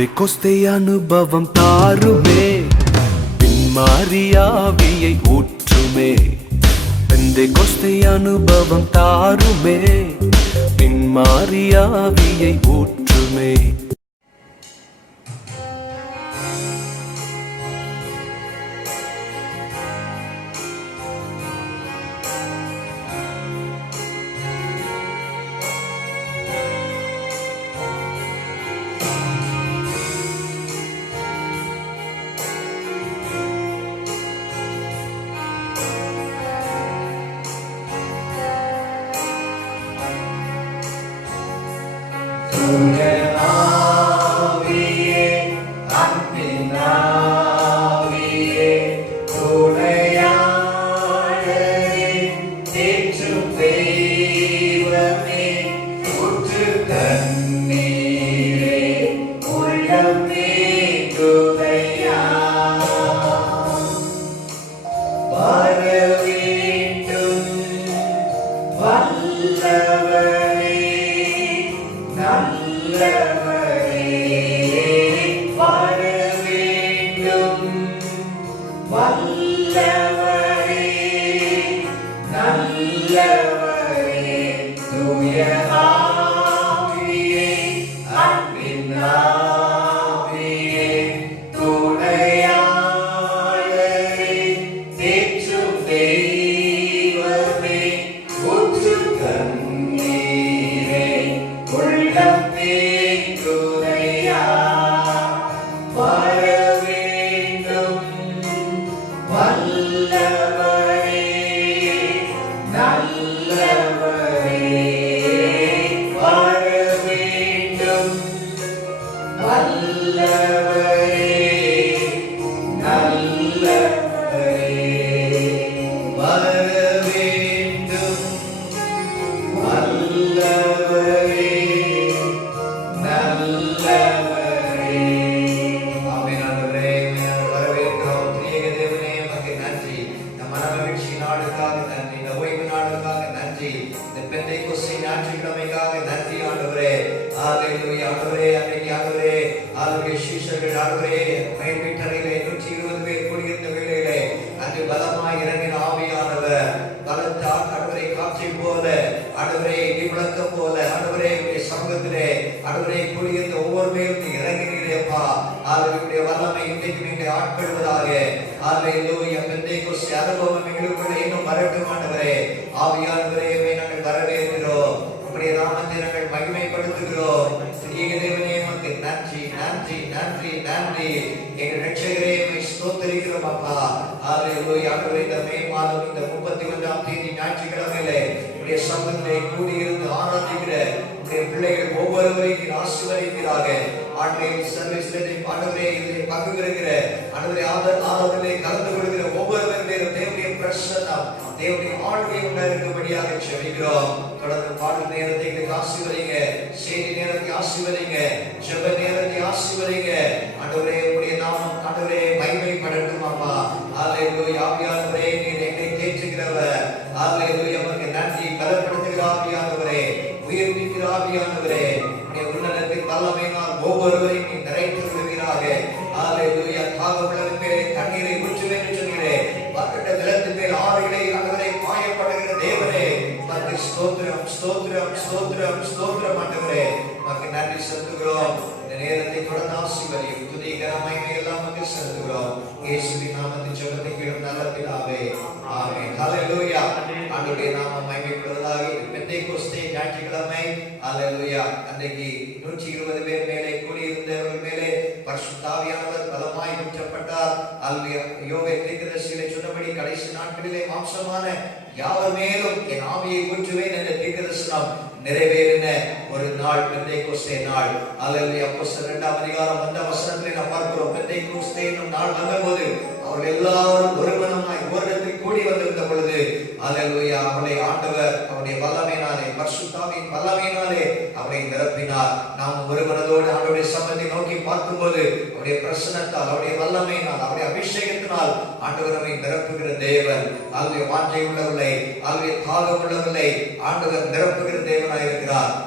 பெந்தெகொஸ்தே அனுபவம் தாருமே, பின்மாரியாவியை ஊற்றுமே. பெந்தெகொஸ்தே அனுபவம் தாருமே, பின்மாரியாவியை ஊற்றுமே.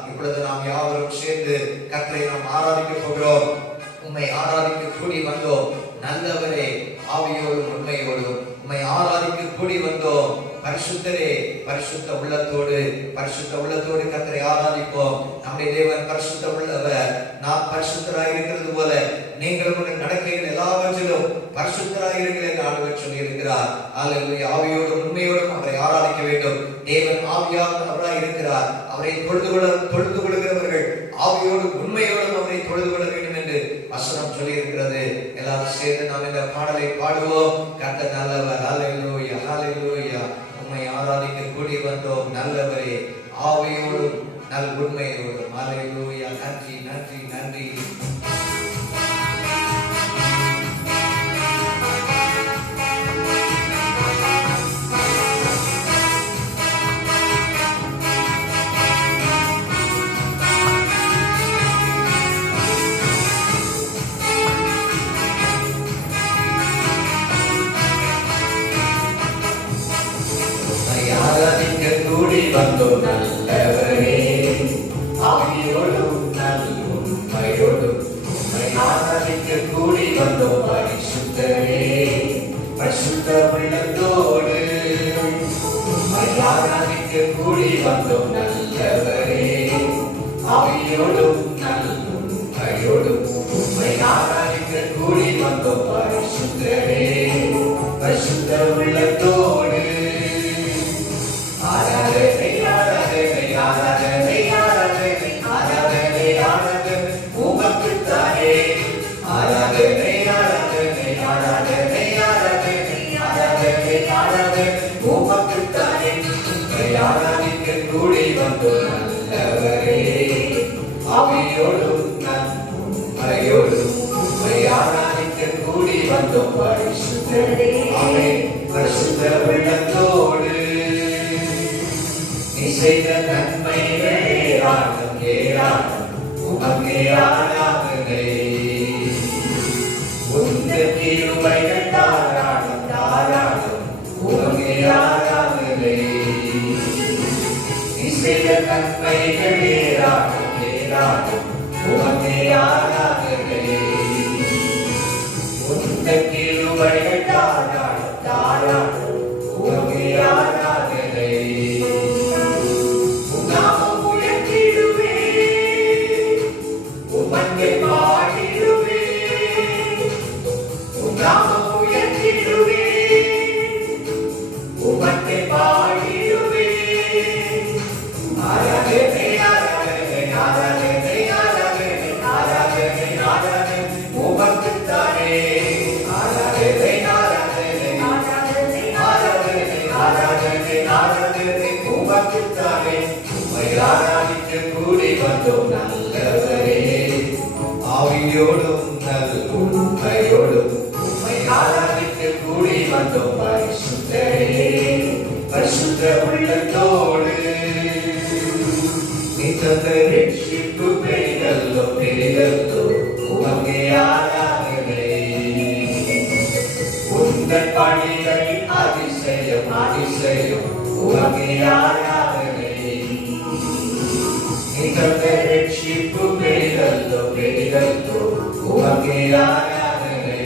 இப்பொழுது நாம் யாவரும் சேர்ந்து கர்த்தரை நாம் ஆராதிக்க போகிறோம். உம்மை ஆராதிக்க கூடி வந்தோம் நல்லவரே, ஆவியோடும் உண்மையோடும் உம்மை ஆராதிக்க கூடி வந்தோம். பரிசுத்தரே, பரிசுத்த உள்ளத்தோடு கர்த்தரை ஆராதிப்போம். நம்முடைய தேவன் பரிசுத்த உள்ளவர். நாம் பரிசுத்தராய் இருக்கிறது போல நீங்கள் உங்கள் நடக்கைகள் எல்லாவற்றிலும் பரிசுத்தராய் இருக்கிற ஆண்டவர் சொல்லி இருக்கிறார். அல்லேலூயா. ஆவியோடும் உண்மையோடும் அவரை ஆராதிக்க வேண்டும். தேவன் ஆவியானவராய் இருக்கிறார். அவரை தொழுது கொள்கிறவர்கள் ஆவியோடும் உண்மையோடும் அவரை தொழுது கொள்ள வேண்டும் என்று வசனம் சொல்லி இருக்கிறது. எல்லாரும் சேர்ந்து நாம் இந்த பாடலை பாடுவோம். கர்த்தர் நல்லவர். அல்லேலூயா, அல்லேலூயா. உம்மை ஆராதிக்க கூடி வந்தோம் நல்லவரே, ஆவியோடும் நல் உண்மையோடும். அல்லேலூயா. நன்றி, நன்றி, நன்றி. ஆராதிக்க கூடி வந்தோம் நல்லவரே, ஆவியோடும் நல் உண்மையோடும். உம்மை ஆராதிக்க கூடி வந்தோம் பரிசுத்தரே, பரிசுத்த உள்ளத்தோடு. உம்மை ஆராதிக்க கூடி வந்தோம் நல்லவரே, ஆவியோடும் நல் உண்மையோடும். உம்மை ஆராதிக்க கூடி வந்தோம் பரிசுத்தரே, பரிசுத்த உள்ளத்தோடு. ஆராதனை, ஆராதனை, ஆராதனை, ஆராதனை, ஆராதனை, ஆராதனை உமக்குத்தானே. ஆராதனை, ஆராதனை, ஆராதனை, ஆராதனை, ஆராதனை, ஆராதனை உமக்குத்தானே. உம்மை ஆராதிக்க கூடி வந்தோம் நல்லவரே, ஆவியோடும் நல் உண்மையோடும். உம்மை ஆராதிக்க கூடி வந்தோம் பரிசுத்தரே, பரிசுத்த உள்ளத்தோடு. செய்த நன்மைகளே ஏராளம் ஏராளம், உமக்கே ஆராதனை. உந்தன் கிருபைகள் தாராளம் தாராளம், உமக்கே ஆராதனை. செய்த நன்மைகள் ஏராளம் ஏராளம், உமக்கே ஆராதனை. உந்தன் கிருபைகள் தாராளம் தாராளம், உமக்கே ஆராதனை. ஆராதிக்க கூடி வந்தோம் நல்லவரே, ஆவியோடும் நல் உண்மையோடும். உம்மை ஆராதிக்க கூடி வந்தோம் பரிசுத்தரே, பரிசுத்த உள்ளத்தோடு. நீ தந்த ரட்சிப்பு பெரிதல்லோ பெரிதல்லோ, உமக்கே ஆராதனை. உந்தன் பணிகள் அதிசயம் அதிசயம், உமக்கே ஆராதனை. நீ தந்த ரட்சிப்பு பெரிதல்லோ பெரிதல்லோ, உமக்கே ஆராதனை.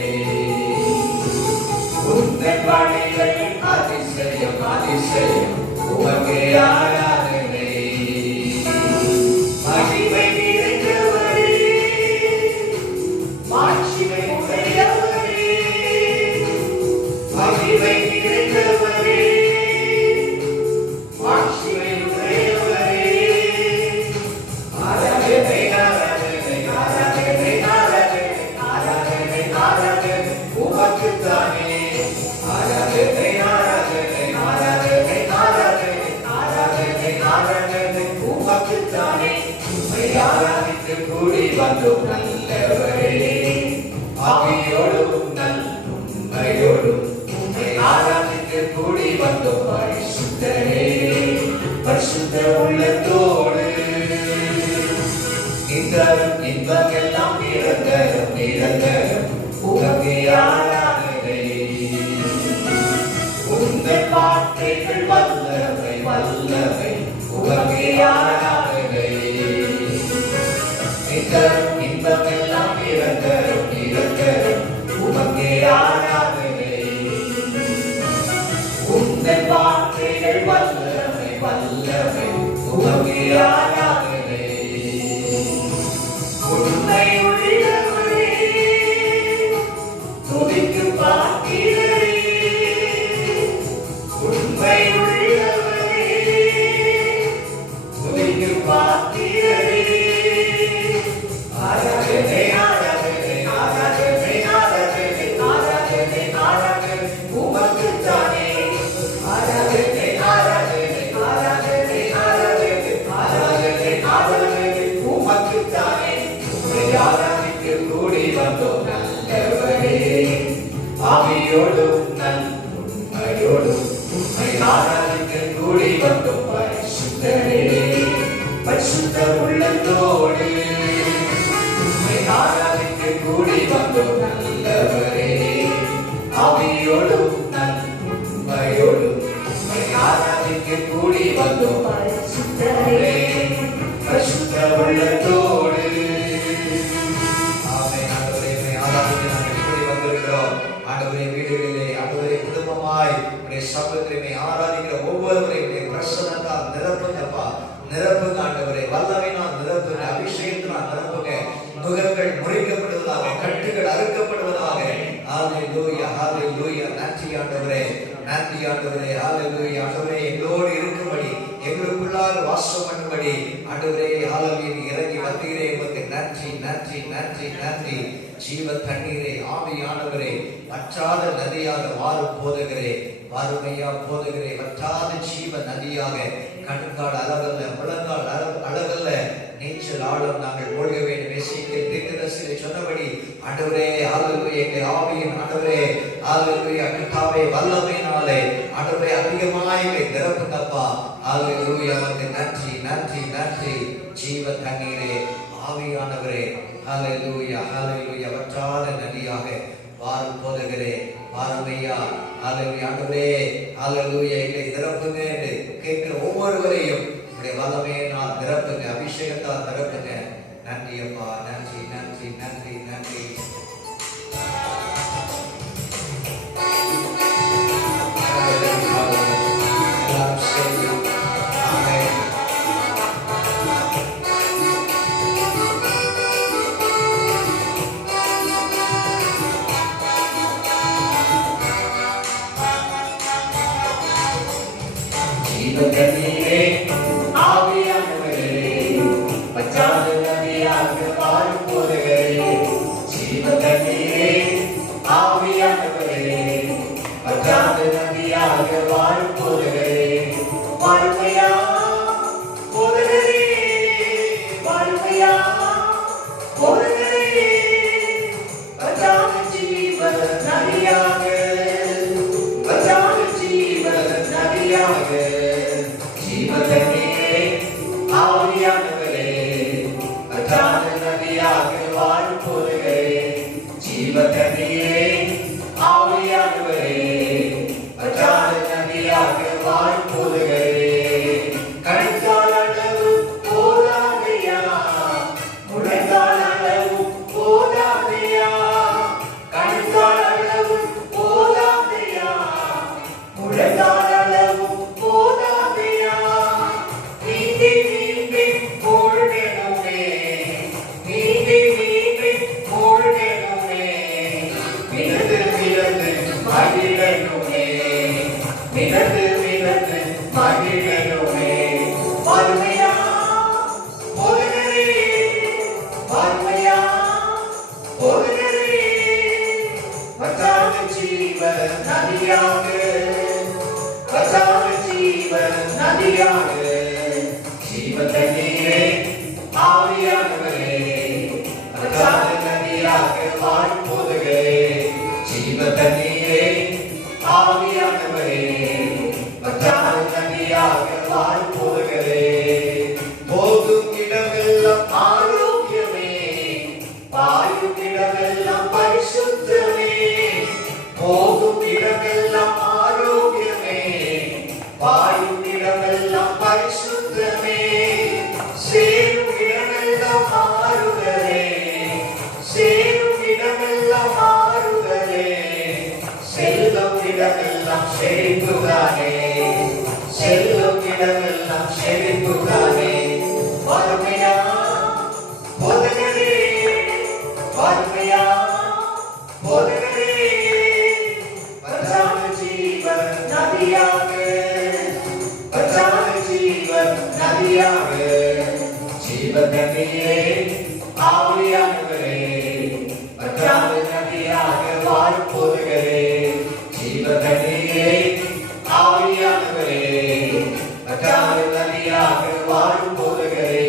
உந்தன் பணிகள் அதிசயம் அதிசயம், உமக்கே ஆராதனை. மகிமை நிறைந்தவரே, மாட்சிமை உடையவரே, மகிமை நிறைந்தவரே, மாட்சிமை உடையவரே. ஆராதனை, ஆராதனை, ஆராதனை, ஆராதனை, ஆராதனை, ஆராதனை உமக்குத்தானே. ஆராதனை, ஆராதனை, ஆராதனை, ஆராதனை, ஆராதனை, ஆராதனை உமக்குத்தானே. உம்மை ஆராதிக்க கூடி வந்தோம் நல்லவரே, ஆவியோடும் நல் உண்மையோடும். உம்மை ஆராதிக்க கூடி வந்தோம் பரிசுத்தரே, பரிசுத்த உள்ளத்தோடு. இந்தரும் இன்பம் எல்லாம் நிரந்தரம் நிரந்தரம், உமக்கே ஆராதனை. உந்தன் வார்த்தைகள் வல்லவை வல்லவை, உமக்கே ஆராதனை. இந்தரும் இன்பம் எல்லாம் நிரந்தரம் ஆவியோடும் நன்மையோடும் உம்மை ஆராதிக்க கூடி வந்தோம் பரிசுத்தரே பரிசுத்த உள்ளத்தோடு உம்மை ஆராதிக்க கூடி வந்தோம் நல்லவரே ஆவியோடும் நன்மையோடும் உம்மை ஆராதிக்க கூடி வந்தோம் பரிசுத்தரே பரிசுத்த உள்ளத்தோடு. ஆமென். ஆண்டவரே உம்மை ஆராதிக்க நாங்கள் கூடி வந்திருக்கிறோம். ஆண்டவரே வீடுகளிலே ஆண்டவரே குடும்பமாய் உம்முடைய சமூகத்திலே ஆராதிக்கிற ஒவ்வொருவரையும் பிரசன்னத்தால் நிரப்புங்கப்பா. நிரப்புங்க ஆண்டவரே, வல்லமையினால் நிரப்புங்க, அபிஷேகத்தினால் நிரப்புங்க. நுகங்கள் முறிக்கப்படுவதாக, கட்டுகள் அறுக்கப்படுவதாக. ஹalleluya ஹalleluya. நன்றி ஆண்டவரே, நன்றி ஆண்டவரே. ஹalleluya ஆண்டவரே, எங்களோடு இருக்கும்படி எங்களுக்குள்ளாக வாசம் பண்ணும்படி ஆண்டவரே ஹalleluya இறங்கி வந்தீரே. உமக்கு நன்றி நன்றி நன்றி நன்றி. ஜீவ தண்ணீரே ஆவியானவரே, வற்றாத நதியாக வாரும் போதகரே, வாருமையா போதகரே, வற்றாத ஜீவ நதியாக கண்கால் அளவல்ல முழங்கால் அளவல்ல நீச்சல் ஆழம் நாங்கள் மூழ்க வேண்டும். எசேக்கியேல் தீர்க்கதரிசி சொன்னபடி ஆண்டவரே ஹalleluya எங்கள் ஆவியின் ஆண்டவரே ஹalleluya கர்த்தாவே வல்லமையினாலே ஆண்டவரே அதிகமாய் நிரப்புங்கப்பா. ஹalleluya உமக்கு நன்றி நன்றி நன்றி. ஜீவ தண்ணீரே ஆவியானவரே ஹalleluya ஹalleluya வற்றாத நதியாக வாரும் போதகரே, வாருமையா ஹalleluya ஆண்டவரே ஹalleluya எங்களை நிரப்புங்க என்று கேட்கிற ஒவ்வொருவரையும் உடைய வல்லமையினால் நிரப்புங்க, அபிஷேகத்தால் நிரப்புங்க. நன்றி அப்பா, நன்றி நன்றி நன்றி நன்றி. ஜீவதண்ணீரே ஆவியானவரே, வற்றாத நதியாக வாரும் போதகரே. ஜீவதண்ணீரே ஆவியானவரே, வற்றாத நதியாக வாரும் போதகரே. வாருமையா போதகரே, வாருமையா போதகரே, வற்றாத ஜீவ நதியாக, வற்றாத ஜீவ நதியாக. ஜீவதண்ணீரே ஆவியானவரே, வற்றாத நதியாக வாரும் போதகரே. ஜீவதண்ணீரே ஆவியானவரே, வற்றாத நதியாக வாரும் போதகரே. கண்கால் அளவு போதாதையா, முழங்கால் அளவு போதாதையா, கண்கால் அளவு போதாதையா, முழங்கால் அளவு போதாதையா. நீந்தி நீந்தி மூழ்கணுமே, நீந்தி நீந்தி மூழ்கணுமே, மிதந்து மிதந்து மகிழணுமே, மிதந்து மிதந்து மகிழணுமே. வாருமையா போதகரே, வாருமையா போதகரே, வற்றாத ஜீவ நதியாக, வற்றாத ஜீவ நதியாக. ஜீவதண்ணீரே ஆவியானவரே, வற்றாத நதியாக வாரும் போதகரே. ஜீவதண்ணீரே ஆவியானவரே, வற்றாத நதியாக வாரும் போதகரே. போகும் இடமெல்லாம் ஆரோக்கியமே, பாயும் இடமெல்லாம் பரிசுத்தமே. போகும் இடமெல்லாம் ஆரோக்கியமே, பாயும் இடமெல்லாம் பரிசுத்தமே. சேரும் இடமெல்லாம் ஆறுதலே, சேரும் இடமெல்லாம் ஆறுதலே. செல்லும் இடமெல்லாம் செழிப்புதானே, செல்லும் இடமெல்லாம் செழிப்புதானே. வாருமையா போதகரே, வாருமையா போதகரே, வற்றாத ஜீவ நதியாக, வற்றாத ஜீவ நதியாக. ஜீவதண்ணீரே ஆவியானவரே, வற்றாத நதியாக வாரும் போதகரே. ஜீவதண்ணீரே ஆவியானவரே, வற்றாத நதியாக வாரும் போதகரே.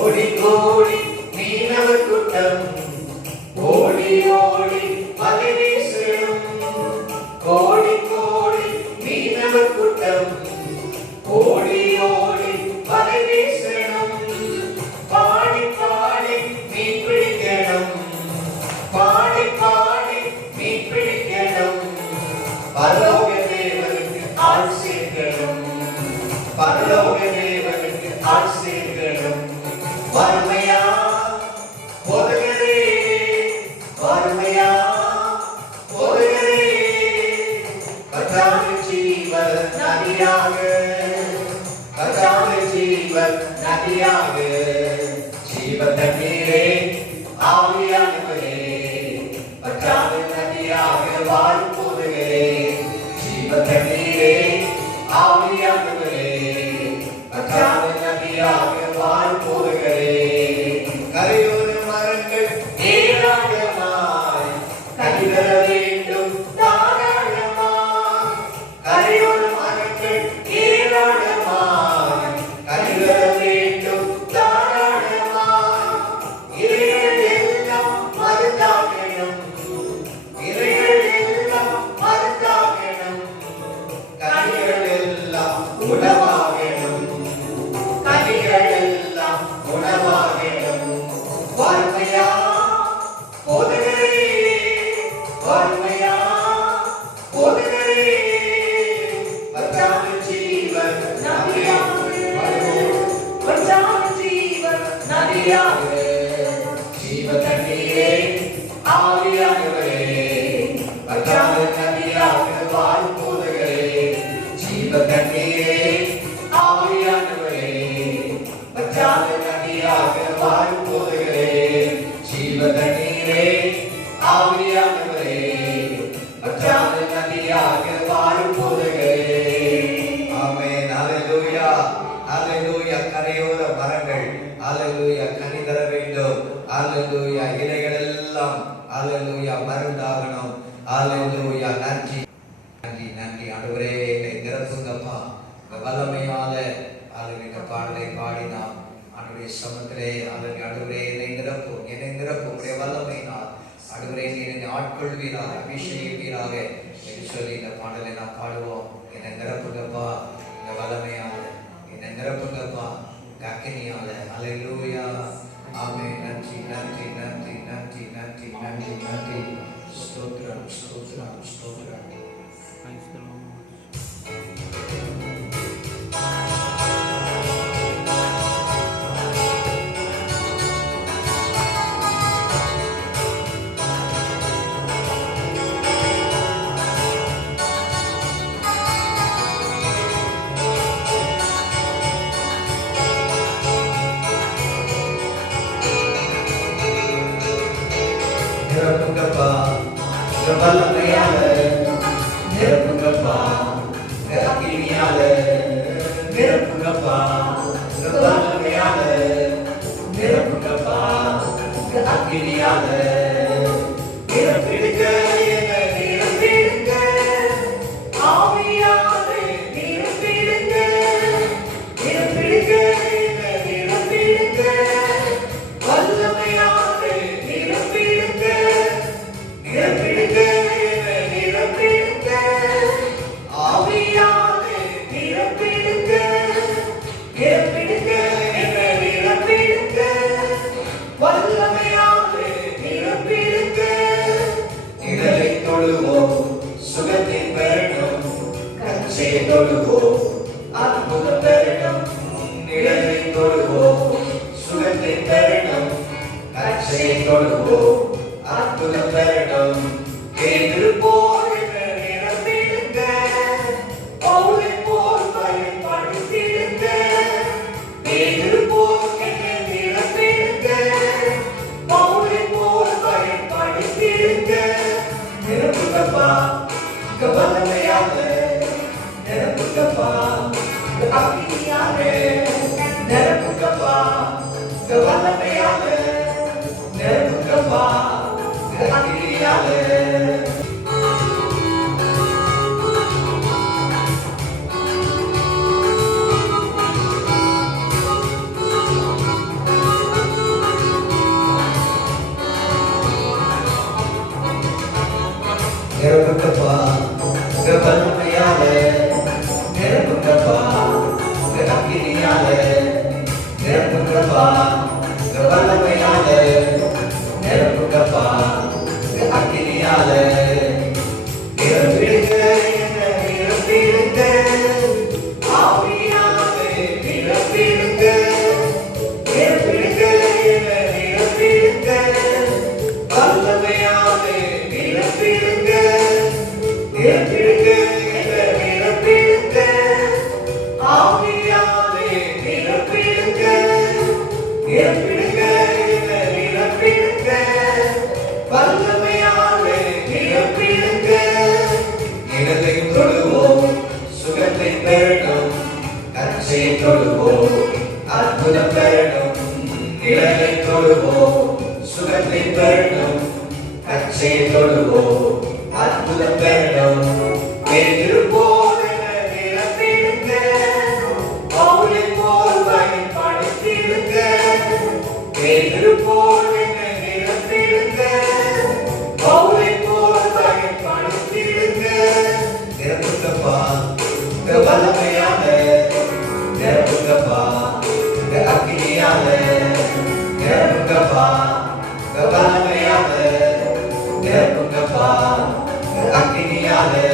கோடி கோடி மீனவர் கூட்டம் ஓடி ஓடி வலை வீசிடும். கோடி கோடி மீனவர் கூட்டம் ஓடி ஓடி வலை வீசிடும். பாடி பாடி மீன் பிடிக்கணும், பாடி பாடி மீன் பிடிக்கணும். பரலோக தேவனுக்கு ஆள் சேர்க்கணும், பரலோக தேவனுக்கு ஆள் சேர்க்கணும். வறுமையா போதுகிறே, வறுமையா போதுகிறே. பச்சான ஜீவன் நதியாக, பச்சான ஜீவன் நதியாக. ஜீவ தண்ணீரே ஆவியானவரே, பச்சான நதியாக வாழும் போதுகிறே. ஜீவ தண்ணீரே ஆவியானவரே, பச்சான நதியாக வாழும் போதுகிறே. கரையோர மரங்கள் ஏராளமாய் கனிதர வேண்டும் தாராளமாய். கரையோர மரங்கள் ஏராளமாய் கனிதர வேண்டும் தாராளமாய். இலைகள் எல்லாம் மருந்தாகணும், இலைகள் எல்லாம் மருந்தாகணும். கனிகள் எல்லாம் உணவாகணும், கனிகள் எல்லாம் உணவாகணும். வறுமையா போதுகிறே, வறுமையா போதுகிறே. பச்சான ஜீவன் நதியாக, பச்சான ஜீவன் நதியாக. ஜீவ தண்ணீரே ஆவியானவரே, பச்சான நதியாக வாழும் போதுகிறே. ஜீவ தண்ணீரே ஆவியானவரே, பச்சான நதியாக வாழும் போதுகிறே. ஜீவ தண்ணீரே ஆவியானவரே, பச்சான நதியாக வாழும் போதுகிறே. ஆமென். ஹல்லேலூயா, ஹல்லேலூயா. கரையோர மரங்கள் ஹல்லேலூயா கனி தர வேண்டும். ஹல்லேலூயா. இலைகள் எல்லாம் ஹல்லேலூயா மருந்தாகணும். ஹல்லேலூயா. நன்றி நன்றி நன்றி ஆண்டவரே, எங்களை நிரப்புங்கப்பா. உங்க வல்லமையால ஹல்லேலூயா பாடலை பாடினாம் ஆண்டவரே சமத்திலே. ஆண்டவரே என்னை நிரப்பும், என்னை நிரப்பும் உடைய வல்லமையினால். ஆண்டவரே என்னை ஆட்கொள்வீராக, அபிஷேகிப்பீராக என்று சொல்லி இந்த பாடலை நாம் பாடுவோம். என்னை நிரப்புங்கப்பா, இந்த வல்லமையால என்னை நிரப்புங்கப்பா, அக்கினியால. ஹல்லேலூயா. ஆமென். நன்றி நன்றி நன்றி நன்றி நன்றி நன்றி நன்றி. ஸ்தோத்திரம் ஸ்தோத்திரம் ஸ்தோத்திரம். நிரப்புங்கப்பா, உங்க வல்லமையால நிரப்புங்கப்பா, அக்கினியால நிரப்புங்கப்பா, உங்க வல்லமையால நிரப்புங்கப்பா, அக்கினியால நிரப்பிடுங்க, என்னை நிரப்பிடுங்க. ஆவியாலே நிரப்பிடுங்க, நிரப்பிடுங்க, என்னை நிரப்பிடுங்க. வல்லமையாலே நிரப்பிடுங்க, நிரப்பிடுங்க, என்னை நிரப்பிடுங்க. ஆவியாலே நிரப்பிடுங்க, நிரப்பிடுங்க, என்னை நிரப்பிடுங்க. வல்லமையாலே நிரப்பிடுங்க. நிழலை தொழுவோம், சுகத்தை பெறணும். கச்சையை தொழுவோம், அற்புதம் பெறணும். நிழலை தொழுவோம், சுகத்தை பெறணும். கச்சையை தொழுவோம், அற்புதம் பெறணும். பேதுரு போல் என்னை நிரப்பிடுங்க, பவுலை போல் பயன்படுத்திடுங்க. பேதுரு போல் என்னை நிரப்பிடுங்க, பவுலை போல் பயன்படுத்திடுங்க. நிரப்புங்கப்பா, உங்க வல்லமையால நிரப்புங்கப்பா, உங்க அக்கினியால நிரப்புங்கப்பா, உங்க வல்லமையால நிரப்புங்கப்பா, உங்க அக்கினியால. நிரப்புங்கப்பா உங்க அக்கினியாலே நிரப்புங்கப்பா உங்க வல்லமையாலே நிரப்புங்கப்பா உங்க அக்கினியாலே நிரப்பிடுங்க என்னை நிரப்பிடுங்க ஆவியாலே நிரப்பிடுங்க நிரப்பிடுங்க என்னை நிரப்பிடுங்க வல்லமையாலே நிரப்பிடுங்க நிரப்பிடுங்க என்னை நிரப்பிடுங்க ஆவியாலே நிரப்பிடுங்க நிரப்பிடுங்க என்னை நிரப்பிடுங்க வல்லமையாலே நிரப்பிடுங்க நிழலை தொடுவோம் சுகத்தை பெறணும் கச்சையை தொடுவோம் அற்புதம் பெறணும் நிழலை தொடுவோம் சுகத்தை பெறணும் கச்சையை தொடுவோம் அற்புதம் பெறணும் பேதிருப்போம் என்னை நிரப்பிடுங்க பவுலை போல் பயன்படுத்திடுங்க பேதிருப்போம் என்னை நிரப்பிடுங்க பவுலை போல் பயன்படுத்திடுங்க நிரப்புங்கப்பா உங்க வல்லமையாலே நிரப்புங்கப்பா உங்க அக்கினியாலே நிரப்புங்கப்பா உங்க வல்லமையாலே நிரப்புங்கப்பா உங்க அக்கினியாலே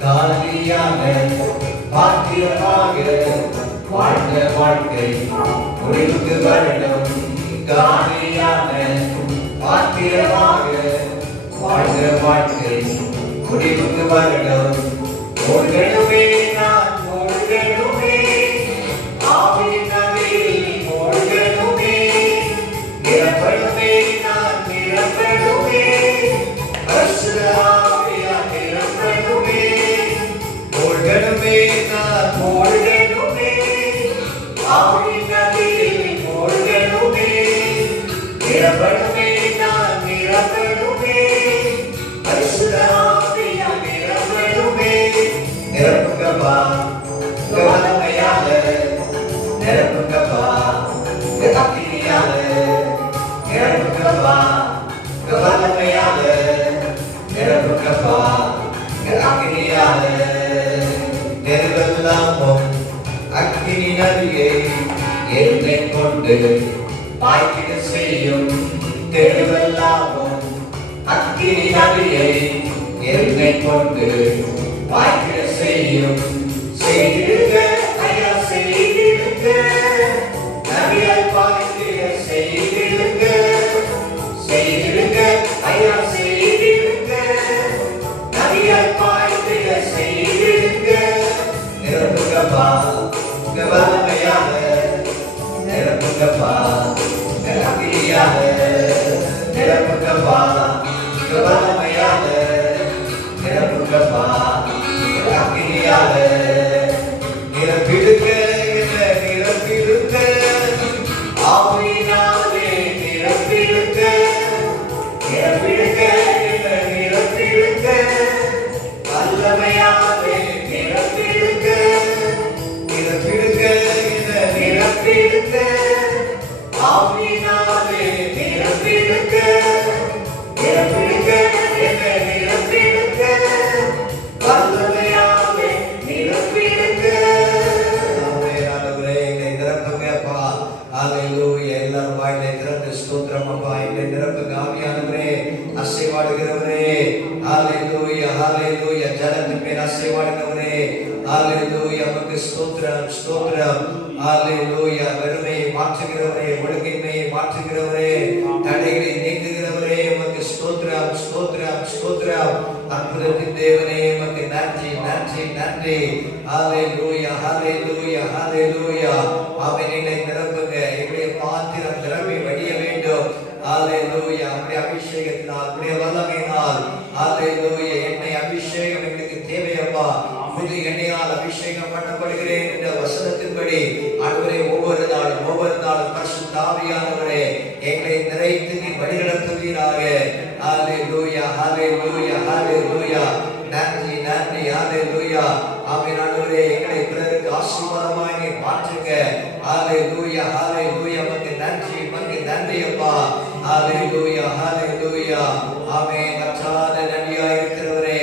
காலியான பாத்திரமாக வாழ்ந்த வாழ்க்கை முடிவுக்கு வரணும் காலியான பாத்திரமாக வாழ்ந்த வாழ்க்கை முடிவுக்கு வரணும் மூழ்கணுமே நான் மூழ்கணுமே ஆவியின் நதியில் மூழ்கணுமே நிரப்பணுமே நான் நிரப்பணுமே பரிசுத்த ஆவியால் நிரப்பணுமே மூழ்கணுமே நான் மூழ்கணுமே ஆவியின் நதியில் மூழ்கணுமே நிரப்பணுமே நான் நிரப்பணுமே பரிசுத்த ஆவியால் நிரப்பணுமே நிரப்புங்கப்பா உங்க வல்லமையாலே நிரப்புங்கப்பா உங்க அக்கினியாலே நிரப்புங்கப்பா உங்க வல்லமையாலே நிரப்புங்கப்பா உங்க அக்கினியாலே நெருவெல்லாமும் அக்கினி நதியை என்னை கொண்டு பாய்க்கிட செய்யும் தெருவெல்லாமும் அக்கினி நதியை என்னை கொண்டு பாய்க்கிட செய்யும் செய்திடுங்க ஐயா செய்திடுங்க நதியாய் பாய்க்கிட செய்திடுங்க செய்திடுங்க ஐயா செய்திடுங்க நதியாய் பாய்க்கிட செய்திடுங்க நிரப்புங்கப்பா உங்க வல்லமையாலே நிரப்புங்கப்பா உங்க அக்கினியாலே நிரப்புங்கப்பா உங்க வல்லமையாலே நிரப்புங்கப்பா உங்க அக்கினியாலே நிரப்பிடுங்க என்னை நிரப்பிடுங்க ஆவியினாலே நிரப்பிடுங்க நிரப்பிடுங்க என்னை நிரப்பிடுங்க வல்லமையாலே நிரப்பிடுங்க நிரப்பிடுங்க என்னை நிரப்பிடுங்க ஆவியினாலே நிரப்பிடுங்க நிரப்பிடுங்க என்னை நிரப்பிடுங்க வல்லமையாலே நிரப்பிடுங்க ஆண்டவரே என்னை நிரப்புங்கப்பா ஹல்லேலூயா எல்லாரும் வாயிலை திறந்து ஸ்தோத்திரம் அப்பா என்னை நிரப்புங்க ஆவியானவரே அசைவாடுகிறவரே ஹல்லேலூயா ஹல்லேலூயா ஜனத்தின் மேல் அசைவாடுகிறவரே ஹல்லேலூயா உமக்கு ஸ்தோத்திரம் ஸ்தோத்திரம் ஹல்லேலூயா வெறுமையை மாற்றுகிறவரே ஒழுங்கின்மையை மாற்றுகிறவரே தடைகளை நீக்குகிறவரே உமக்கு ஸ்தோத்திரம் ஸ்தோத்திரம் ஸ்தோத்திரம் அற்புதத்தின் தேவனே உமக்கு நன்றி நன்றி நன்றி ஹல்லேலூயா ஹல்லேலூயா ஹல்லேலூயா ஆமென் நிரப்புங்க எங்களுடைய பாத்திரம் நிரம்பி வடிய வேண்டும் ஹல்லேலூயா உம்முடைய அபிஷேகத்தினால் உம்முடைய வல்லமையினால் ஹல்லேலூயா எண்ணெய் அபிஷேகம் எங்களுக்கு தேவையப்பா புது எண்ணெயால் அபிஷேகம் பண்ணப்படுகிறேன் என்ற வசனத்தின்படி ஆண்டவரே ஒவ்வொரு நாளும் பரிசுத்த ஆவியானவரே எங்களை நிறைத்து நீ வழிநடத்துவீராக. ஹalleluya ஹalleluya ஹalleluya. நன்றி நன்றி ஹalleluya. ஆமென். ஆண்டவரே எங்களை பிறருக்கு ஆசீர்வாதமாய் நீ மாற்றுங்க. ஹalleluya ஹalleluya. உமக்கு நன்றி உமக்கு நன்றி அப்பா. ஹalleluya ஹalleluya. ஆமென். கர்த்தாவே நன்றியாய் இருக்கிறவரே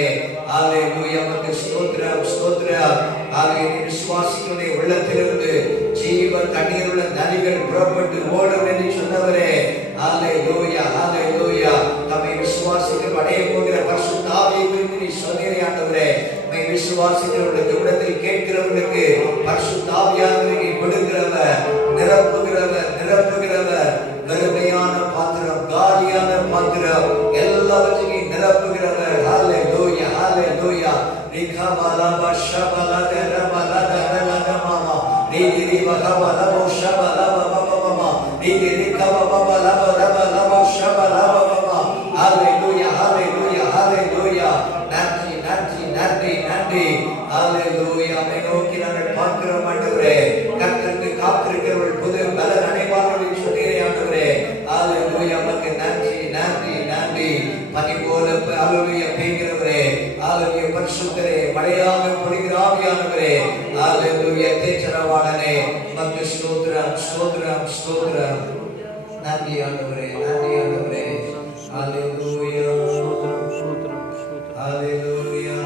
ஹalleluya. உமக்கு ஸ்தோத்திரம் ஸ்தோத்திரம். ஆமென். விசுவாசிகளுடைய உள்ளத்திலிருந்து ஜீவ தண்ணீருள்ள நதிகள் புறப்பட்டு ஓடும் என்று சொன்னவரே ஹalleluya ஹalleluya. தம்மை விசுவாசிகள் அடைய போகிற பரிசுத்த ஆவியை குறித்து நீ சொன்னீரே ஆண்டவரே. உம்மை விசுவாசிக்கிறவர்களுக்கு உள்ளத்தில் கேட்கிறவர்களுக்கு பரிசுத்த ஆவியானவரை நீ கொடுக்கிறவர், நிரப்புகிறவர் நிரப்புகிறவர். வெறுமையான பாத்திரம் காலியான பாத்திரம் எல்லாவற்றையும் நீ நிரப்புகிறவர். ஹalleluya ஹalleluya. ரிகபலப ஷபலத ரபலத ரலதமமா நீதி வகபலப ஷபலப பபபமா நீதி ரிகபபலப ரபலப ஷபலபபமா. ஹalleluya ஹalleluya ஹalleluya. நன்றி நன்றி நன்றி நன்றி. ஹalleluya. உம்மை நோக்கி நாங்கள் பார்க்கிறோம் ஆண்டவரே. கர்த்தருக்கு காத்திருக்கிறவர்கள் புது பலன் அடைவார்கள் என்று சொன்னீரே ஆண்டவரே. ஹalleluya. உமக்கு நன்றி நன்றி நன்றி. பனி போல ஹalleluya பெய்கிறவரே ஹalleluya. பரிசுத்தரே மழையாக பொழிகிற ஆவியானவரே ஹalleluya. தேற்றரவாளனே உமக்கு ஸ்தோத்திரம் ஸ்தோத்திரம் ஸ்தோத்திரம். நன்றி ஆண்டவரே நன்றி ஆண்டவரே. ஹalleluya ஹalleluya.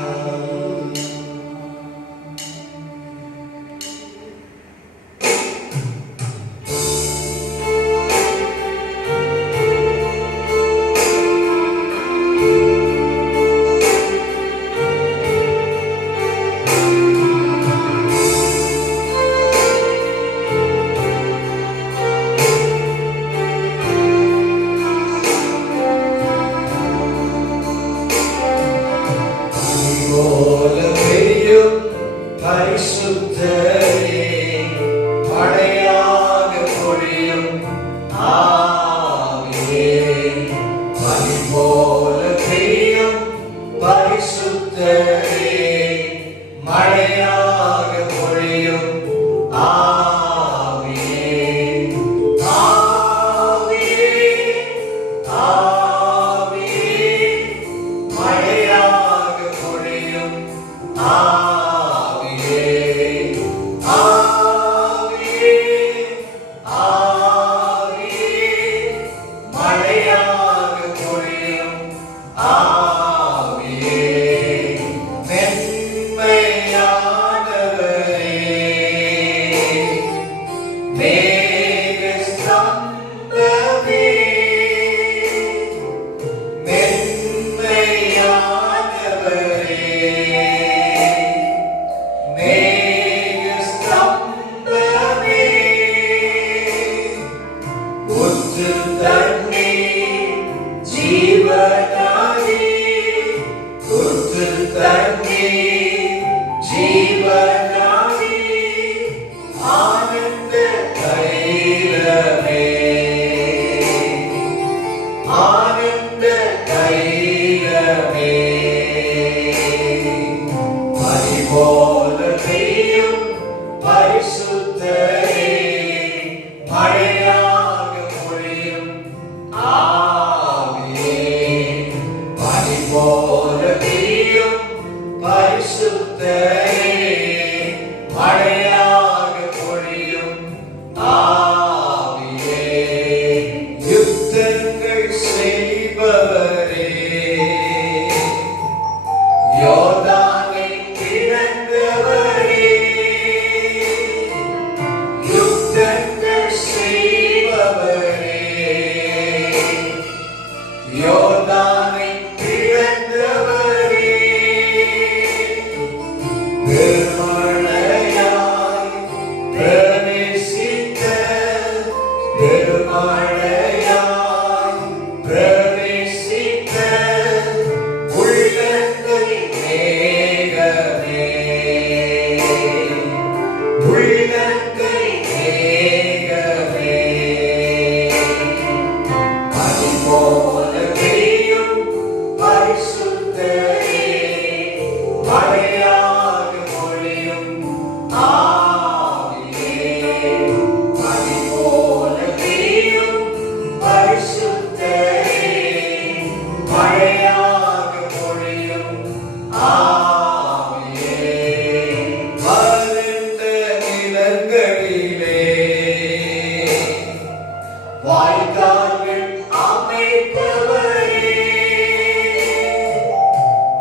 வாய்க்கால்கள் அமைப்பவரே,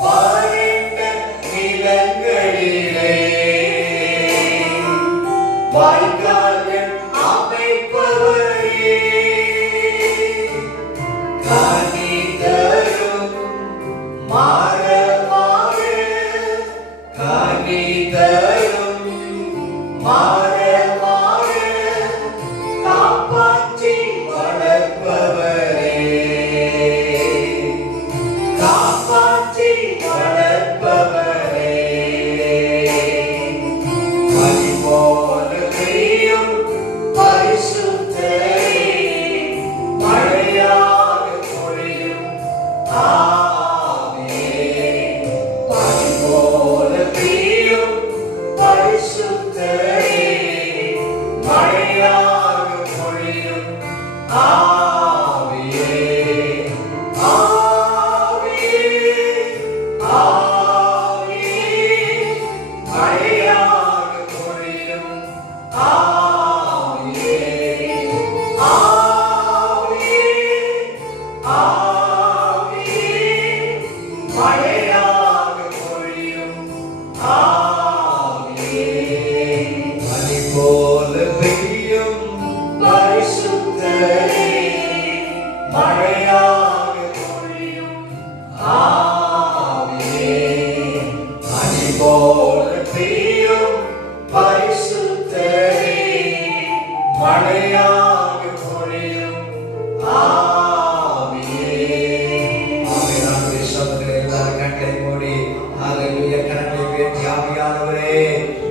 வறண்ட நிலங்களிலே வாய்க்கால்கள் அமைப்பவரே, கனி தரும் மரமாக, கனி தரும் மரமாக காப்பாற்றி வளர்ப்பவரே, காப்பாற்றி வளர்ப்பவரே, பனி போல பெய்யும் பரிசுத்தரே, மழையாக பொழியும் ஆவியே, பனி போல பெய்யும் பரிசுத்தரே, மழையாக பொழியும் ஆவியே, ஆவியே, ஆவியே, மழையாக பொழியும் ஆவியே, ஆவியே, ஆவியே, மழையாக பொழியும் ஆவியே, பனி போல பெய்யும் பரிசுத்தரே, மழையாக பொழியும் ஆவியே, பனி போல பெய்யும் பரிசுத்தரே, மழையாக பொழியும் ஆவியே. ஆவியானவரே, சபையிலே எல்லாரும் கண்களை மூடி ஹல்லேலூயா கரங்களை உயர்த்தி ஆவியானவரே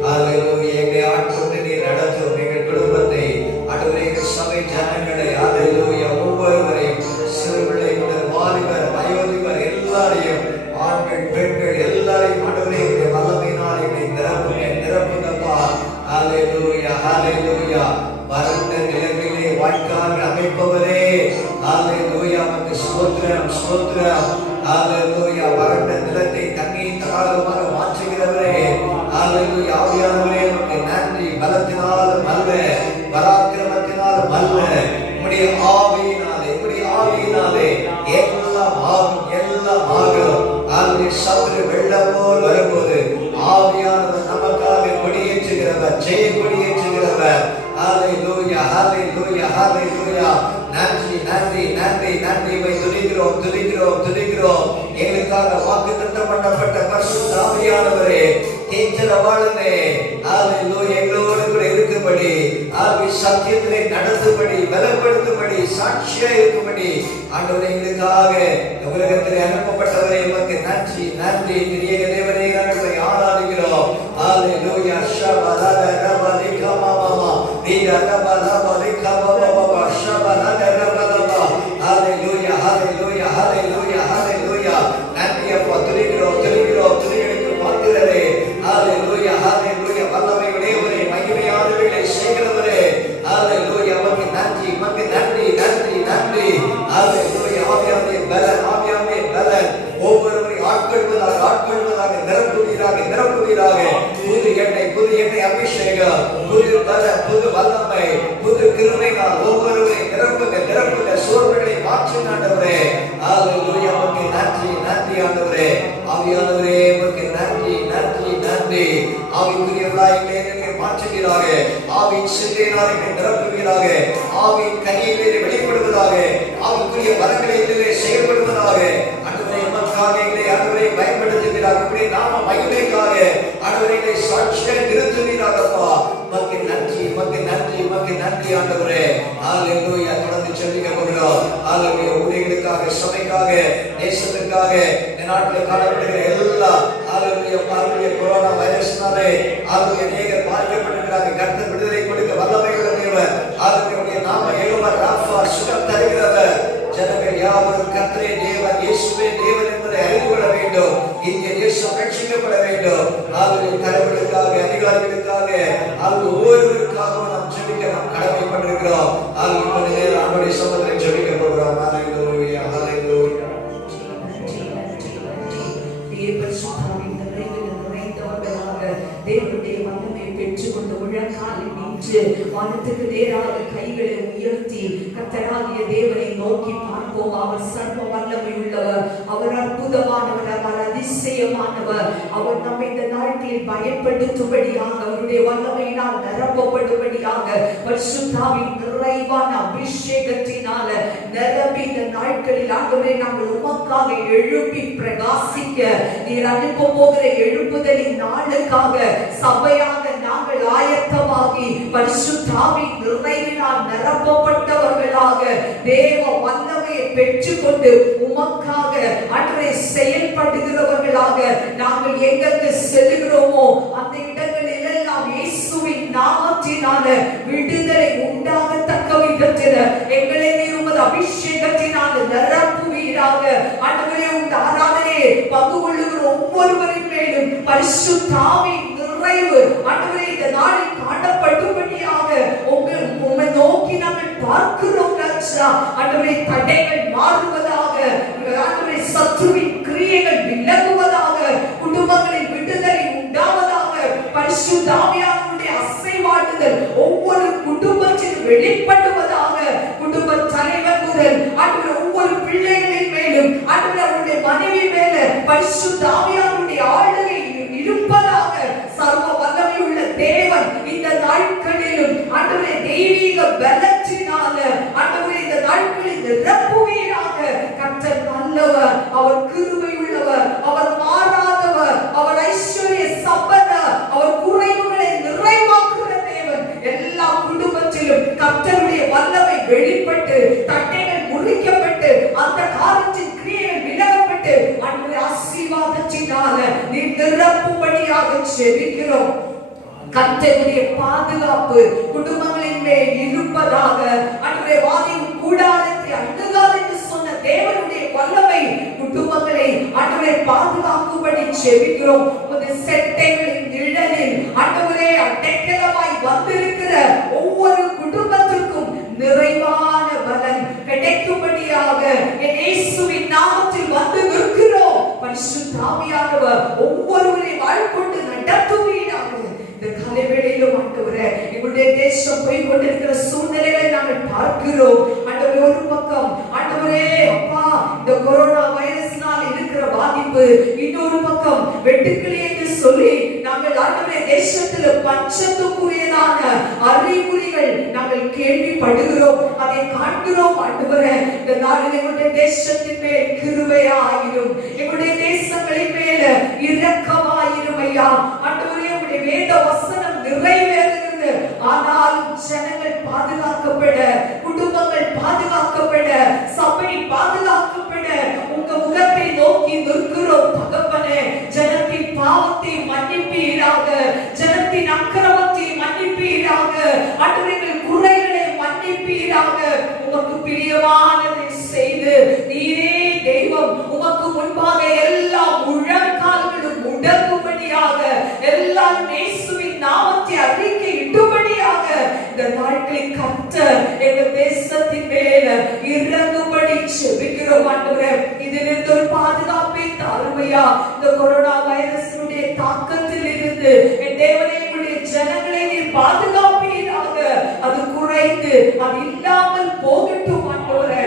ஹல்லேலூயா எங்களை ஆட்கொண்டு நீர் நடத்தும் எங்கள் குடும்பத்தை ஆண்டவரே எங்கள் சபை ஜனங்களை ஹல்லேலூயா ஒவ்வொருவரையும் சிறுபிள்ளை முதல் வாலிபர் வயோதிபர் எல்லாரையும் ஆண்கள் பெண்கள் எல்லாரையும் ஆண்டவரே உடைய வல்லமையினால் எங்களை நிரப்புங்கப்பா ஹல்லேலூயா ஹல்லேலூயா வறண்ட நிலங்களிலே வாய்க்கால்கள் அமைப்பவரே ஹல்லேலூயா உமக்கு ஸ்தோத்திரம் ஸ்தோத்திரம் ஹல்லேலூயா வறண்ட நிலத்தை தண்ணீர் தடாகமாக மாற்றுகிறவரே ஹல்லேலூயா ஆவியானவரே உமக்கு நன்றி பலத்தினாலும் அல்ல பராக்கிரமத்தினாலும் அல்ல உம்முடைய ஆவியினாலே எல்லாம் ஆகும் எல்லாம் ஆகும் ஹல்லேலூயா சத்துரு வெள்ளம் போல் வரும்போது ஆவியானவர் நமக்காக கொடியேற்றுகிறவர் ஜெய கொடியேற்றுகிறவர் ஹல்லேலூயா ஹல்லேலூயா ஹல்லேலூயா நன்றி நன்றி நன்றி நன்றி துதிக்கிறோம் துதிக்கிறோம் துதிக்கிறோம் எங்களுக்காக வாக்குத்தத்தம் பண்ணப்பட்ட பரிசுத்த ஆவியானவரே கேட்கிறவாளனே ஹல்லேலூயா எங்களோடு கூட இருக்கும்படி ஆவி சத்தியத்திலே நடத்தும்படி பலப்படுத்தும்படி சாட்சியா இருக்கும்படி ஆண்டவரே எங்களுக்காக உலகத்திலே அனுப்பப்பட்டவரே உமக்கு நன்றி நன்றி திரியக தேவனே நாங்கள் ஆராதிக்கிறோம் ஹல்லேலூயா ஷபலல ரபலிக மாமா நீரா ரபலிக மாமா ஷபலல ரபலல ஹல்லேலூயா ஹல்லேலூயா ஹல்லேலூயா ஹல்லேலூயா நன்றி அப்பா துதிக்கிறோம் துதிக்கிறோம் துதிகளுக்கு பாத்திரரே ஹல்லேலூயா ஹல்லேலூயா வல்லமை உடையவரே மகிமையானவைகளை செய்கிறவரே ஹல்லேலூயா உமக்கு நன்றி உமக்கு நன்றி நன்றி நன்றி ஹல்லேலூயா ஆவியானவரே பலன் ஒவ்வொருவரையும் ஆட்கொள்வதாக நிரப்புவீராக புது எண்ணெய் அபிஷேகம் புது பலன் புது வல்லமை புது கிருபையினால் ஒவ்வொருவரையும் நிரப்புங்க சோர்வுகளை மாற்றி ஆண்டவரே ஹல்லேலூயா உமக்கு நன்றி நன்றி ஆண்டவரே ஆவியானவரே உமக்கு நன்றி நன்றி நன்றி ஆவிக்குரியவர்களாய் எங்களை மாற்றுவீராக ஆவியின் சிந்தையினால் எங்களை நிரப்புவீராக ஆவியின் கனியிலே வெளிப்படுவதாக ஆவிக்குரிய வரங்களிலே செயல்படுவதாக ஆண்டவரே உமக்காக எங்களை ஆண்டவரை பயன்படுத்துவீராக உம்முடைய நாம மகிமைக்காக ஆண்டவரை சாட்சியாக நிறுத்துவீராகப்பா உமக்கு நன்றி உமக்கு நன்றி உமக்கு நன்றி ஆண்டவரே ஹல்லேலூயா தொடர்ந்து சொல்லிக்க போகிறோம் ஹல்லேலூயா ஊழியர்களுக்காக சபைக்காக தேசத்திற்காக இந்த நாட்டில் காணப்படுகிற எல்லா ஹல்லேலூயா கொரோனா வைரஸ்னாலே அநேகர் பாதிக்கப்பட்டிருக்கிறாங்க கர்த்தர் விடுதலை கொடுக்க வல்லமை உள்ள தேவன் ஹல்லேலூயா நாம ஏகோவா ராஃபா சுகம் தருகிறவர் ஜனங்கள் யாவரும் கர்த்தரே தேவன் இயேசுவே தேவன் என்பதை அறிந்து கொள்ள வேண்டும் இந்திய தேசம் ரட்சிக்கப்பட வேண்டும் ஹல்லேலூயா தலைவர்களுக்காக அதிகாரிகளுக்காக ஒவ்வொருவருக்காகவும் நாம் ஜெபிக்க நாம் கடமைப்பட்டிருக்கிறோம் ஹல்லேலூயா நம்முடைய சமூகத்தை ஜெபிக்க போகிறோம் ஹல்லேலூயா ஹல்லேலூயா தேவனுடைய வல்லமை பெற்றுக்கொண்டு முழங்காலில் நின்று வானத்துக்கு நேராக கைகளை உயர்த்தி கர்த்தர் தேவாதிய தேவனை நோக்கி பார்ப்போம். அவர் சர்வ வல்லமை உள்ளவர், அவர் அற்புதமானவர், அவர் அதிசயமானவர். அவர் நம்மை இந்த நாட்களில் பயன்படுத்தும்படியாக, அவருடைய வல்லமையினால் நிரப்பப்படும்படியாக, பரிசுத்தாவின் நிறைவான அபிஷேகத்தினால நிரப்பி இந்த நாட்களில் ஆண்டவரே நாங்கள் உமக்காக எழுப்பி பிரகாசிக்க, நீர் அனுப்ப போகிற எழுப்புதலின் நாளுக்காக சபையாக நாங்கள் ஆயத்தமாகி பரிசுத்தாவின் நிறைவினால் நிரப்பப்பட்டவர்களாக தேவ வல்லமையை பெற்றுக்கொண்டு உமக்காக அன்றை செயல்படுகிறவர்களாக நாங்கள் எங்களுக்கு செல்கிறோமோ அந்த இடங்களில் எல்லாம் இயேசுவின் நாமத்தினால விடுதலை உண்டாகத்தக்க விதத்தில் எங்களை நீர் உமது அபிஷேகத்தினால் நிரப்புவீராக. ஆண்டவரே, உங்கள் ஆராதனையை பங்கு கொள்ளுகிற ஒவ்வொருவரின் மேலும் பரிசுத்தாவின் நிறைவு ஆண்டவரே இந்த நாளில் காணப்படும்படியாக உம்மை நோக்கி நாங்கள் பார்க்கிறோம் ராஜா. ஆண்டவரே, தடைகள் மாறுவதாக, ஆண்டவரே சத்துருவின் கிரியைகள் விலகுவதாக, குடும்பங்களில் விடுதலை உண்டாவதாக, பரிசுத்த ஆவியானவருடைய அசைவாடுதல் ஒவ்வொரு குடும்பத்திலும் வெளிப்படுவதாக, குடும்ப தலைவர் முதல் ஆண்டவரே ஒவ்வொரு பிள்ளைகளின் மேலும் ஆண்டவரே அவருடைய மனைவி மேல பரிசுத்த ஆவியானவருடைய ஆளுகை இருப்பதாக, சர்வ வல்லமை உள்ள தேவன் இந்த நாட்களிலும் ஆண்டவரே தெய்வீக பலத்தினால ஆண்டவரே இந்த நாட்களில் நிரப்புவீராக. கர்த்தர் நல்லவர், அவர் கிருபை உள்ளவர், அவர் மாறாதவர், அவர் ஐஸ்வர்ய சம்பந்தர், அவர் குறைவுகளை நிறைவாக்குகிற தேவன். எல்லா குடும்பத்திலும் கர்த்தருடைய வல்லமை வெளிப்பட்டு தட்டைகள் முறிக்கப்பட்டு அந்த காலத்தின் கிரியைகள் விலகப்பட்டு ஆண்டவரே ஆசீர்வாதத்தினால நீர் நிரப்பும்படியாக ஜெபிக்கிறோம். கர்த்தருடைய பாதுகாப்பு குடும்பங்களின் மேல் இருப்பதாக. ஆண்டவரே, வாதின் கூடாரத்தை அணுகாது என்று சொன்ன தேவனுடைய வல்லமை குடும்பங்களை ஆண்டவரே பாதுகாக்கும்படி ஜெபிக்கிறோம். உமது செட்டைகளின் நிழலில் ஆண்டவரே அடைக்கலமாய் வந்திருக்கிற ஒவ்வொரு குடும்பத்திற்கும் நிறைவான பலன் கிடைக்கும்படியாக இயேசுவின் நாமத்தில் வந்து நிற்கிறோம். பரிசுத்த ஆவியானவர் ஒவ்வொருவரை வாழ்க்கொண்டு நடத்துவீராக. இந்த காலைவேளையிலும் ஆண்டவரே, எங்களுடைய தேசம் போய் கொண்டிருக்கிற சூழ்நிலைகளை நாங்கள் பார்க்கிறோம். ஆண்டவரே, ஒரு பக்கம் ஆண்டவரே அப்பா இந்த கொரோனா வைரஸ்னால் இருக்கிற பாதிப்பு, இன்னொரு பக்கம் வெட்டுக்கிளி என்று சொல்லி நாங்கள் ஆண்டவரே தேசத்தில் பஞ்சத்துக்குரியதான அறிகுறிகள் நாங்கள் கேள்விப்படுகிறோம், அதை காண்கிறோம். ஆண்டவரே, இந்த நாளில் எங்களுடைய தேசத்தின் மேல் கிருபையாயிரும், எங்களுடைய தேசங்களின் மேல இரக்கமாயிரும் ஐயா. ஆண்டவரே, உங்களுடைய வேத வசனம் நிறைவேறுகிறது. ஆனாலும் ஜனங்கள் பாதுகாக்கப்பட, குடும்பங்கள் பாதுகாக்கப்பட, சபை பாதுகாக்கப்பட உங்க முகத்தை நோக்கி நிற்கிறோம் தகப்பனே. ஜனத்தின் பாவத்தை மன்னிப்பீராக, ஜனத்தின் அக்கிரமத்தை மன்னிப்பீராக, ஆண்டவர்கள் குறைகளை மன்னிப்பீராக. உமக்கு பிரியமானதை செய்து நீரே தெய்வம், உமக்கு முன்பாக எல்லா முழங்கால்களும் முடங்கும்படியாக, எல்லாரும் இயேசுவின் நாமத்தை அறிக்கை இடும்படியாக இந்த நாட்களில் கர்த்தர் எங்கள் தேசத்தின் மேல இறங்கும்படி ஜெபிக்கிறோம். ஆண்டவரே, இதிலிருந்து ஒரு பாதுகாப்பை தாருமையா. இந்த கொரோனா வைரஸினுடைய தாக்கத்தில் இருந்து என் தேவனே உங்களுடைய ஜனங்களை நீர் பாதுகாப்பீராக. அது குறைந்து அது இல்லாமல் போகட்டும் ஆண்டவரே.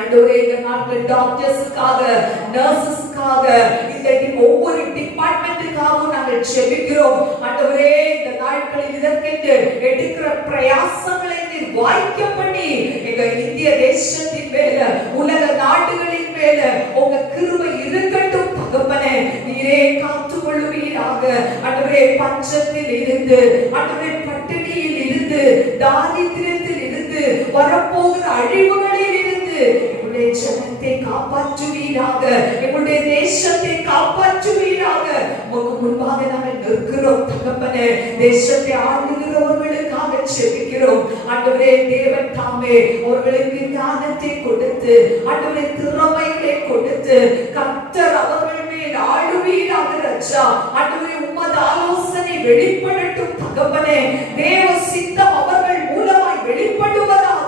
ஆண்டவரே, இந்த நாட்கள் டாக்டர்ஸ்க்காக, நர்சஸ்க்காக, இந்த ஒவ்வொரு டிபார்ட்மெண்ட்டுக்காகவும் நாங்கள் ஜெபிக்கிறோம். ஆண்டவரே, இந்த நாட்களில் இதற்கென்று எடுக்கிற பிரயாசங்களை நீர் வாய்க்க பண்ணி எங்க இந்திய தேசத்தின் மேல, உலக நாடுகளின் மேல உங்க கிருபை இருக்கட்டும் தகப்பனே. நீரே காத்துக் கொள்ளுவீராக. ஆண்டவரே, பஞ்சத்தில் இருந்து, ஆண்டவரே பட்டினியில் இருந்து, தாரித்திரத்தில் இருந்து, வரப்போகிற அழிவுகளில் இருந்து எங்களுடைய ஜனத்தை காப்பாற்றுவீராக, எங்களுடைய தேசத்தை காப்பாற்றுவீராக. உமக்கு முன்பாக நாங்கள் நிற்கிறோம் தகப்பனே. தேசத்தை ஆளுகிறவர்களுக்காக ஜெபிக்கிறோம். ஆண்டவரே, தேவன் தாமே அவர்களுக்கு ஞானத்தை கொடுத்து, ஆண்டவரே திறமைகளை கொடுத்து கர்த்தர் அவர்கள் மேல் ஆளுவீராக ராஜா. ஆண்டவரே, உமது ஆலோசனை வெளிப்படட்டும் தகப்பனே. தேவ சித்தம் அவர்கள் மூலமாய் வெளிப்படுவதாக.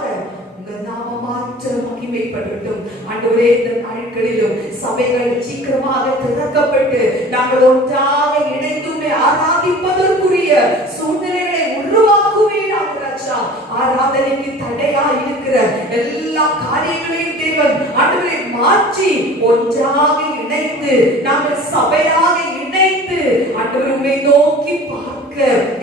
மகிமைப்படட்டும் ஆண்டவரே. இந்த நாட்களிலும் சபைகள் சீக்கிரமாக திறக்கப்பட்டு நாங்கள் ஒன்றாக இணைந்துமே ஆராதிப்பதற்குரிய சூழ்நிலைகளை உருவாக்குவீராக ராஜா. ஆராதனைக்கு தடையா இருக்கிற எல்லா காரியங்களையும் தேவன் ஆண்டவரை மாற்றி ஒன்றாக இணைந்து நாங்கள் சபையாக இணைந்து ஆண்டவரை உம்மை நோக்கி பார்க்க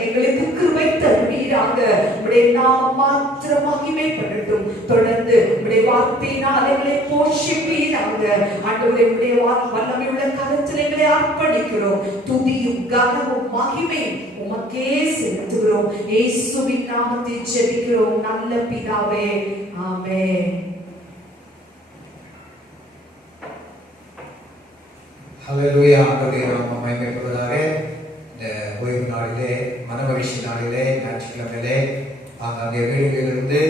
எங்களுக்கு கிருபை தருவீராக. உம்முடைய நாமம் மாத்திரம் மகிமைப்படட்டும். தொடர்ந்து உம்முடைய வார்த்தையினால் எங்களை போஷிப்பீராக. ஆண்டவரே உம்முடைய வல்லமையுள்ள கரத்தில் எங்களை அர்ப்பணிக்கிறோம். துதியும் கனமும் மகிமையும் உமக்கே செலுத்துகிறோம். இயேசுவின் நாமத்தில் ஜெபிக்கிறோம் நல்ல பிதாவே, ஆமென். ஹல்லேலூயா. ஆண்டவருடைய நாமம் மகிமைப்படுவதாக. இந்த ஓய்வு நாளிலே, மனமகிழ்ச்சி நாளிலே, ஞாயிற்றுக்கிழமையிலே அங்கே வீடுகளிலிருந்து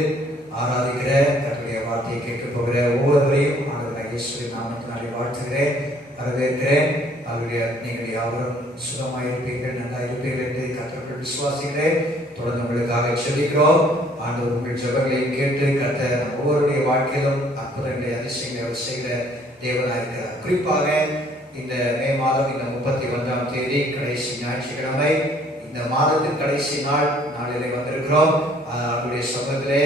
ஆராதிக்கிற கர்த்தருடைய வார்த்தையை கேட்க போகிற ஒவ்வொருவரையும் ஆண்டவராகிய இயேசுவின் நாமத்தினாலே வாழ்த்துகிறேன், வரவேற்கிறேன். அவருடைய நீங்கள் யாவரும் சுகமாக இருப்பீர்கள், நல்லா இருப்பீர்கள் என்று கர்த்தருக்குள் விசுவாசிக்கிறேன். தொடர்ந்து உங்களுக்காக ஜெபிக்கிறோம். ஆண்டவர் உங்கள் ஜெபங்களையும் கேட்டு கர்த்தர் ஒவ்வொருடைய வாழ்க்கையிலும் அற்புதங்களை அதிசயங்களை அவர் செய்கிற தேவனாக இருக்கிறார். குறிப்பாக இந்த மே மாதம் இந்த 31ஆம் தேதி கடைசி ஞாயிற்றுக்கிழமை, இந்த மாதத்தின் கடைசி நாளிலே வந்திருக்கிறோம். அவருடைய சமூகத்திலே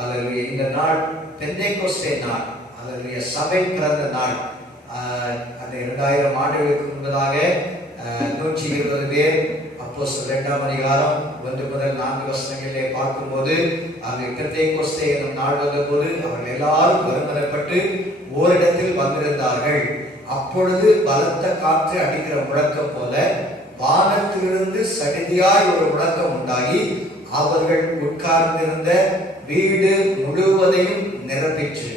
அல்லது இந்த நாள் பெந்தேகோஸ்தே நாள், அல்லது சபை பிறந்த நாள். அந்த 2000 ஆண்டுகளுக்கு முன்பதாக 120 பேர் அப்போஸ்தலர் 2ஆம் அதிகாரம் 1 முதல் 4 வசனங்களிலே பார்க்கும்போது அங்கே பெந்தேகோஸ்தே என்னும் நாள் வந்தபோது அவர்கள் எல்லாரும் ஒருமனப்பட்டு ஓரிடத்தில் வந்திருந்தார்கள். அப்பொழுது பலத்த காற்று அடிக்கிற முழக்கம் போல வானத்திலிருந்து சடிதியாய் ஒரு முழக்கம் உண்டாகி அவர்கள் உட்கார்ந்திருந்த வீடு முழுவதையும் நிரப்பிற்று.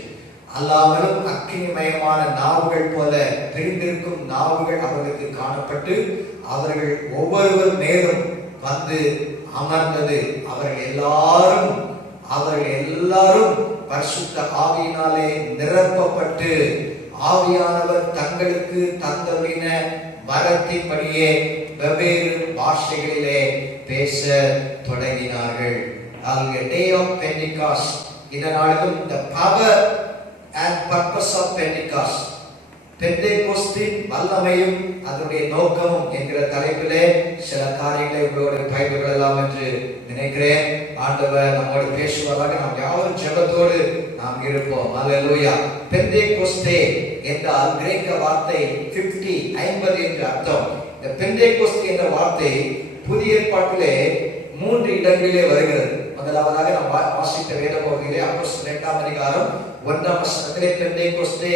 அல்லாமலும் அக்கினிமயமான நாவுகள் போல பிரிந்திருக்கும் நாவுகள் அவர்களுக்கு காணப்பட்டு அவர்கள் ஒவ்வொருவர் மேலும் வந்து அமர்ந்தது. அவர்கள் எல்லாரும் பரிசுத்த ஆவியினாலே நிரப்பப்பட்டு ஆவியானவர் தங்களுக்கு தந்தவரின வரத்தின்படியே வெவ்வேறு பாஷைகளிலே பேச தொடங்கினார்கள். Day of Pentecost. இதனாலும் the power and purpose of Pentecost, பெந்தேகோஸ்தின் வல்லமையும் அதனுடைய நோக்கமும் என்கிற தலைப்பிலே சில காரியங்களை உங்களோடு பகிர்ந்து கொள்ளலாம் என்று நினைக்கிறேன். ஆண்டவர் நம்மோடு பேசுவதாக நாம் யாவரும் ஜெபத்தோடு நாம் இருப்போம். அல்லேலூயா. பெந்தேகோஸ்தே என்றால் கிரேக்க வார்த்தை 50 என்று அர்த்தம். இந்த பெந்தேகோஸ்தே என்ற வார்த்தை புதிய ஏற்பாட்டிலே 3 இடங்களிலே வருகிறது. முதலாவதாக நாம் வாசித்த வேத பகுதியிலே அப்போஸ்தலர் 2ஆம் அதிகாரம் 1ஆம் வசனத்திலே பெந்தேகோஸ்தே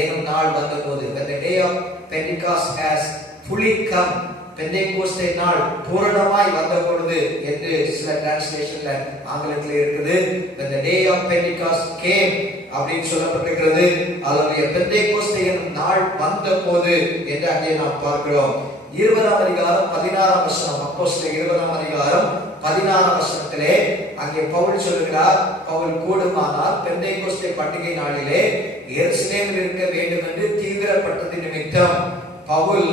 என்னும் நாள் வந்தபோது, when the day of Pentecost has fully come, Pentecost நாள் பூரணமாய் வந்த பொழுது என்று சில டிரான்ஸ்லேஷன்ல ஆங்கிலத்தில் இருக்குது. when the day of Pentecost came அப்படின்னு சொல்லப்பட்டிருக்கிறது. அதனுடைய பெந்தேகோஸ்தே என்னும் நாள் வந்த போது என்று அங்கே நாம் பார்க்கிறோம். 20ஆம் அதிகாரம் 16ஆம் வசனம், அப்போஸ்தலர் 20ஆம் அதிகாரம் 16ஆம் வசனத்திலே அங்கே பவுல் சொல்கிறார், பவுல் கூடுமானால் பெந்தேகோஸ்தே பண்டிகை நாளிலே எருசலேமில் இருக்க வேண்டும் என்று தீவிரப்பட்டது நிமித்தம் பவுல்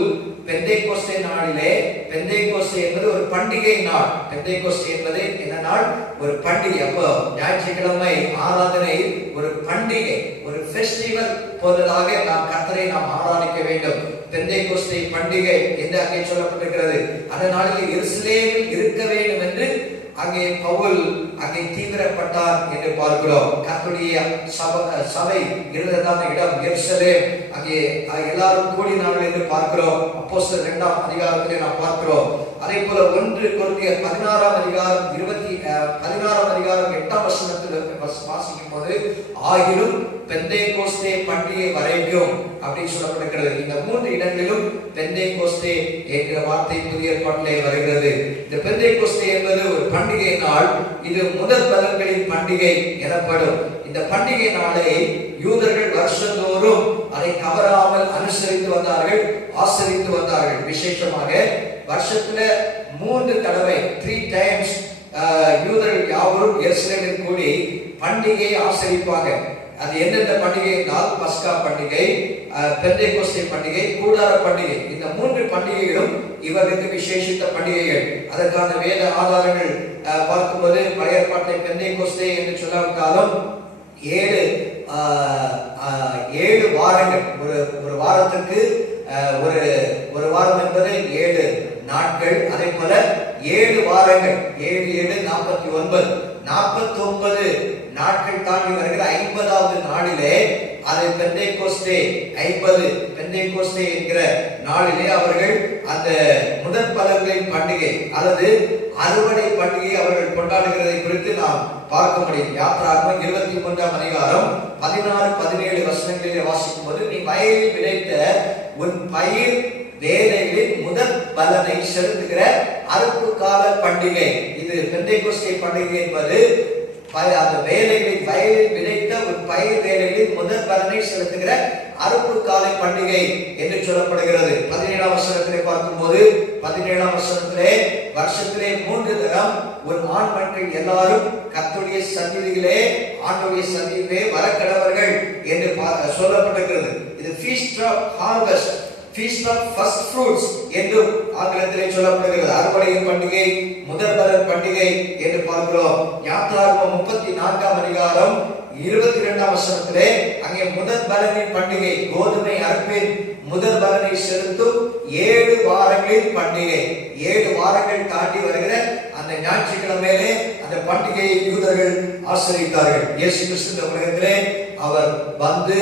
பெந்தேகோஸ்தே நாளிலே, பெந்தேகோஸ்தே என்பது ஒரு பண்டிகை நாள். பெந்தேகோஸ்தே என்பது என்ன நாள்? ஒரு பண்டிகை. அப்போ ஞாயிற்றுக்கிழமை ஆராதனை ஒரு பண்டிகை, ஒரு ஃபெஸ்டிவல் போன்றதாக நாம் கர்த்தரை நாம் ஆராதிக்க வேண்டும். பெந்தேகோஸ்தே பண்டிகை என்று அங்கே சொல்லப்பட்டிருக்கிறது. அந்த நாளில் எருசலேமில் இருக்க வேண்டும் என்று அங்கே பவுல் அங்கே தீவிரப்பட்டார் என்று பார்க்கிறோம். கர்த்தருடைய சபை இருந்ததான இடம் எருசலேம். அங்கே எல்லாரும் கூடினார்கள் என்று பார்க்கிறோம். அப்போஸ்தலர் 2ஆம் அதிகாரத்திலே நாம் பார்க்கிறோம். அதே போல 1 கொரிந்தியர் 16ஆம் அதிகாரம் 8ஆம் வசனத்தில் வாசிக்கும் போது, ஆகிலும் பெந்தேகோஸ்தே பண்டிகை வரைக்கும் அப்படின்னு சொல்லப்பட்டிருக்கிறது. இந்த 3 இடங்களிலும் பெந்தேகோஸ்தே என்கிற வார்த்தை புதிய ஏற்பாட்டிலே வருகிறது. இந்த பெந்தேகோஸ்தே என்பது ஒரு பண்டிகை நாள். இது முதல் பலன்களின் பண்டிகை எனப்படும். இந்த பண்டிகை நாளை யூதர்கள் வருஷந்தோறும் அதை தவறாமல் அனுசரித்து வந்தார்கள், ஆசரித்து வந்தார்கள். விசேஷமாக வருஷத்துல 3 தடவை 3 டைம்ஸ் யூதர்கள் யாவரும் எருசலேமில் கூடி பண்டிகையை ஆசரிப்பாங்க. அது எந்தெந்த பண்டிகை என்றால் பஸ்கா பண்டிகை, பெந்தேகோஸ்தே பண்டிகை, கூடார பண்டிகை. இந்த 3 பண்டிகைகளும் இவர்களுக்கு விசேஷித்த பண்டிகைகள். அதற்கான வேத ஆதாரங்கள் பார்க்கும்போது பழைய ஏற்பாட்டை பெந்தேகோஸ்தே என்று சொல்லாவிட்டாலும் 7 வாரங்கள், ஒரு வாரத்திற்கு ஒரு வாரம் என்பது 7 நாட்கள். அதே போல 7 வாரங்கள், 7 7 49 49 நாட்கள் தாண்டி வருகிற 50வது நாளிலே அது பெந்தேகோஸ்தே 50 பெந்தேகோஸ்தே என்கிற நாளிலே அவர்கள் அந்த முதற் பலன்களின் பண்டிகை அல்லது அறுவடை பண்டிகை அவர்கள் கொண்டாடுகிறதை குறித்து நாம் பார்க்க முடியும். யாத்திராகமம் 23ஆம் அதிகாரம் 16-17 வசனங்களிலே வாசிக்கும் போது, நீ வயலில் விளைத்த உன் பயிர் வேலைகளில் முதல் பலனை செலுத்துகிற அறுப்பு கால பண்டிகை. இது பெந்தேகோஸ்தே பண்டிகை என்பது அந்த வேலைகளில் வயலில் விளைத்த ஒரு பயிர் வேலைகளில் முதல் பலனை செலுத்துகிற அறுப்பு காலை பண்டிகை என்று சொல்லப்படுகிறது. 17ஆம் வசனத்திலே பார்க்கும்போது, 17ஆம் வசனத்திலே வருஷத்திலே 3 தரம் ஒரு ஆண் மக்கள் எல்லாரும் கர்த்தருடைய சந்நிதியிலே ஆண்டவருடைய சந்நிதியிலே வரக்கடவர்கள் என்று சொல்லப்பட்டிருக்கிறது. இது feast of harvest, feast of first fruits என்று ஆங்கிலத்திலே சொல்லப்படுகிறது. அறுவடையின் பண்டிகை, முதல் பலன் பண்டிகை என்று பார்க்கிறோம். யாத்திராகமம் 34ஆம் அதிகாரம் 22ஆம் வசனத்திலே அங்கே முதல் பலனின் பண்டிகை, கோதுமை அறுப்பின் முதல் பலனை செலுத்தும் 7 வாரங்களின் பண்டிகை. 7 வாரங்கள் தாண்டி வருகிற அந்த ஞாயிற்றுக்கிழமையிலே அந்த பண்டிகையை யூதர்கள் ஆசரித்தார்கள். இயேசு கிறிஸ்து இந்த உலகத்திலே அவர் வந்து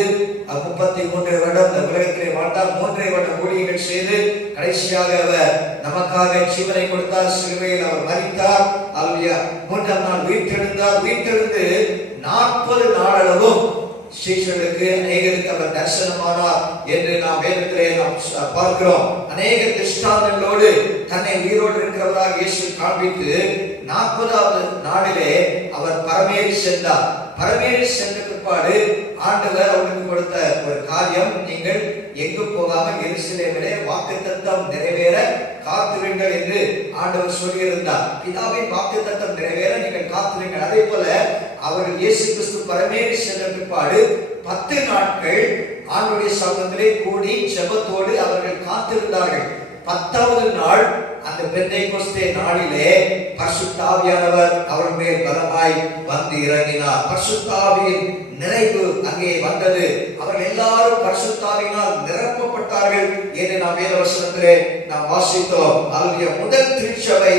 33 வருடம் இந்த உலகத்திலே வாழ்ந்தார். 3 வருடம் ஊழியங்கள் செய்து கடைசியாக அவர் நமக்காக ஜீவனை கொடுத்தார். சிலுவையில் அவர் மரித்தார். அல்லேலூயா. 3ஆம் நாள் உயிர்த்தெழுந்தார். உயிர்த்தெழுந்து 40 நாளளவும் சீஷர்களுக்கு அநேகருக்கு அவர் தரிசனமானார் என்று நாம் வேதத்திலே நாம் பார்க்கிறோம். அநேக திருஷ்டாந்தங்களோடு தன்னை உயிரோடு இருக்கிறவராக இயேசு காண்பித்து 40வது நாளிலே அவர் பரமேறி சென்றார். பரமேறி சென்ற பிற்பாடு ஆண்டவர் அவருக்கு கொடுத்த ஒரு காரியம், நீங்கள் எங்கு போகாமல் எருசலேமிலே வாக்குத்தத்தம் நிறைவேற காத்திருங்கள் என்று ஆண்டவர் சொல்லியிருந்தார். பிதாவின் வாக்குத்தத்தம் நிறைவேற நீங்கள் காத்திருங்கள். அதே போல அவர்கள் இயேசு கிறிஸ்து பரமேறி சென்ற பிற்பாடு 10 நாட்கள் ஆண்டவருடைய சமூகத்திலே கூடி ஜெபத்தோடு அவர்கள் காத்திருந்தார்கள். 10வது நாள் அந்த பெந்தேகோஸ்தே நாளிலே பரிசுத்த ஆவியானவர் அவர் மேல் பலமாய் வந்து இறங்கினார். பரிசுத்த ஆவியின் நிறைவு அங்கே வந்தது. அவர்கள் எல்லாரும் பரிசுத்த ஆவியினால் நிரப்பப்பட்டார்கள் என்று நாம் வேத வசனத்திலே நாம் வாசித்தோம். அல்லேலூயா. முதல் திருச்சபை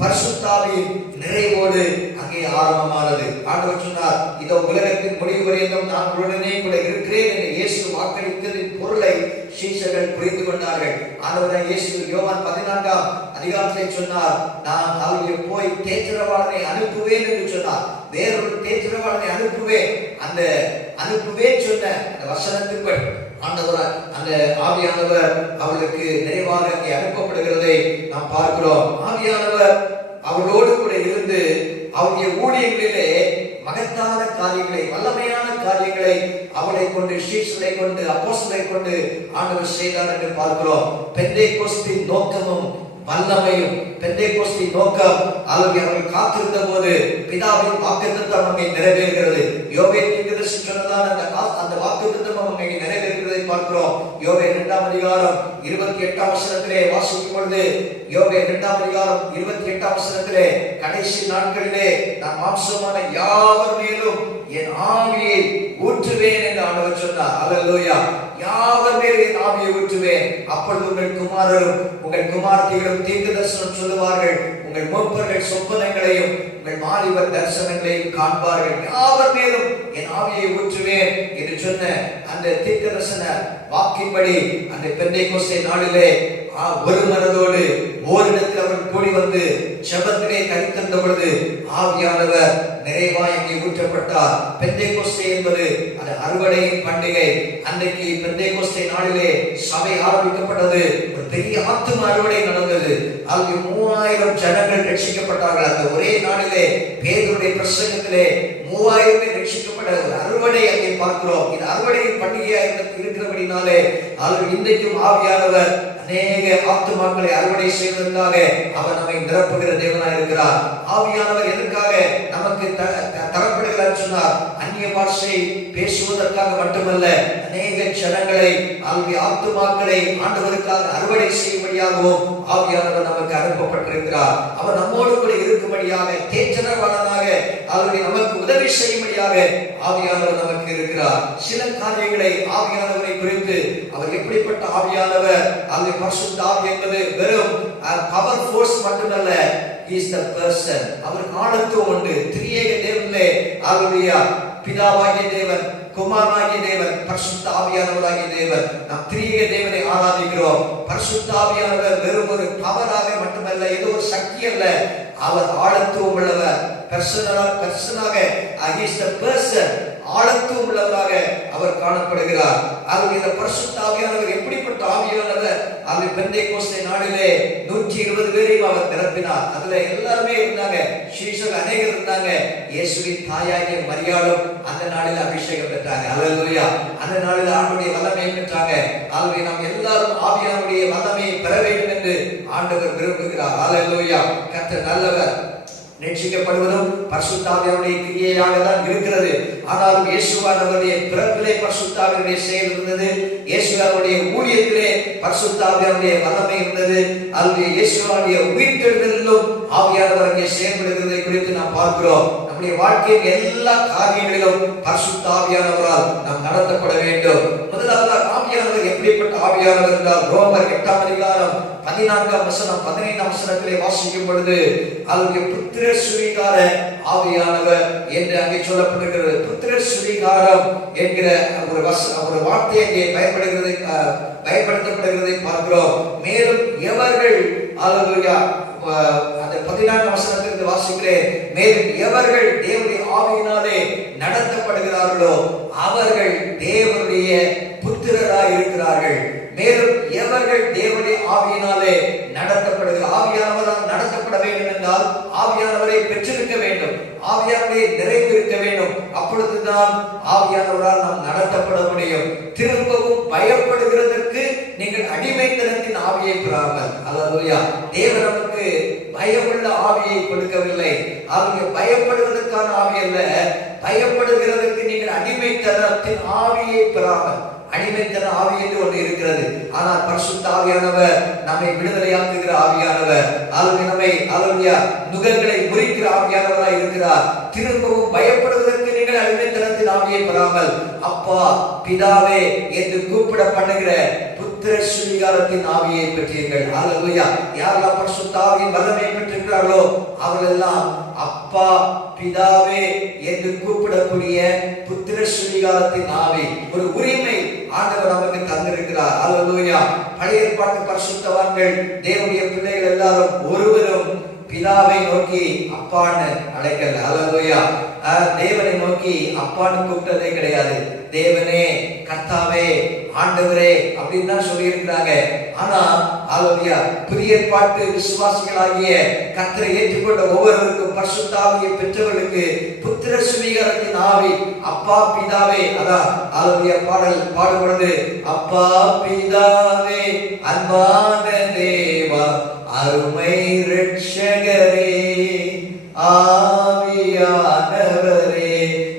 பரிசுத்த ஆவியின் நிறைவோடு அங்கே ஆரம்பமானது. ஆண்டவர் சொன்னார், இதோ உலகத்தின் முடிவு வரையிலும் நான் உடனே கூட இருக்கிறேன் என்று இயேசு வாக்களித்ததின் பொருளை சீஷர்கள் புரிந்து கொண்டார்கள். ஆண்டவர் இயேசு யோவான் 14ஆம் அதிகாரத்திலே சொன்னார், நான் அவர்களை போய் தேற்றரவாளனை அனுப்புவேன் என்று சொன்னார். வேறொரு தேற்றரவாளனை அனுப்புவேன். அந்த அனுப்புவேன் சொன்ன அந்த வசனத்தின்படி ஆண்டவர் அந்த ஆவியானவர் அவர்களுக்கு நிறைவாக அங்கே அனுப்பப்படுகிறதை நாம் பார்க்கிறோம். ஆவியானவர் அவர்களோடு கூட இருந்து அவருடைய ஊழியங்களிலே மகத்தான காரியங்களை, வல்லமையான காரியங்களை அவளை கொண்டு, சீஷரை கொண்டு, அப்போஸ்தலரை கொண்டு ஆண்டவர் செய்தார் என்று பார்க்கிறோம். பெந்தேகோஸ்தின் நோக்கமும் வல்லமையும், பெந்தேகோஸ்தின் நோக்கம் அவர்கள் காத்திருந்த போது பிதாவின் வாக்குத்தத்தம் அங்கே நிறைவேறுகிறது. யோவேல் தீர்க்கதரிசி சொன்னதான அந்த வாக்குத்தத்தம் அங்கே நிறைவேறுகிறதை பார்க்கிறோம். யோவேல் 2ஆம் அதிகாரம் 28ஆம் வசனத்திலே வாசிக்கும் பொழுது, யோவேல் 2ஆம் அதிகாரம் 28ஆம் வசனத்திலே, கடைசி நாட்களிலே நான் மாம்சமான யாவர் மேலும் என் ஆவியை ஊற்றுவேன் என்று ஆண்டவர் சொன்னார். அல்லேலூயா. யாவர் மேல் என் ஆவியை ஊற்றுவேன். அப்பொழுது உங்கள் குமாரரும் உங்கள் குமாரத்திகளும் தீர்க்கதரிசனம் சொல்லுவார்கள். உங்கள் மூப்பர்கள் சொப்பனங்களையும் உங்கள் மாலிபர் தரிசனங்களையும் காண்பார்கள். யாவர் மேலும் என் ஆவியை ஊற்றுவேன் என்று சொன்ன அந்த தீர்க்கதரிசன வாக்கின்படி அந்த பெந்தேகோஸ்தே நாளிலே ஒரு மனதோடு ஓரிடத்தில் அவர்கள் கூடி வந்து ஜெபத்திலே தரித்திருந்த பொழுது ஆவியானவர் நிறைவாய் அங்கே ஊற்றப்பட்டார். பெந்தேகோஸ்தே என்பது அது அறுவடையின் பண்டிகை. அன்றைக்கு பெந்தேகோஸ்தே நாளிலே சபை ஆரம்பிக்கப்பட்டது. ஒரு பெரிய ஆத்தும அறுவடை நடந்தது. அங்கு 3000 ஜனங்கள் ரட்சிக்கப்பட்டார்கள். அந்த ஒரே நாளிலே பேதுருடைய பிரசங்கத்திலே 3000 பேர் ரட்சிக்கப்பட்ட ஒரு அறுவடை அங்கே பார்க்கிறோம். இது அறுவடையின் பண்டிகையாக இருக்கிறபடினாலே இன்றைக்கும் ஆவியானவர் அநேக ஆத்துமாக்களை அறுவடை செய்வதற்காக அவர் நம்மை நிரப்புகிற தேவனாய் இருக்கிறார். ஆவியானவர் எதற்காக நமக்கு தரப்படுகிறார் சொன்னார், அந்நிய பாஷை பேசுவதற்காக மட்டுமல்ல, அநேக ஜனங்களை ஆத்துமாக்களை ஆண்டவருக்காக அறுவடை செய்யும்படியாகவும் ஆவியானவர் நமக்கு அனுப்பப்பட்டிருக்கிறார். அவர் நம்மோடு கூட இருக்கும்படியாக, தேற்றரவாளனாக நமக்கு உதவி செய்யும்படியாக ஆவியானவர் நமக்கு இருக்கிறார். சில காரியங்களை ஆவியானவரை குறித்து, அவர் எப்படிப்பட்ட ஆவியானவர், பரிசுத்த ஆவி என்பது வெறும் பவர் ஃபோர்ஸ் மட்டுமல்ல, he is the person. அவருக்கு ஆளத்துவம் உண்டு. திரியேக தேவனே ஹalleluya. பிதாவாகிய தேவன், குமாரனாகிய தேவன், பரிசுத்த ஆவியானவராகிய தேவன். நாம் திரியேக தேவனை ஆராதிக்கிறோம். பரிசுத்த ஆவியானவர் வெறும் ஒரு பவராக மட்டுமல்ல, ஏதோ ஒரு சக்தி அல்ல, அவர் ஆளத்துவம் உள்ளவர். பர்சனாக he is the person, ஆளத்துவம் உள்ளவராக அவர் காணப்படுகிறார். ஆகவே இந்த பரிசுத்த ஆவியானவர் எப்படிப்பட்ட ஆவியானவர்? அது பெந்தேகோஸ்தே நாளிலே 120 பேரையும் அவர் நிரப்பினார். அதுல எல்லாருமே இருந்தாங்க, சீஷர்கள் அநேகர் இருந்தாங்க. இயேசுவின் தாயாகிய மரியாளும் அந்த நாளில் அபிஷேகம் பெற்றாங்க. ஹல்லேலூயா. அந்த நாளில் ஆண்டவருடைய வல்லமையை பெற்றாங்க. ஆகவே நாம் எல்லாரும் ஆவியானுடைய வல்லமையை பெற வேண்டும் என்று ஆண்டவர் விரும்புகிறார். ஹல்லேலூயா. கர்த்தர் நல்லவர். ரட்சிக்கப்படுவதும் பரிசுத்த ஆவியானுடைய கிரியையாக தான் இருக்கிறது. ஆனாலும் இயேசுவானவருடைய பிறப்பிலே பரிசுத்த ஆவியானுடைய செயல் இருந்தது. இயேசுவானுடைய ஊழியத்திலே பரிசுத்த ஆவியானுடைய வல்லமை இருந்தது. அதுவே இயேசுவானுடைய உயிர்த்தெழுதலிலும் ஆவியானவர் அங்கே செயல்படுகிறதை குறித்து நாம் பார்க்கிறோம். நம்முடைய வாழ்க்கையின் எல்லா காரியங்களிலும் பரிசுத்த ஆவியானவரால் நாம் நடத்தப்பட வேண்டும். முதலாவது ஆவியானவர் எப்படிப்பட்ட ஆவியானவர் என்றால், ரோமர் 8ஆம் அதிகாரம் 14ஆம் வசனம் 15ஆம் வசனத்திலே வாசிக்கும் பொழுது அதுக்கு புத்திர சுவீகார ஆவியானவர் என்று அங்கே சொல்லப்பட்டிருக்கிறது. புத்திர சுவீகாரம் என்கிற ஒரு வார்த்தை அங்கே பயன்படுத்தப்படுகிறதை பார்க்கிறோம். மேலும் எவர்கள் ஹல்லேலூயா அந்த 14ஆம் வசனத்திலிருந்து வாசிக்கிறேன். மேலும் எவர்கள் தேவனுடைய ஆவியினாலே நடத்தப்படுகிறார்களோ அவர்கள் தேவனுடைய புத்திரராய் இருக்கிறார்கள். மேலும் எவர்கள் தேவனுடைய ஆவியினாலே நடத்தப்படுகிற ஆவியானவரால் நடத்தப்பட வேண்டும் என்றால் ஆவியானவரை பெற்றிருக்க வேண்டும், ஆவியானவரை நிறைவு இருக்க வேண்டும். அப்பொழுதுதான் ஆவியானவரால் நாம் நடத்தப்பட முடியும். திரும்பவும் பயப்படுகிறதற்கு நீங்கள் அடிமைத்தனத்தின் ஆவியை பெறாமல், ஹல்லேலூயா, தேவன் நமக்கு பயமுள்ள ஆவியை கொடுக்கவில்லை. அவங்க பயப்படுவதற்கான ஆவி அல்ல, பயப்படுகிறதற்கு நீங்கள் அடிமைத்தனத்தின் ஆவியை பெறாமல். அடிமைத்தன ஆவி என்று ஒன்று இருக்கிறது. ஆனால் பரிசுத்த ஆவியானவர் நம்மை விடுதலையாக்குகிற ஆவியானவர். நம்மை ஹல்லேலூயா நுகங்களை முறிக்கிற ஆவியானவராய் இருக்கிறார். திரும்பவும் பயப்படுவதற்கு நீங்கள் அடிமைத்தனத்தின் ஆவியை பெறாமல் அப்பா பிதாவே என்று கூப்பிட பண்ணுகிற புத்திர சுவீகாரத்தின் ஆவியை பெற்றீர்கள். ஹல்லேலூயா. யாரெல்லாம் பரிசுத்த ஆவியின் வல்லமையை பெற்றிருக்கிறார்களோ அவர்களெல்லாம் அப்பா பிதாவே என்று கூப்பிடக்கூடிய புத்திர சுவீகாரத்தின் ஆவி, ஒரு உரிமை ஆண்டவர் நமக்கு தந்திருக்கிறார். ஹல்லேலூயா. பழைய ஏற்பாட்டு பரிசுத்தவான்கள் தேவனுடைய பிள்ளைகள் எல்லாரும் ஒருவரும் பிதாவை நோக்கி அப்பான்னு அழைக்கல. ஹல்லேலூயா. தேவனை நோக்கி அப்பான்னு கூப்பிட்டதே கிடையாது. தேவனே, கர்த்தாவே, ஆண்டவரே அப்படின்னு தான் சொல்லி இருக்கிறாங்க. ஆனா ஹல்லேலூயா புதிய ஏற்பாட்டு விசுவாசிகளாகிய கர்த்தரை ஏற்றுக்கொண்ட ஒவ்வொருவருக்கும் பரிசுத்த ஆவியை பெற்றவர்களுக்கு புத்திர சுவீகாரத்தின் ஆவி அப்பா பிதாவே. அதான் ஹல்லேலூயா பாடல் பாடும்பொழுது அப்பா பிதாவே அன்பான தேவா அருமை ரட்சகரே ஆவியானவரே,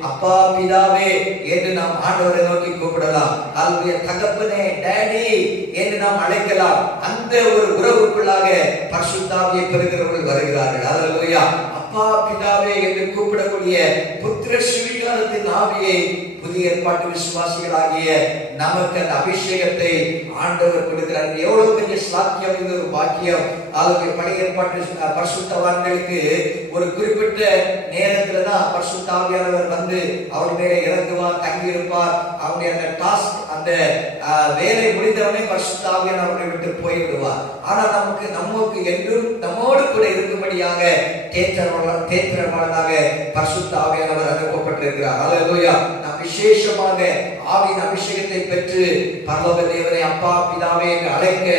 அப்பா பிதாவே என்று நாம் ஆண்டவரை நோக்கி கூப்பிடலாம். ஹல்லேலூயா. தகப்பனே, டாடி என்று நாம் அழைக்கலாம். அந்த ஒரு உறவுக்குள்ளாக பரிசுத்த ஆவியை பெறுகிறவர்கள் வருகிறார்கள். ஹல்லேலூயா. அப்பா பிதாவே என்று கூப்பிடக்கூடிய புத்திர சுவீகாரத்தின் ஆவியை புதிய ஏற்பாட்டு விசுவாசிகளாகிய நமக்கு அந்த அபிஷேகத்தை ஆண்டவர் கொடுக்கிறார். எவ்வளவு பெரிய சாக்கியம், இது ஒரு பாக்கியம். அதுக்கு பழைய ஏற்பாட்டு பரிசுத்தவான்களுக்கு ஒரு குறிப்பிட்ட நேரத்துல தான் பரிசுத்த ஆவியானவர் வந்து அவர் மேலே இறங்குவார், தங்கி இருப்பார். அவருடைய அந்த டாஸ்க், அந்த வேலை முடிந்தவனே பரிசுத்த ஆவியானவரை விட்டு போய்விடுவார். ஆனா நமக்கு என்றும் நம்மோடு கூட இருக்கும்படியாக தேற்றவாளனாக பரிசுத்த ஆவியானவர் அனுப்பப்பட்டிருக்கிறார். ஹல்லேலூயா. நாம் விசேஷமாக ஆவியின் அபிஷேகத்தை பெற்று பரலோக தேவனை அப்பா பிதாவே என்று அழைக்க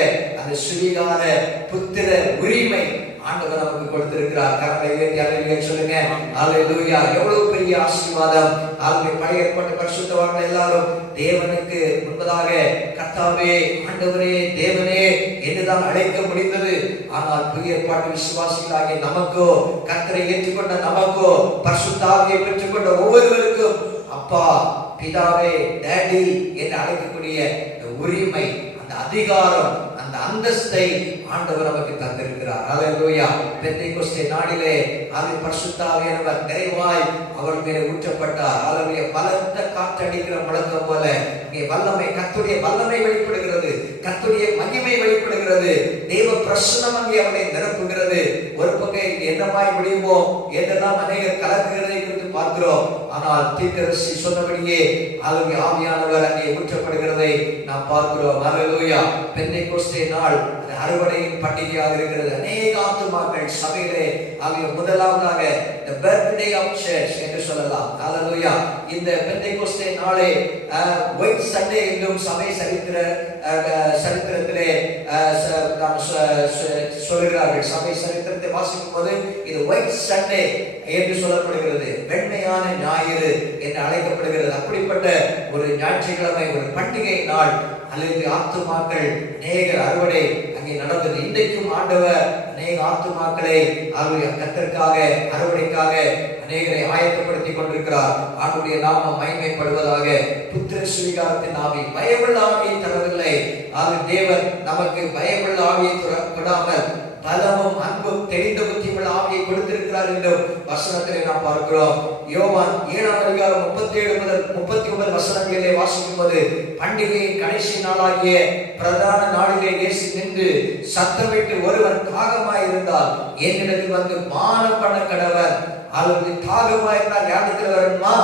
அந்த சுவீகார புத்திர உரிமை ஆண்டவர் நமக்கு கொடுத்திருக்கிறார். கரங்களை உயர்த்தி அல்லேலூயா சொல்லுங்க. அல்லேலூயா. எவ்வளவு பெரிய ஆசீர்வாதம். ஆகவே பழைய ஏற்பாட்டு பரிசுத்தவான்கள் எல்லாரும் தேவனுக்கு முன்பதாக கர்த்தாவே, ஆண்டவரே, தேவனே என்றுதான் அழைக்க முடிந்தது. ஆனால் புதிய ஏற்பாட்டு விசுவாசிகளாகிய நமக்கோ, கர்த்தரை ஏற்றுக்கொண்ட நமக்கோ, பரிசுத்த ஆவியை பெற்றுக்கொண்ட ஒவ்வொருவருக்கும் அப்பா பிதாவே, டாடி என்று அழைக்கக்கூடிய உரிமை, அந்த அதிகாரம், அந்த அந்த அந்தஸ்தை ஆண்டவர் நமக்கு தந்திருக்கிறார். அல்லேலூயா. பெந்தேகோஸ்தே நாளிலே அது பரிசுத்த ஆவியானவர் நிறைவாய் அவர் மேலே ஊற்றப்பட்டார். அல்லேலூயா. பலத்த காற்றடிக்கிற முழக்கம் போல இங்கே வல்லமை, கர்த்தருடைய வல்லமை வெளிப்படுகிறது, கர்த்தருடைய மகிமை வெளிப்படுகிறது, தேவ பிரசன்னம் அங்கே அவனை நிரப்புகிறது. ஒரு பக்கம் என்னமாய் முடியுமோ என்றெல்லாம் அநேகர் கலங்குகிறதை குறித்து பார்க்கிறோம். ஆனால் தீர்க்கதரிசி சொன்னபடியே அல்லேலூயா ஆவியானவர் அங்கே ஊற்றப்படுகிறதை நாம் பார்க்கிறோம். அல்லேலூயா. பெந்தேகோஸ்தே நாள் அறுவடையின் பண்டிகையாக இருக்கிறது. அநேக ஆத்துமாக்கள் சபையிலே ஆகிய முதலாவதாக the birthday of church என்று சொல்லலாம். அல்லேலூயா. இந்த பெந்தேகோஸ்தே நாளை ஒயிட் சண்டே என்றும் சபை சரித்திரத்திலே சொல்கிறார்கள். சபை சரித்திரத்தை வாசிக்கும் போது இது ஒயிட் சண்டே என்று சொல்லப்படுகிறது. வெண்மையான ஞாயிறு என்று அழைக்கப்படுகிறது. அப்படிப்பட்ட ஒரு ஞாயிற்றுக்கிழமை, ஒரு பண்டிகை நாள். அல்லது ஆத்துமாக்கள் அநேக அறுவடை அங்கே நடந்தது. இன்றைக்கும் ஆண்டவர் அநேக ஆத்துமாக்களை கர்த்தருக்காக அறுவடைக்காக அநேகரை ஆயத்தப்படுத்தி கொண்டிருக்கிறார். ஆண்டுடைய நாமம் மகிமைப்படுவதாக. புத்திர சுவிகாரத்தின் ஆவி, பயமுள்ள ஆவியை தரவில்லை. ஆக தேவன் நமக்கு பயமுள்ள ஆவியை கொடாமல் பலமும் அன்பும் தெளிந்த புத்தியுள்ள ஆவியை கொடுத்திருக்கிறார் என்றும் வசனத்திலே நாம் பார்க்கிறோம். யோவான் 7ஆம் அதிகாரம் 37 முதல் 39 வசனங்களிலே வாசிக்கும் போது, பண்டிகையின் கடைசி நாளாகிய பிரதான நாளிலே இயேசு நின்று சத்தமிட்டு, ஒருவன் தாகமாய் இருந்தால் என்னிடத்தில் வந்து பானம் பண்ண கடவன். அல்லது தாகமாய் இருந்தால் யாரிடத்தில் வரணுமா?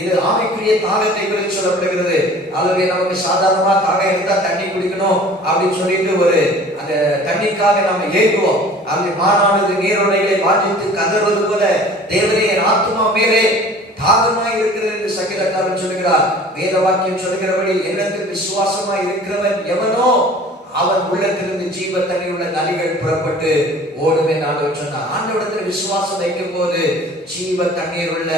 இது ஆவிக்குரிய தாகத்தை குறித்து சொல்லப்படுகிறது. அல்லது நமக்கு சாதாரணமா தாகம் எடுத்தா தண்ணி குடிக்கணும் அப்படின்னு சொல்லிட்டு ஒரு அந்த தண்ணிக்காக நாம ஏங்குவோம். அல்லது மானானது நீரோடைகளை வாஞ்சித்து கதறுவது போல தேவனே என் ஆத்துமா மேலே தாகமாய் இருக்கிறது என்று சங்கீதக்காரன் சொல்லுகிறார். வேத வாக்கியம் சொல்லுகிறபடி என்னத்தில் விசுவாசமாய் இருக்கிறவன் எவனோ அவன் உள்ளத்திலிருந்து ஜீவ தண்ணீர் உள்ள நதிகள் புறப்பட்டு ஓடுமே ஆண்டவர் சொன்னார். ஆண்டவரிடத்தில் விசுவாசம் வைக்கும் போது ஜீவ தண்ணீர் உள்ள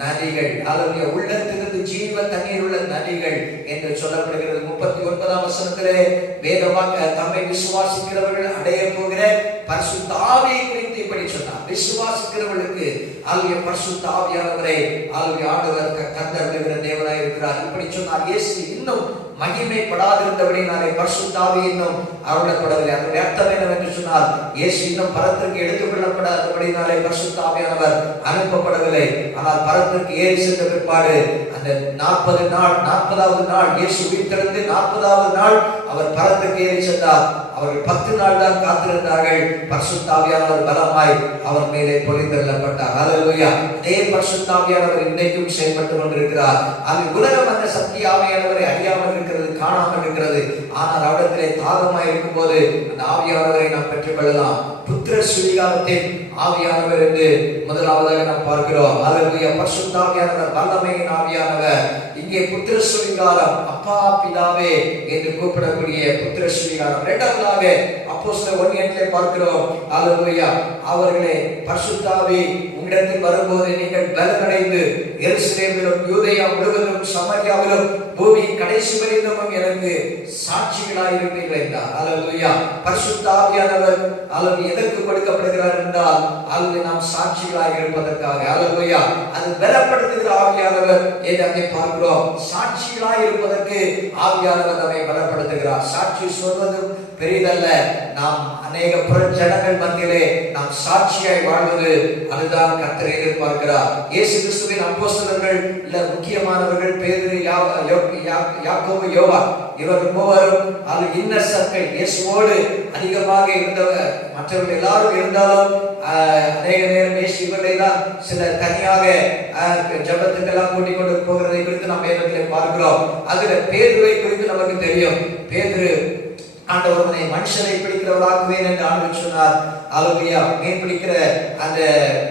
நதிகள், அல்லது உள்ளத்திலிருந்து ஜீவ தண்ணீர் உள்ள நதிகள் என்று சொல்லப்படுகிறது. 39ஆம் வசனத்திலே வேதவாக்க தம்மை விசுவாசிக்கிறவர்கள் அடைய போகிற பரிசுத்த ஆவியை குறித்து இப்படி சொன்னார். விசுவாசிக்கிறவர்களுக்கு அல்லது பரிசுத்த ஆவியானவரை அல்லது ஆண்டவர் தந்தருளுகிற தேவனாய் இருக்கிறார். இப்படி சொன்னார். இயேசு இன்னும் மகிமைப்படாதிருந்தபடினாலே பரிசுத்த ஆவி இன்னும் அருளப்படவில்லை. அதனுடைய அர்த்தம் என்னவென்று சொன்னால், இயேசு இன்னும் பரத்திற்கு எடுத்துக் கொள்ளப்படாதபடினாலே பரிசுத்த ஆவியானவர் அனுப்பப்படவில்லை. ஆனால் பரத்திற்கு ஏறி சென்ற பிற்பாடு அந்த 40வது நாள் இயேசு உயிர்த்தெழுந்து 40வது நாள் அவர் பரத்திற்கு ஏறி சென்றார். அவர்கள் 10 நாள் தான் காத்திருந்தார்கள். பரிசுத்த ஆவியானவர் பலமாய் அவர் மேலே பொழிந்தருளப்பட்டார். அல்லேலூயா. அதே பரிசுத்த ஆவியானவர் இன்றைக்கும் செயல்பட்டு கொண்டிருக்கிறார். அது உலகம் அந்த சக்தி ஆவியானவரை அறியாமல் இருக்கிறது, காணாமல் இருக்கிறது. ஆனால் அவரிடத்திலே தாகமாய் இருக்கும் போது அந்த ஆவியானவரை நாம் பெற்றுக் கொள்ளலாம். புத்திர சுவிகாரத்தின் ஆவியானவர் என்று முதலாவதாக நாம் பார்க்கிறோம். அல்லேலூயா. பரிசுத்த ஆவியானவர் வல்லமையின் ஆவியானவர். இங்கே புத்திர சுவிகாரம், அப்பா பிதாவே என்று கூப்பிடக்கூடிய புத்திர சுவிகாரம். இரண்டாவதாக அப்போஸ்தலர் 1:8 பார்க்கிறோம். அல்லேலூயா. அவர்களே பரிசுத்த ஆவி உங்களிடத்தில் வரும்போது நீங்கள் பலனடைந்து எருசலேமிலும் யூதேயா முழுவதும் சமாரியாவிலும் பூமி கடைசி வரையிலும் எனக்கு சாட்சிகளாய் இருப்பீர்கள் என்றார். அல்லேலூயா. பரிசுத்த ஆவியானவர் அல்லது எதற்கு கொடுக்கப்படுகிறார் என்றால், அல்லது நாம் சாட்சிகளாக இருப்பதற்காக. அல்லேலூயா. அது பலப்படுத்துகிற ஆவியானவர் என்று அங்கே பார்க்கிறோம். சாட்சிகளாக இருப்பதற்கு ஆவியானவர் நம்மை பலப்படுத்துகிறார். சாட்சி சொல்வதும் பெரிதல்ல. நாம் அநேக ஜனங்கள் மத்தியிலே நாம் சாட்சியாய் வாழ்வது, அதுதான் கர்த்தர் எதிர்பார்க்கிறார். இயேசு கிறிஸ்துவின் அப்போஸ்தலர்கள் முக்கியமானவர்கள் பேதுரு, யாக்கோபு, யோவான், இவர்கள் மூவரும் அது இன்னர் சர்க்கிள். இயேசுவோடு அதிகமாக இருந்தவர். மற்றவர்கள் எல்லாரும் இருந்தாலும் அநேக நேரம் இயேசு இவர்களை தான் சில தனியாக ஜபத்துக்கெல்லாம் கூட்டிக் கொண்டு போகிறதை குறித்து நாம் வேதத்திலே பார்க்கிறோம். அதுல பேதுருவை குறித்து நமக்கு தெரியும். பேதுரு ஆண்டவரே மனுஷரை பிடிக்கிறவராக்குவேன் என்று ஆண்டவர் சொன்னார். அல்லேலூயா. மீன் பிடிக்கிற அந்த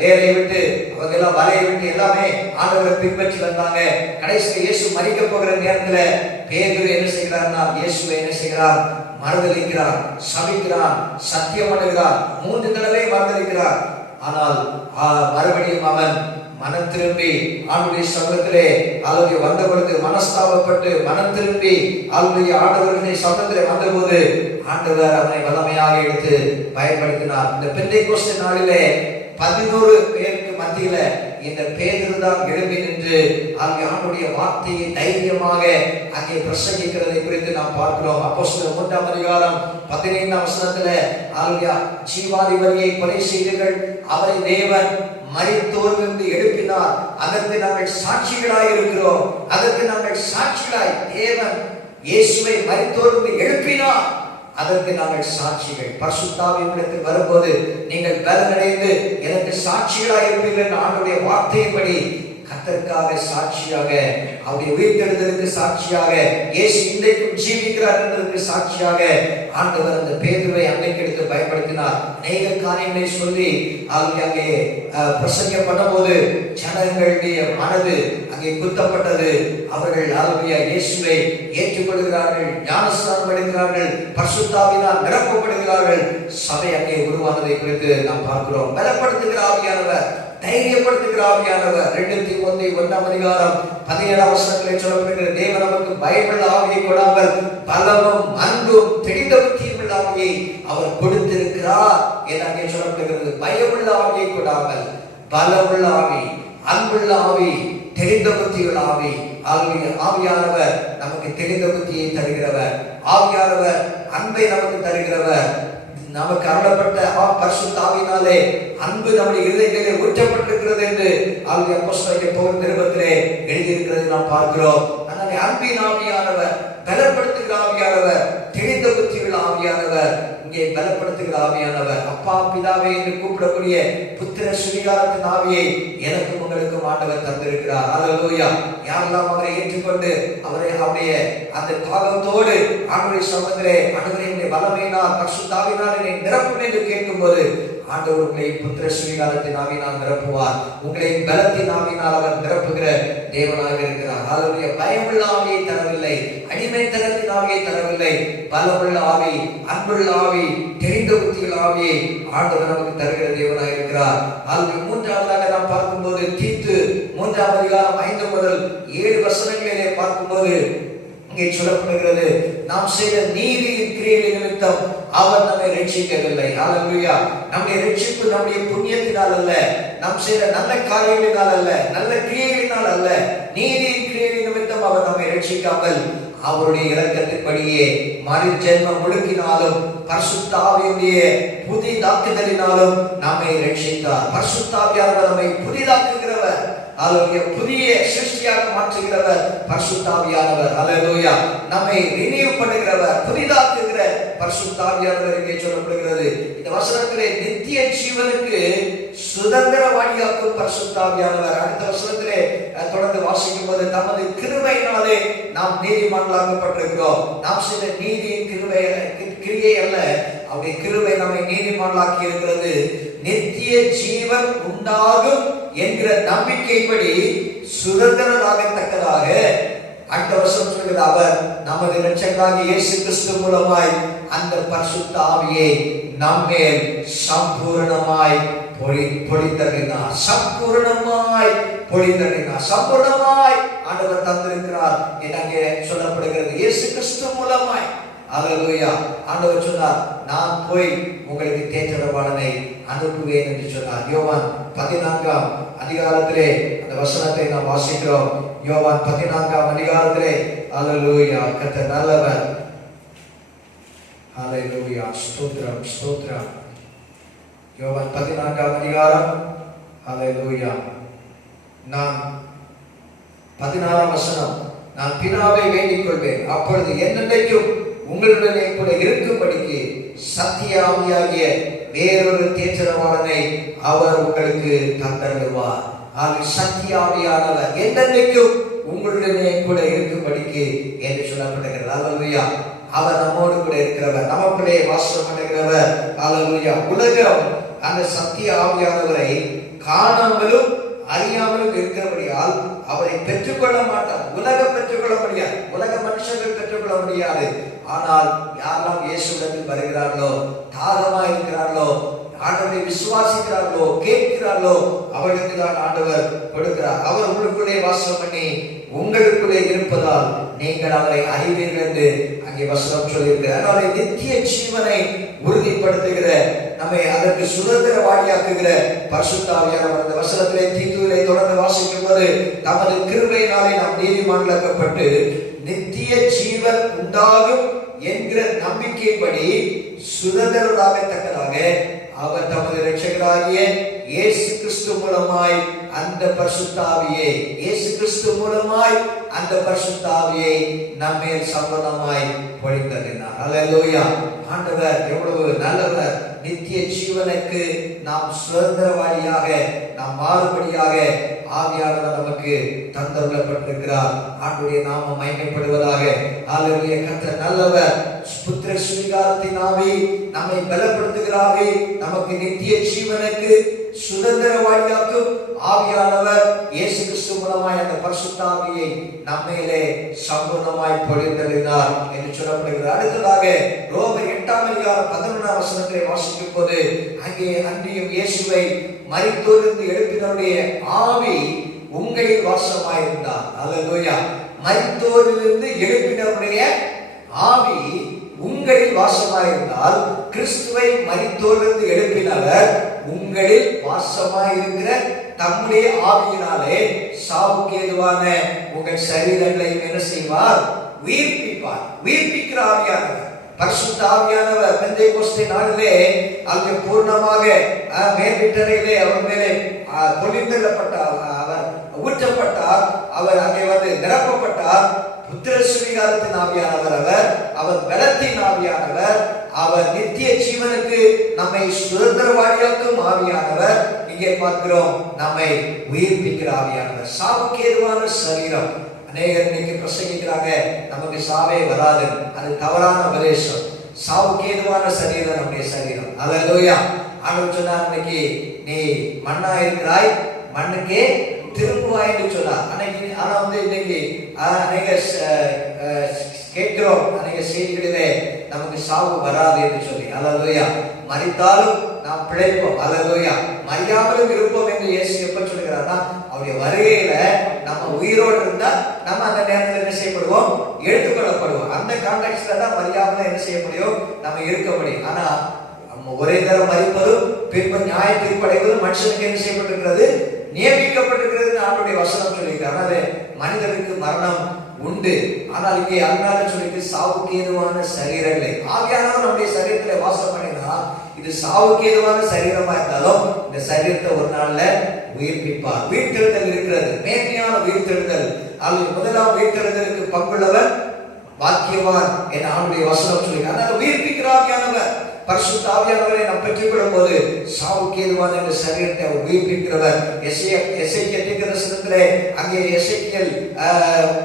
வேலையை விட்டு அவங்க எல்லாம் வலையை விட்டு எல்லாமே ஆண்டவரை பின்பற்றி வந்தாங்க. கடைசியில் இயேசு மரிக்க போகிற நேரத்துல பேதுரு என்ன செய்கிறார்னா, இயேசுவை என்ன செய்கிறார்? மறுதலிக்கிறார், சபிக்கிறார், சத்தியம் பண்ணுகிறார், 3 தடவை மறுதலிக்கிறார். ஆனால் மறுபடியும் அவன் மனம் திரும்பி ஆண்டுடைய சமூகத்திலே அல்லது வந்த பொழுது மனஸ்தாபப்பட்டு மனம் திரும்பி அல்லது ஆண்டவருடைய சமூகத்திலே வந்தபோது ஆண்டவர் அவனை வல்லமையாக எடுத்து பயன்படுத்தினார். இந்த பெந்தைக்கோஸ்து நாளிலே 11 பேருக்கு மத்தியில இந்த பேதுரு தான் எழும்பி நின்று ஆண்டவருடைய வார்த்தையை தைரியமாக அங்கே பிரசங்கிக்கிறதை குறித்து நாம் பார்க்கிறோம். அப்போஸ்தலர் 3ஆம் அதிகாரம் 15ஆம் வசனத்துல ஜீவாதிபதியை கொலை செய்தீர்கள், அவரை தேவன் மரித்தோரிலிருந்து எழுப்பினார், அதற்கு நாங்கள் சாட்சிகளாய் இருக்கிறோம். அதற்கு நாங்கள் சாட்சிகளாய், தேவன் இயேசுவை மரித்தோரிலிருந்து எழுப்பினார், அதற்கு நாங்கள் சாட்சிகள். பரிசுத்த ஆவியினிடத்தில் வரும்போது நீங்கள் பலனடைந்து எனக்கு சாட்சிகளாய் இருப்பீர்கள் என்ற ஆண்டவருடைய வார்த்தையின்படி கர்த்தருக்காக சாட்சியாக, அவருடைய உயிர்த்தெழுதலுக்கு சாட்சியாக, இயேசு இன்றைக்கும் ஜீவிக்கிறார் என்பதற்கு சாட்சியாக ஆண்டவர் அந்த பேதுருவை அன்னைக்கு எடுத்து பயன்படுத்தினார். அநேக காரியங்களை சொல்லி அங்கே பிரசங்க பண்ணும்போது ஜனங்களுடைய மனது அங்கே குத்தப்பட்டது. அவர்கள் இயேசுவை ஏற்றுக்கொள்கிறார்கள், ஞானஸ்நானம் எடுக்கிறார்கள், பரிசுத்த ஆவியினால் நிரப்பப்படுகிறார்கள். சபை அங்கே உருவானதை குறித்து நாம் பார்க்கிறோம். பலப்படுத்துகிற ஆவியானவர், தைரியப்படுத்துகிற ஆவியானவர். 2 தீமோத்தேயு 1ஆம் அதிகாரம் 17ஆம் வசனத்திலே சொல்லப்படுகிற தேவன் நமக்கு பயமுள்ள ஆவியை கொடாமல் பலமும் அன்பும் தெளிந்த புத்தியும் உள்ள ஆவியை அவர் கொடுத்திருக்கிறார் என்று அங்கே சொல்லப்படுகிறது. பயமுள்ள ஆவியை கொடாமல் பலமுள்ள ஆவி, அன்புள்ள ஆவி, தெளிந்த புத்தியுள்ள ஆவி. ஆவியானவர் நமக்கு தெளிந்த புத்தியை தருகிறவர், ஆவியானவர் அன்பை நமக்கு தருகிறவர். நமக்கு அருளப்பட்ட பரிசுத்த ஆவியினாலே அன்பு நம்முடைய இதயத்திலே ஊற்றப்பட்டிருக்கிறது என்று அப்போஸ்தலர் பவுல் நிருபத்திலே எழுதியிருக்கிறது நாம் பார்க்கிறோம். அதனாலே அன்பின் ஆவியானவர், பலப்படுத்துகிற ஆவியானவர், தெளிந்த புத்தியுள்ள ஆவியானவர், இங்கே பலப்படுத்துகிற ஆவியானவர், அப்பா பிதாவே என்று கூப்பிடக்கூடிய புத்திர சுவிகாரத்தின் ஆவியை எனக்கும் உங்களுக்கும் ஆண்டவர் தந்திருக்கிறார். அல்லேலூயா. யாரெல்லாம் அவரை ஏற்றுக்கொண்டு அவருடைய அந்த தாகத்தோடு ஆண்டவருடைய சமூகத்திலே ஆண்டவருடைய வல்லமையினால் பரிசுத்த ஆவியினால் என்னை நிரப்பும் என்று கேட்கும்போது ஆண்டவர் உங்களை புத்திர சுவிகாரத்தின் ஆவியினால் நிரப்புவார். உங்களை பலத்தின் ஆவியினால் அவர் நிரப்புகிற தேவனாக இருக்கிறார். அவருடைய பயமுள்ள ஆவியை தரவில்லை, அடிமைத்தனத்தின் ஆவியை தரவில்லை, பலமுள்ள ஆவி, அன்புள்ள ஆவி, தெரிந்த புத்தியுள்ள ஆவியை ஆண்டவர் நமக்கு தருகிற தேவனாக இருக்கிறார். அதுக்கு 3ஆவதாக நாம் பார்க்கும்போது தீத்து 3ஆம் அதிகாரம் 5 முதல் 7 வசனங்களிலே பார்க்கும்போது இங்கே சொல்லப்படுகிறது, நாம் செய்த நீதியின் கிரியைகளின் நிமித்தம் அவர் நம்மை ரட்சிக்கவில்லை. அல்லேலூயா. நம்முடைய ரட்சிப்பு நம்முடைய புண்ணியத்தினால் அல்ல, நாம் செய்த நல்ல காரியங்களினால் அல்ல, நல்ல கிரியைகளினால் அல்ல, நீதியின் கிரியைகளின் நிமித்தம் அவர் நம்மை ரட்சிக்காமல் அவருடைய இரக்கத்தின்படியே மறு ஜென்மம் முழுக்கினாலும் பரிசுத்த ஆவியுடைய புதிதாக்குதலினாலும் நம்மை ரட்சித்தார். பரிசுத்த ஆவியானவர் நம்மை புதிதாக்குகிறவர், அல்லேலூயா, புதிய சிருஷ்டியாக மாற்றுகிறவர் பரிசுத்த ஆவியானவர். அல்லேலூயா. நம்மை ரினியூ பண்ணுகிறவர், புதிதாக்குகிற பரிசுத்த ஆவியானவர் இங்கே சொல்லப்படுகிறது. இந்த வசனத்திலே நித்திய ஜீவனுக்கு சுதந்திரவாளியாக்கும் பரிசுத்த ஆவியானவர். அடுத்த வசனத்திலே தொடர்ந்து வாசிக்கும் போது தமது கிருபையினாலே நாம் நீதிமான்களாக்கப்பட்டிருக்கிறோம். நாம் செய்த நீதியின் கிரியை அல்ல, அவருடைய கிருபை நம்மை நீதிமான்களாக்கி இருக்கிறது. நித்திய ஜீவன் உண்டாகும் என்கிற நம்பிக்கைப்படி சுதந்திரராகத்தக்கதாக அடுத்த வருஷம் சொல்கிறது, அவர் நமது இரட்சகராகிய இயேசு கிறிஸ்து மூலமாய் அந்த பரிசுத்த ஆவியை நம்மேல் சம்பூர்ணமாய் பொழிந்தருளினார். சம்பூர்ணமாய் பொழிந்தருளினார், சம்பூர்ணமாய் ஆண்டவர் தந்திருக்கிறார் என்று அங்கே சொல்லப்படுகிறது. இயேசு கிறிஸ்து மூலமாய். அல்லேலூயா. ஆண்டவர் சொன்னார், நான் போய் உங்களுக்கு தேற்றரவாளனை அனுப்புவேன் என்று சொன்னார். யோவான் 14ஆம் அதிகாரத்திலே அந்த வசனத்தை நாம் வாசிக்கிறோம். யோவான் 14ஆம் அதிகாரத்திலே அல்லேலூயா, கர்த்தர் நல்லவர். அல்லேலூயா, ஸ்தோத்திரம் ஸ்தோத்திரம். யோவான் 14ஆம் அதிகாரம், அல்லேலூயா. நான் 16ஆம் வசனம், நான் பிதாவை வேண்டிக் கொள்வேன், அப்பொழுது என்னென்றைக்கும் உங்களுடனே கூட இருக்கும்படிக்கு சத்திய ஆவியாகிய வேறொரு தேற்றரவாளனை அவர் உங்களுக்கு தந்தருளுவார். சத்திய ஆவியானவர் என்னென்றைக்கும் உங்களுடனே கூட இருக்கும்படிக்கு என்று சொல்லப்படுகிறது. அல்லேலூயா. அவர் நம்மோடு கூட இருக்கிறவர், நமக்குள்ளே வாசம் பண்ணுகிறவர். அல்லேலூயா. உலகம் அந்த சத்திய ஆவியானவரை காணாமலும் அறியாமலும் இருக்கிறபடியால் அவரை பெற்றுக்கொள்ள மாட்டார். உலகம் பெற்றுக்கொள்ள முடியாது, உலக மனுஷர்கள் பெற்றுக்கொள்ள முடியாது. ஆனால் யாரெல்லாம் இயேசுவிடத்தில் வருகிறார்களோ, தாகமாக இருக்கிறார்களோ, ஆண்டவரை விசுவாசிக்கிறார்களோ கேட்கிறார்களோ அவர்களுக்கு தான் ஆண்டவர் கொடுக்கிறார். அவர் உங்களுக்குள்ளே வாசம் பண்ணி உங்களுக்குள்ளே இருப்பதால் நீங்கள் அவரை அறிவீர்கள் என்று அங்கே வசனம் சொல்லியிருக்கிறார். அதனால நித்திய ஜீவனை உறுதிப்படுத்துகிற, நம்மை அதற்கு சுதந்திரவாளியாக்குகிற பரிசுத்த ஆவியானவர் அந்த வசனத்திலே தீத்துவிலே தொடர்ந்து வாசிக்கும் போது, தமது கிருபையினாலே நாம் நீதிமான்களாக்கப்பட்டு நித்திய ஜீவன் உண்டாகும் என்கிற நம்பிக்கைப்படி சுதந்திரராகத்தக்கதாக அவர் தமது இரட்சகராகிய இயேசு கிறிஸ்து மூலமாய் அந்த பரிசுத்த ஆவியை, இயேசு கிறிஸ்து மூலமாய் அந்த பரிசுத்த ஆவியை நம்மேல் சம்பந்தமாய் பொழிந்தருளினார். அல்லேலூயா. ஆண்டவர் எவ்வளவு நல்லவர். நித்திய ஜீவனுக்கு நாம் சுதந்திரவாளியாக நாம் மாறுபடியாக ஆவியானவர் நமக்கு தந்தருளப்பட்டிருக்கிறார். ஆண்டுடைய நாமம் மகிமைப்படுவதாக. அல்லேலூயா. கர்த்தர் நல்லவர். புத்திர சுவிகாரத்தின் ஆவி நம்மை பலப்படுத்துகிறாவே, நமக்கு நித்திய ஜீவனுக்கு சுதந்திரவாளியாக்கும் ஆவியானவர் இயேசு கிறிஸ்து மூலமாய் அந்த பரிசுத்த ஆவியை நம்மேலே சம்பூர்ணமாய் பொழிந்தருளினார் என்று சொல்லப்படுகிறது. அடுத்ததாக ரோமர் 8:11 வாசிக்கும் போது, அங்கே அன்றியும் இயேசுவை மரித்தோரிலிருந்து எழுப்பினருடைய ஆவி உங்களில் வாசமாயிருந்தார். அல்லேலூயா. மரித்தோரிலிருந்து எழுப்பினருடைய ஆவி உங்களில் வாசமாயிருந்தால், கிறிஸ்துவை மரித்தோரிலிருந்து எழுப்பினவர் உங்களில் வாசமாயிருக்கிற தம்முடைய ஆவியினாலே சாவுக்கு ஏதுவான உங்கள் சரீரங்களையும் என்ன செய்வார்? உயிர்ப்பிப்பார். உயிர்ப்பிக்கிற ஆவியானவர், பரிசுத்த ஆவியானவர் பெந்தேகோஸ்தே நாளிலே அங்கே பூர்ணமாக மேல்விட்டறையிலே அவர் மேலே பொழிந்தள்ளப்பட்டார், அவர் ஊற்றப்பட்டார், அவர் அங்கே வந்து நிரப்பப்பட்டார். புத்திர சுவிகாரத்தின் ஆவியானவர் அவர் பலத்தின் ஆவியானவர், அவர் நித்திய ஜீவனுக்கு நம்மை சுதந்திரவாளியாக்கும் ஆவியானவர். இங்கே பார்க்கிறோம், நம்மை உயிர்ப்பிக்கிற ஆவியானவர். சாவுக்கு ஏதுவான சரீரம். அநேகர் இன்னைக்கு பிரசங்கிக்கிறாங்க, நமக்கு சாவே வராது, அது தவறான உபதேசம். சாவுக்கு ஏதுவான சரீரம் நம்முடைய சரீரம். அல்லேலூயா. ஆண்டவர் சொன்னார், இன்னைக்கு நீ மண்ணா இருக்கிறாய், மண்ணுக்கே திரும்புவாய் என்று சொன்னார். ஆனா வந்து இன்னைக்கு அநேக கேட்கிறோம், அநேக செய்திகளிலே நமக்கு சாவு வராது என்று சொல்லி. அல்லேலூயா. மரித்தாலும் நாம் பிழைப்போம். அல்லேலூயா. மரியாமலும் இருப்போம் என்று இயேசு எப்ப சொல்கிறார்னா, அவருடைய வருகையில நம்ம உயிரோடு இருந்தா நம்ம அந்த நேரத்தில் என்ன செய்யப்படுவோம்? எடுத்துக்கொள்ளப்படுவோம். அந்த கான்டெக்ட்ல தான் மரியாமல என்ன செய்ய முடியும்? நம்ம இருக்க முடியும். ஆனா ஒரே தரம் மரிப்பதும் பின்பு நியாய தீர்ப்படைவதும் மனுஷனுக்கு என்ன செய்யப்பட்டிருக்கிறது? நியமிக்கப்பட்டிருக்கிறது. ஆண்டுடைய வசனம் சொல்லியிருக்காரு. அதனால மனிதனுக்கு மரணம் உண்டு. ஆனால் இங்கே அதனால சொல்லிட்டு சாவுக்கு ஏதுவான சரீரங்களை, ஆவியானவர் நம்முடைய சரீரத்தில் வாசம் பண்ணினா, இது சாவுக்கு ஏதுவான சரீரமா இருந்தாலும் இந்த சரீரத்தை ஒரு நாள்ல உயிர்ப்பிப்பார். உயிர்த்தெழுதல் இருக்கிறது, மேன்மையான உயிர்த்தெழுதல். அல்லது முதலாம் உயிர்த்தெழுதலுக்கு பங்குள்ளவர் பாக்கியவான் என ஆண்டுடைய வசனம் சொல்லி. அதனால உயிர்ப்பிக்கிற ஆவியானவர், பரிசுத்த ஆவியானவரை நாம் பெற்றுக்கொள்ளும் போது சாவுக்கு ஏதுவான இந்த சரீரத்தை அவர் உயிர்ப்பிக்கிறவர். எசேக்கியேல் தீர்க்கதரிசனத்திலே அங்கே எசேக்கியேல்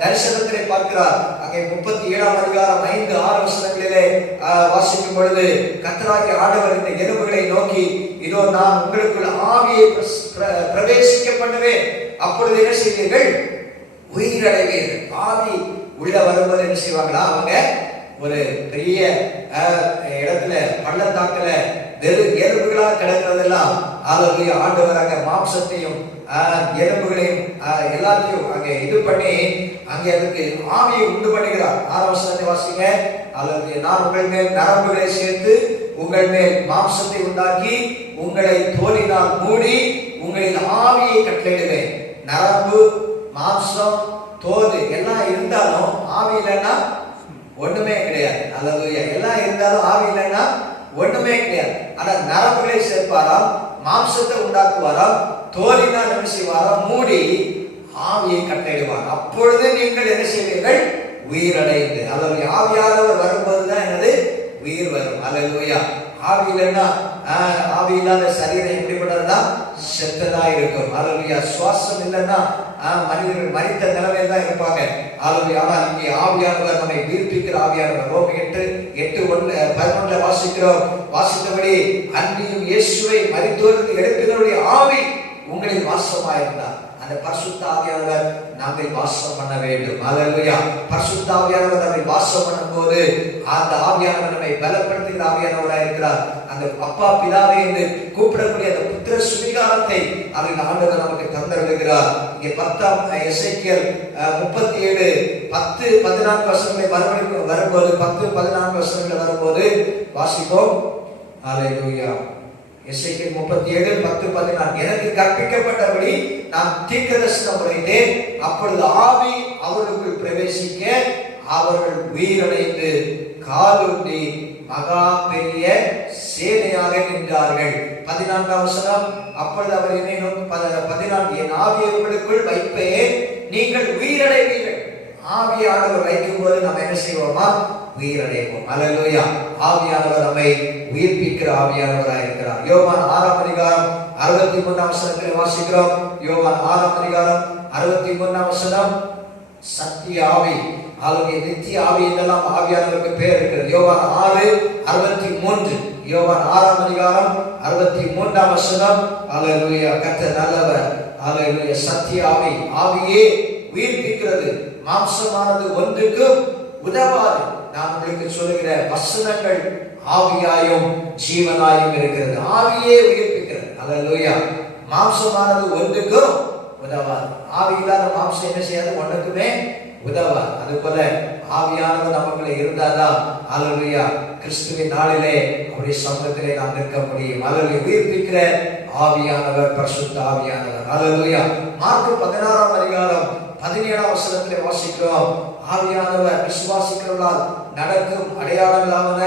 தரிசனத்திலே பார்க்கிறார். அங்கே 37:5-6 வசனங்களிலே வாசிக்கும் பொழுது, கர்த்தராகிய ஆண்டவர் இந்த எலும்புகளை நோக்கி, இதோ நான் உங்களுக்குள் ஆவியை பிரவேசிக்க பண்ணுவேன், அப்பொழுது என்ன செய்வீர்கள்? உயிரடைவீர்கள். ஆவி உள்ள வரும்போது என்ன செய்வாங்களா? அவங்க ஒரு பெரிய இடத்துல பள்ளத்தாக்குல வெறும் எலும்புகளா கிடக்கிறதெல்லாம் அல்லேலூயா ஆண்டவர் அங்க மாம்சத்தையும் எலும்புகளையும் எல்லாத்தையும் அங்கே இது பண்ணி அங்கே அதுக்கு ஆவியை உண்டு பண்ணுகிறார். 6 வசனத்தை வாசிங்க. அல்லேலூயா. நான் உங்கள் மேல் நரம்புகளை சேர்த்து உங்கள் மேல் மாம்சத்தை உண்டாக்கி உங்களை தோலினால் மூடி உங்களின் ஆவியை கட்டளையிடுவேன். நரம்பு, மாம்சம், தோல் எல்லாம் இருந்தாலும் ஆவி இல்லைன்னா ஒண்ணுமே கிடையாது. அல்லேலூயா. எல்லாம் இருந்தாலும் ஆவி இல்லைன்னா ஒண்ணுமே கிடையாது. ஆனா நரம்புகளை சேர்ப்பாராம், மாம்சத்தை உண்டாக்குவாராம், தோலினால் என்ன செய்வாராம்? மூடி ஆவியை கட்டளையிடுவார். அப்பொழுது நீங்கள் என்ன செய்வீர்கள்? உயிரடைந்து. அல்லேலூயா. ஆவியானவர் வரும்போதுதான் என்னது? உயிர் வரும். அல்லேலூயா. ஆவி இல்லைன்னா, ஆவி இல்லாத சரீரம் எப்படிப்பட்டதுன்னா செத்ததா இருக்கும். அல்லேலூயா. சுவாசம் இல்லைன்னா மனிதர்கள் மரித்த நிலைமையில் தான் இருப்பாங்க. அல்லேலூயா. ஆனால் இங்கே ஆவியானவர் நம்மை உயிர்ப்பிக்கிற ஆவியானவர். ரோமர் 8:11 வாசிக்கிறோம். வாசித்தபடி, அன்றியும் இயேசுவை மரித்தோரிலிருந்து எழுப்பினருடைய ஆவி உங்களில் வாசமாயிருந்தார். அந்த பரிசுத்த ஆவியானவர் நம்மில் வாசம் பண்ண வேண்டும். அல்லேலூயா. பரிசுத்த ஆவியானவர் நம்மில் வாசம் பண்ணும்போது அந்த ஆவியானவர் நம்மை பலப்படுத்துகிற ஆவியானவராக இருக்கிறார். அந்த அப்பா பிதாவே என்று கூப்பிடக்கூடிய அந்த புத்திர சுவிகாரத்தை அதில் ஆண்டவர் நமக்கு தந்தருகிறார். இங்கே 10 எசேக்கியேல் 37 10-14 வசனங்களை வரும்போது 10-14 வசனங்கள் வரும்போது வாசிப்போம். அல்லேலூயா. எசேக்கியேல் 37 10-14 எனக்கு கற்பிக்கப்பட்டபடி நான் தீர்க்கதரிசனம் உரைத்தேன். அப்பொழுது ஆவி அவர்களுக்குள் பிரவேசிக்க அவர்கள் உயிரடைந்து காலூன்றி மகா பெரிய சேனையாக நின்றார்கள். 14 வசனம். அப்பொழுது அவர் என்னை நோக்கி 14 என் ஆவியை உங்களுக்குள் வைப்பேன், நீங்கள் உயிரடைவீர்கள். ஆவியானவர் வைக்கும் போது நம்ம என்ன செய்வோமா? உயிரடைவோம். அல்லேலூயா. ஆவியானவர் நம்மை உயிர்ப்பிக்கிற ஆவியானவராக இருக்கிறார். யோவான் 6 அதிகாரம் 63 வசனத்தில் வாசிக்கிறோம். யோவான் 6 அதிகாரம் 63 வசனம். சத்திய ஆவி, ஆளுடைய நித்திய ஆவி என்றெல்லாம் ஆவியானவருக்கு பேர் இருக்கிறது. யோவான் 6:63. யோவான் 6 அதிகாரம் 63 வசனம். அல்லேலூயா. கர்த்தர் நல்லவர். அல்லேலூயா. சத்திய ஆவி, ஆவியே உயிர்ப்பிக்கிறது, மாம்சமானது ஒன்றுக்கும் உதவாது. நான் உங்களுக்கு சொல்லுகிற வசனங்கள் ஆவியாயும் ஜீவனாயும் இருக்கிறது. ஆவியே உயிர்ப்பிக்கிறது. அல்லேலூயா. மாம்சமானது ஒன்றுக்கும் உதவாது. ஆவி இல்லாத மாம்சம் என்ன செய்யாது? ஒன்றுக்குமே உதவாது. அதுபோல ஆவியானவர் நமக்குள்ளே இருந்தாதான் அல்லேலூயா கிறிஸ்துவின் நாளிலே அவருடைய சமூகத்திலே நாம் நிற்க முடியும். அல்லேலூயா. உயிர்ப்பிக்கிற ஆவியானவர் பரிசுத்த ஆவியானவர். அல்லேலூயா. மார்க்கு 16 அதிகாரம் 17 வசனத்திலே வாசிக்கிறோம். ஆவியானவர் விசுவாசிக்கிறவர்களால் நடக்கும் அடையாளங்களாவன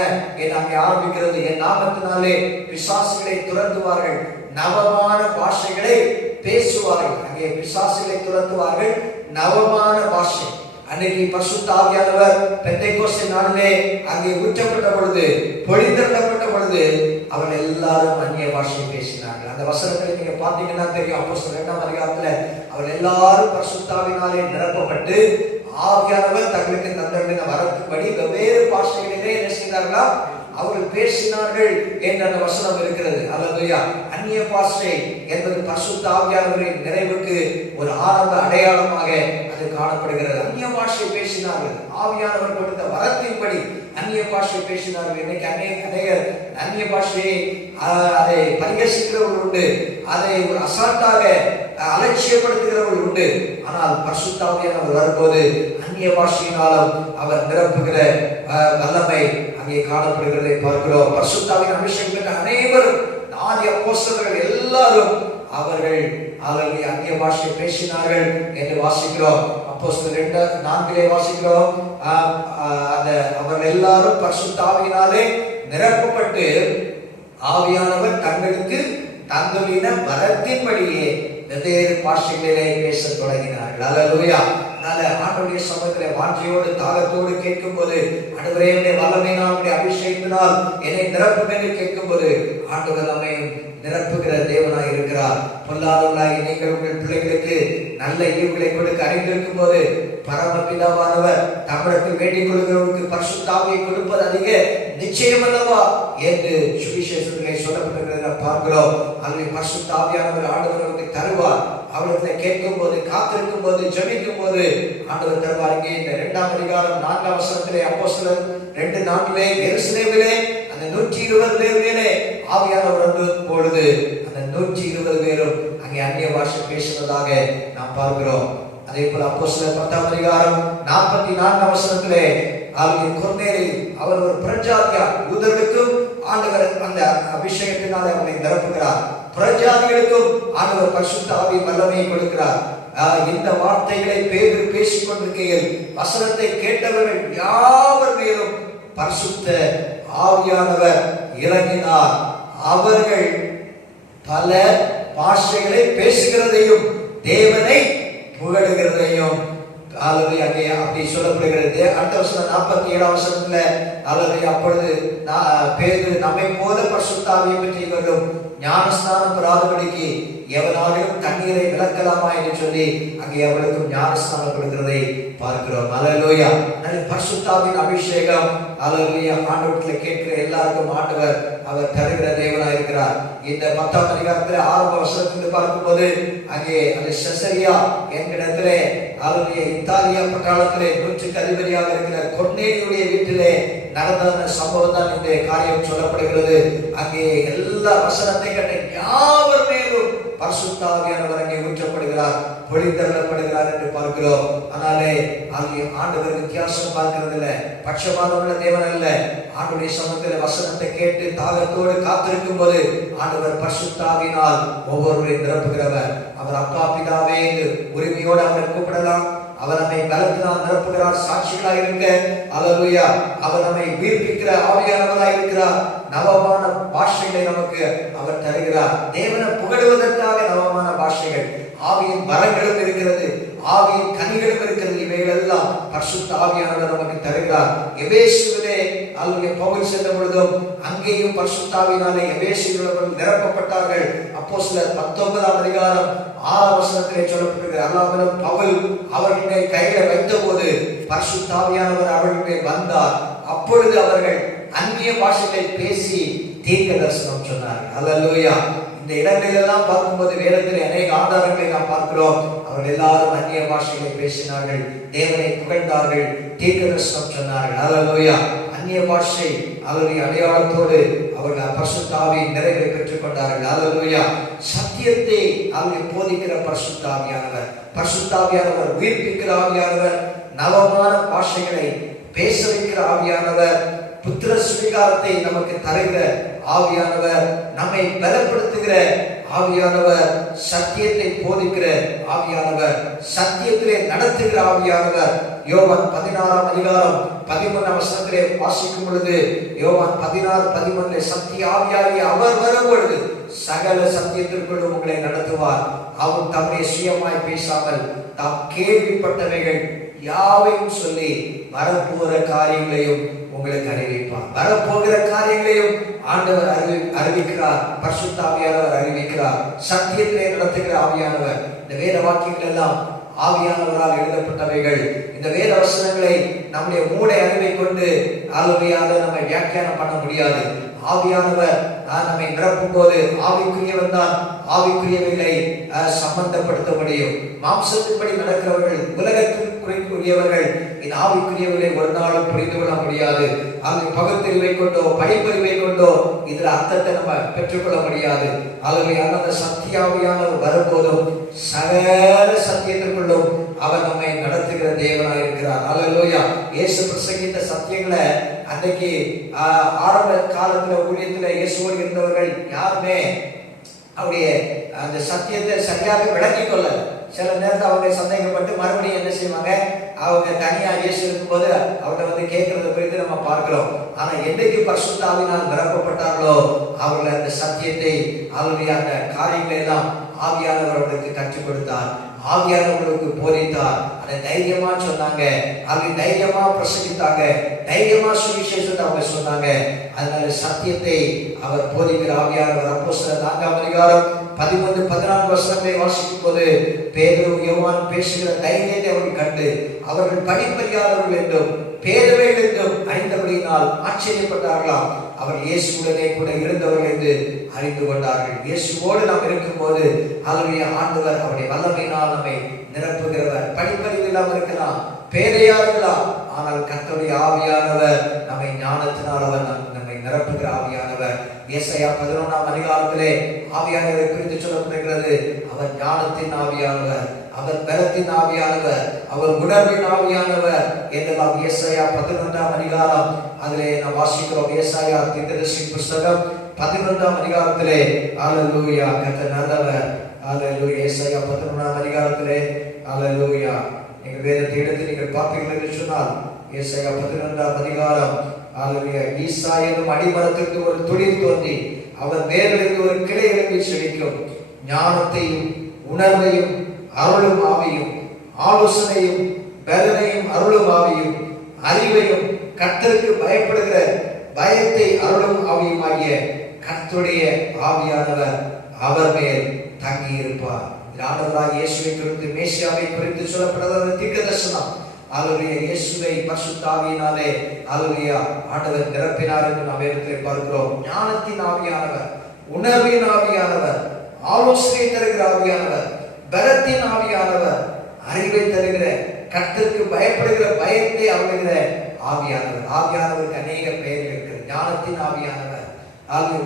அங்கே ஆரம்பிக்கிறது. என் நாமத்தினாலே பிசாசுகளை துரத்துவார்கள், நவமான பாஷைகளை பேசுவார்கள். அங்கே பிசாசுகளை துரத்துவார்கள், நவமான பாஷை. அன்னைக்கு பரிசுத்த ஆவியானவர் பெந்தைக்கோஸ்து நாளிலே அங்கே ஊற்றப்பட்ட பொழுது, பொழிந்தப்பட்ட பொழுது அவர்கள் எல்லாரும் அந்நிய பாஷை பேசினார்கள். அந்த வசனத்தை நீங்க பார்த்தீங்கன்னா தெரியும். அப்போஸ்தலர் 2 அதிகாரத்துல அவர்கள் எல்லாரும் பரிசுத்த ஆவியினாலே நிரப்பப்பட்டு ஆவியானவர் தங்களுக்கு தந்தருளின வரத்தின்படி வெவ்வேறு பாஷைகளிலே என்ன செய்தார்களா? அவர்கள் பேசினார்கள் என்ற அந்த வசனம் இருக்கிறது. அல்லேலூயா. அந்நிய பாஷை என்பது பரிசுத்த ஆவியானவரின் நிறைவுக்கு ஒரு ஆரம்ப அடையாளமாக அது காணப்படுகிறது. அந்நிய பாஷை பேசினார்கள். ஆவியானவர் கொடுத்த வரத்தின்படி அந்நிய பாஷை பேசினார்கள். இன்னைக்கு அநேகர் அந்நிய பாஷையை அதை பரிகசிக்கிறவர்கள் உண்டு, அதை ஒரு அசால்ட்டாக அலட்சியப்படுத்துகிறவர்கள் உண்டு. ஆனால் பரிசுத்த ஆவியானவர் வரும்போது அந்நிய பாஷையினாலும் அவர் நிரப்புகிற வல்லமை அங்கே காணப்படுகிறதை பார்க்கிறோம். பரிசுத்த ஆவியின் அபிஷேகம் பெற்ற அனைவரும், ஆதி அப்போஸ்தலர்கள் எல்லாரும் அவர்கள் அந்நிய பாஷை பேசினார்கள் என்று வாசிக்கிறோம். அப்போஸ்தலர் 2:4 வாசிக்கிறோம். அவர்கள் எல்லாரும் பரிசுத்த ஆவியினாலே நிரப்பப்பட்டு ஆவியானவர் தங்களுக்கு தந்துள்ள வரத்தின்படியே வெவ்வேறு பாஷைகளிலே பேசத் தொடங்கினார்கள். அல்லேலூயா. ஆண்டவருடைய சமூகத்திலே வாஞ்சையோடு தாகத்தோடு கேட்கும் போது, ஆண்டவரே உம்முடைய வல்லமையினால் உம்முடைய அபிஷேகத்தினால் என்னை நிரப்பும் என்று கேட்கும் போது ஆண்டவர் நம்மை நிரப்புகிற தேவனாய் இருக்கிறார். பொல்லாதவர்களாகிய நீங்கள் உங்கள் பிள்ளைகளுக்கு நல்ல ஈவுகளை கொடுக்க அறிந்திருக்கும் போது பரமபிதாவானவர் தமிழத்தில் வேண்டிக் கொள்கிறவர்களுக்கு பரிசுத்த ஆவியை கொடுப்பது அதிக நிச்சயம் அல்லவா என்று சுவிசேஷத்திலே சொல்லப்பட்டிருக்கிறத பார்க்கிறோம். அதில் பரிசுத்த ஆவியானவர் ஆண்டவர்களுக்கு தருவார். அவர்களை கேட்கும் போது, காத்திருக்கும் போது, ஜெபிக்கும் போது ஆண்டவர் தருவார். இங்கே இந்த 2 அதிகாரம் 4 வசனத்திலே அப்போஸ்தலர் 2:4 எருசலேமிலே அந்த 120 பேர் மேலே ஆவியானவர் வந்த பொழுது அந்த 120 பேரும் அங்கே அந்நிய பாஷை பேசுவதாக நாம் பார்க்கிறோம். அதே போல அப்போஸ்தலர் 10 அதிகாரம் 44 வசனத்திலே கொர்நேலியு அவர் ஒரு பிரஜாதியார், யூதர்களுக்கும் ஆண்டவர் அந்த அபிஷேகத்தினாலே அவரை நிரப்புகிறார், பிரஜாதிகளுக்கும் ஆண்டவர் பரிசுத்த ஆவி வல்லமையை கொடுக்கிறார். இந்த வார்த்தைகளை பேதுரு பேசிக் கொண்டிருக்கையில் வசனத்தை கேட்டவர்கள் யாவர் மேலும் பரிசுத்த ஆவியானவர் இறங்கினார். அவர்கள் பல பாஷைகளை பேசுகிறதையும் தேவனை புகழுகிறதையும் அப்படி சொல்லப்படுகிறது. அடுத்த வசனம் 47 வசனத்துல அப்பொழுது பேதுரு நம்மை போல பரிசுத்த ஆவியை பெற்றவர்களும் ஞானஸ்நானம் பெறாதபடிக்கு எவனாலும் தண்ணீரை விளக்கலாமா என்று சொல்லி அங்கே அவளுக்கும் ஞானஸ்நானம் கொடுக்கிறதை பார்க்கிறோம். அல்லேலூயா. பரிசுத்தாவின் அபிஷேகம் அல்லேலூயா. ஆண்டவரத்தில் கேட்கிற எல்லாருக்கும் ஆண்டவர் அவர் தருகிற தேவனாய் இருக்கிறார். இந்த 10ஆம் அதிகாரத்தில் ஆரம்ப வசனத்திலிருந்து பார்க்கும்போது அங்கே அந்த செசரியா என்கிற இடத்திலே அல்லேலூயா இத்தாலியா பட்டாளத்திலே 100க்கு அதிபதியாக இருக்கிற கொர்நேலியுடைய வீட்டிலே நடந்த சம்பவம் தான் இந்த காரியம் சொல்லப்படுகிறது. அங்கே எல்லா வசனத்தை கண்ட யாவர் மேலும் பரிசுத்த ஆவியானவர் அங்கே ஊற்றப்படுகிறார், பொழிந்தருளப்படுகிறார் என்று பார்க்கிறோம். ஆனாலே அங்கே ஆண்டவர் வித்தியாசம் பார்க்கிறது இல்லை, பட்சபாதம் உள்ள தேவன் அல்ல. ஆண்டுடைய சமூகத்தில் வசனத்தை கேட்டு தாகத்தோடு காத்திருக்கும் போது ஆண்டவர் பரிசுத்த ஆவியினால் ஒவ்வொருவரையும் நிரப்புகிறவர். அவர் அப்பா பிதாவே என்று உரிமையோடு அவரை கூப்பிடலாம். அவர் நம்மை பலத்தினால் நிரப்புகிறார், சாட்சிகளாக இருக்க. அல்லேலூயா. அவர் நம்மை உயிர்ப்பிக்கிற ஆவியானவராக இருக்கிறார். நவமான பாஷைகளை நமக்கு அவர் தருகிறார். தேவனை புகழுவதற்காக நவமான பாஷைகள், ஆவியின் வரங்களும் இருக்கிறது, ஆவியின் கனிகளும் இருக்கிறது. இவைகள் எல்லாம் பரிசுத்த ஆவியானவர் நமக்கு தருகிறார். எபேசுவிலே அல்லது பவுல் சென்ற பொழுதும் அங்கேயும் பரிசுத்த ஆவியினாலே எபேசுவில் நிரப்பப்பட்டார்கள். அப்போஸ்தலர் 19ஆம் அதிகாரம் 6ஆம் வசனத்திலே சொல்லப்பட்டிருக்கிறது. அல்லாமலும் பவுல் அவர்களுடைய கைகளை வைத்த போது பரிசுத்த ஆவியானவர் அவர்களுடைய வந்தார். அப்பொழுது அவர்கள் அந்நிய பாஷைகளை பேசி தீர்க்க தரிசனம் சொன்னார்கள். அல்லேலூயா. இந்த இடங்களில் எல்லாம் பார்க்கும்போது வேதத்திலே அநேக ஆதாரங்களை நாம் பார்க்கிறோம். அவர்கள் எல்லாரும் அந்நிய பாஷைகளை பேசினார்கள், தேவனை புகழ்ந்தார்கள், தீர்க்க தரிசனம் சொன்னார்கள். அல்லேலூயா. அந்நிய பாஷை அவருடைய அடையாளத்தோடு அவர்கள் பரிசுத்த ஆவியின் நிறைவை பெற்றுக் கொண்டார்கள். அல்லேலூயா. சத்தியத்தை அவர்கள் போதிக்கிற பரிசுத்த ஆவியானவர், பரிசுத்த ஆவியானவர் உயிர்ப்பிக்கிற ஆவியானவர், நவமான பாஷைகளை பேச வைக்கிற ஆவியானவர், புத்திர சுவிகாரத்தை நமக்கு தருகிற ஆவியானவர், நம்மை பலப்படுத்துகிற ஆவியானவர், சத்தியத்தை போதிக்கிற ஆவியானவர், சத்தியத்திலே நடத்துகிற ஆவியானவர். யோவான் 16ஆம் அதிகாரம் 13ஆம் வசனத்திலே வாசிக்கும் பொழுது யோவான் 16:13 சத்திய ஆவியாகிய அவர் வரும் பொழுது சகல சத்தியத்திற்குள் உங்களை நடத்துவார். அவர் தம்முடைய சுயமாய் பேசாமல் தாம் கேள்விப்பட்டவைகள் யாவையும் சொல்லி வரப்போகிற காரியங்களையும் உங்களுக்கு அறிவிப்பார். வரப்போகிற காரியங்களையும் ஆண்டவர் அறிவிக்கிறார். பரிசுத்த ஆவியானவர் அறிவிக்கிறார். சத்தியத்திலே நடத்துகிற ஆவியானவர். இந்த வேத வாக்கியங்கள் எல்லாம் ஆவியானவரால் எழுதப்பட்டவைகள். இந்த வேத வசனங்களை நம்முடைய மூளை அறிவை கொண்டு அதை நம்ம வியாக்கியானம் பண்ண முடியாது. ஆவியானவர் நம்மை நிரப்பும் போது ஆவிக்குரியவன் தான் ஆவிக்குரியவைகளை சம்பந்தப்படுத்த முடியும். மாம்சத்தின்படி நடக்கிறவர்கள், உலகத்திற்குரியவர்கள் இந்த ஆவிக்குரியவர்களை ஒரு நாளும் புரிந்து கொள்ள முடியாது. அதை பகுத்தறிவை கொண்டோ படிப்பறிவை கொண்டோ இதுல அர்த்தத்தை நம்ம பெற்றுக்கொள்ள முடியாது. ஆகவே அந்த சத்தியாவியானவர் வரும்போதும் சகல சத்தியத்திற்குள்ளும் அவர் நம்மை நடத்துகிற தேவனாக இருக்கிறார். அல்லேலூயா. இயேசு பிரசங்கித்த சத்தியங்களை அன்னைக்கு ஆரம்ப காலத்துல ஊழியத்துல இயேசுவோடு இருந்தவர்கள் யாருமே அவருடைய அந்த சத்தியத்தை சரியாக விளங்கிக் கொள்ள சில நேரத்தில் அவங்க சந்தேகப்பட்டு மறுபடியும் என்ன செய்வாங்க, அவங்க தனியா இயேசு இருக்கும்போது அவர்கிட்ட வந்து கேட்கறத போயிட்டு நம்ம பார்க்கிறோம். ஆனா என்னைக்கு பரிசுத்த ஆவியினால் நிரப்பப்பட்டார்களோ அவர்கள் அந்த சத்தியத்தை அவருடைய அந்த காரியங்களை எல்லாம் ஆவியானவர் அவர்களுக்கு கற்றுக் கொடுத்தார், ஆவியானவர்களுக்கு போதித்தார். அதை தைரியமா சொன்னாங்க, அவங்க தைரியமா பிரசங்கித்தாங்க, தைரியமா சுவிசேஷத்தை அவங்க சொன்னாங்க. அதனால சத்தியத்தை அவர் போதிக்கிற ஆவியானவர். அப்போஸ்தலர் 4ஆம் அதிகாரம் 13-14 வசனங்களை வாசிக்கும் போது பேதுரு யோவான் பேசுகிற தைரியத்தை அவர்கள் கண்டு அவர்கள் படிப்பறியாதவர்கள் என்றும் பேதவைகள் என்றும் அறிந்தபடியினால் ஆச்சரியப்பட்டார்களாம். அவர் இயேசுடனே கூட இருந்தவர்கள் என்று அறிந்து கொண்டார்கள். இயேசுவோடு நாம் இருக்கும் போது அவருடைய ஆண்டவர் அவருடைய வல்லமையினால் நம்மை நிரப்புகிறவர். படிப்பறிவு இல்லாமல் இருக்கலாம், பேதையா இருக்கலாம், ஆனால் கர்த்தருடைய ஆவியானவர் நம்மை ஞானத்தினால் அவர் நம்மை நிரப்புகிற ஆவியானவர். ஏசாயா 11ஆம் அதிகாரத்திலே ஆவியானவரை குறித்து சொல்லப்படுகிறது. அவர் ஞானத்தின் ஆவியானவர், அவர் பலத்தின் ஆவியானவர், அவர் உணர்வின் ஆவியானவர் என்றெல்லாம் ஏசாயா 11ஆம் அதிகாரம் அதிலே நாம் வாசிக்கிறோம். ஏசாயா தீர்க்கதரிசி புஸ்தகம் 11ஆம் அதிகாரத்திலே அல்லேலூயா கர்த்தர் நல்லவர். அல்லேலூயா. ஏசாயா 11ஆம் அதிகாரத்திலே அல்லேலூயா நீங்கள் வேதத்தை எடுத்து நீங்கள் பார்ப்பீர்கள் என்று சொன்னால் ஏசாயா 11ஆம் அதிகாரம் அல்லேலூயா. ஈசா என்னும் அடிமரத்திற்கு ஒரு துளிர் தோன்றி அவர் வேரிலிருந்து ஒரு கிளை எழும்பி செழிக்கும். ஞானத்தையும் உணர்வையும் அருளும் ஆவியும் ஆலோசனையும் பலனையும் அருளும் ஆவியும் அறிவையும் கர்த்தருக்கு பயப்படுகிற பயத்தை அருளும் ஆவியும் ஆகிய கர்த்தருடைய ஆவியானவர் அவர் மேல் தங்கி இருப்பார். ஆண்டவராகிய இயேசுவை குறித்து மேசியாவை குறித்து சொல்லப்பட்டது தீர்க்க தரிசனம். அல்லேலூயா. இயேசுவை பரிசுத்த ஆவியினாலே அல்லேலூயா ஆண்டவர் நிரப்பினார் என்று நாம் வேதத்திலே பார்க்கிறோம். ஞானத்தின் ஆவியானவர், உணர்வின் ஆவியானவர், ஆலோசனை தருகிற ஆவியானவர், பலத்தின் ஆவியானவர், அறிவை தருகிற, கர்த்தருக்கு பயப்படுகிற பயத்தை அருளுகிற ஆவியானவர். ஆவியானவருக்கு அநேக பெயர்கள் இருக்கிறது. ஞானத்தின் ஆவியானவர்,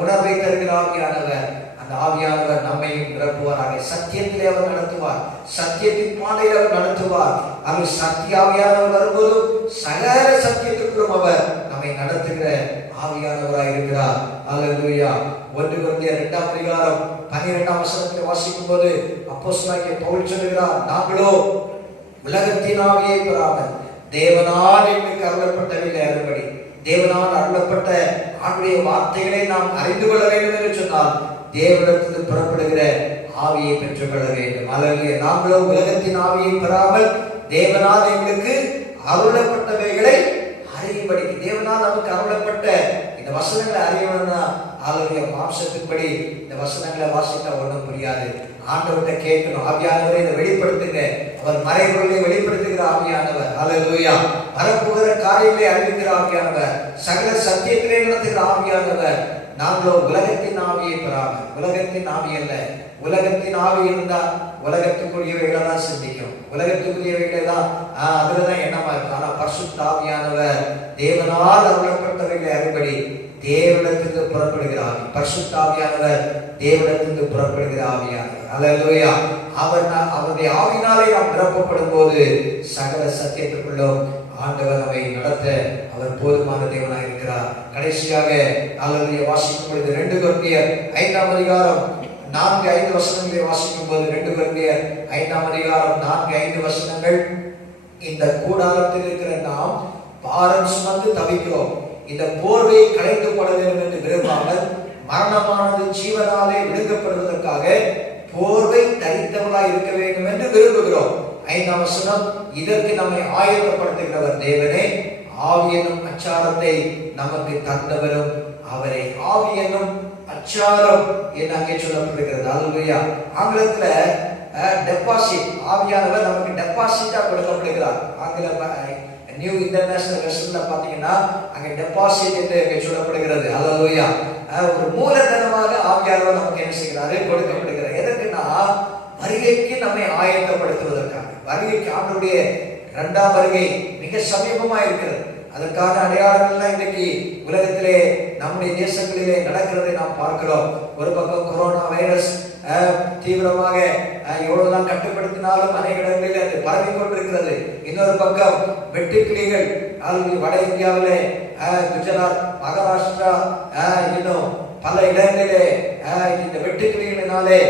உணர்வை தருகிற ஆவியானவர். அந்த ஆவியானவர் நம்மையும் நிரப்புவாராக. சத்தியத்திலே அவர் நடத்துவார், சத்தியத்தின் பாதையில் அவர் நடத்துவார். அவர் சத்திய ஆவியானவர் வரும்போது சகல சத்தியத்திற்கும் அவர் நம்மை நடத்துகிற ஆவியானவராக இருக்கிறார். அல்லேலூயா. 1 கொரிந்தியர் 2ஆம் அதிகாரம் 12ஆம் வசனத்தில் வாசிக்கும் போது அப்போஸ்தலனாகிய பவுல் சொல்கிறார், நாங்களோ உலகத்தின் ஆவியை பெறாமல் தேவனால் எங்களுக்கு அருளப்பட்டவைகளை அருள்படி, தேவனால் அருளப்பட்ட ஆண்டுடைய வார்த்தைகளை நாம் அறிந்து கொள்ள வேண்டும் என்று சொன்னால் தேவனிடத்திலிருந்து புறப்படுகிற ஆவியை பெற்றுக்கொள்ள வேண்டும். அல்லேலூயா. நாங்களோ உலகத்தின் ஆவியை பெறாமல் தேவனால் எங்களுக்கு அருளப்பட்டவைகளை அறியும்படி, தேவனால் நமக்கு அருளப்பட்ட இந்த வசனங்களை அறியணும்னா அல்லேலூயா மாம்சத்தின்படி இந்த வசனங்களை வாசித்தா ஒன்றும் புரியாது. ஆண்டவர்கிட்ட கேட்கணும், ஆவியானவரை இதை வெளிப்படுத்துங்க. அவர் மறைபொருளை வெளிப்படுத்துகிற ஆவியானவர். அல்லேலூயா. வரப்போகிற காரியங்களை அறிவிக்கிற ஆவியானவர், சகல சத்தியத்திலே நடத்துகிற ஆவியானவர். நாங்களோ உலகத்தின் ஆவியை பெறாமல், உலகத்தின் ஆவி அல்ல, உலகத்தின் ஆவி இருந்தா உலகத்துக்குரியவைகளை தான் சிந்திக்கும், உலகத்துக்குரியவைகளை தான் அதுலதான் எண்ணமா இருக்கும். ஆனா பரிசுத்த ஆவியானவர் தேவனால் அருளப்பட்டவைகளை அறிபடி தேவனிடத்திலிருந்து புறப்படுகிற ஆவி. பரிசுத்த ஆவியானவர் தேவனிடத்திலிருந்து புறப்படுகிற ஆவியானவர். அல்லேலூயா. அவருடைய ஆவினாலே நாம் நிரப்பப்படும் போது சகல சத்தியத்துக்குள்ளும் ஆண்டவர் நம்மை நடத்த அவர் போதுமான தேவனாக இருக்கிறார். கடைசியாக அல்லேலூயா வாசிக்கும் பொழுது 2 கொரிந்தியர் 5ஆம் அதிகாரம் 4-5 வசனங்களை வாசிக்கும் போது 2 கொரிந்தியர் 5ஆம் அதிகாரம் 4-5 வசனங்கள், இந்த கூடாரத்தில் இருக்கிற நாம் பாரம் சுமந்து தவிக்கிறோம். இந்த போர்வையை களைந்து போட வேண்டும் என்று விரும்பாமல் மரணமானது ஜீவனாலே விடுங்கப்படுவதற்காக போர்வை தரித்தவர்களாய் இருக்க வேண்டும் என்று விரும்புகிறோம். 5ஆம் வசனம், இதற்கு நம்மை ஆயத்தப்படுத்துகிறவர் தேவனே, ஆவி என்னும் அச்சாரத்தை நமக்கு தந்தவரும் அவரை. ஆவி என்னும் அச்சாரம் என்று அங்கே சொல்லப்படுகிறது. அல்லேலூயா. ஆங்கிலத்துல டெபாசிட், ஆவியானவர் நமக்கு டெபாசிட்டா கொடுக்கப்படுகிறார். ஆங்கில நியூ இன்டர்நேஷனல் வெர்ஷன்ல பாத்தீங்கன்னா அங்க டெபாசிட் என்று அங்கே சொல்லப்படுகிறது. அல்லேலூயா. ஒரு மூலதனமாக ஆவியானவர் நமக்கு என்ன செய்கிறாரு, கொடுக்கப்படுகிறார். எதற்குன்னா வருகைக்கு நம்மை ஆயத்தப்படுத்துவதற்காக. வருகைக்கு, ஆண்டவருடைய 2ஆம் வருகை மிக சமீபமா இருக்கிறது. அதற்கான அடையாளங்கள்லாம் இன்றைக்கு உலகத்திலே நம்முடைய தேசங்களிலே நடக்கிறதை நாம் பார்க்கிறோம். ஒரு பக்கம் கொரோனா வைரஸ் தீவிரமாக எவ்வளவுதான் கட்டுப்படுத்தினாலும் அநேக இடங்களில் அது பரவி கொண்டிருக்கிறது. இன்னொரு பக்கம் வெட்டுக்கிளிகள், வட இந்தியாவிலே குஜராத், மகாராஷ்டிரா, இன்னும் பல இடங்களிலே இந்த வெட்டுக்கிளிகளினாலே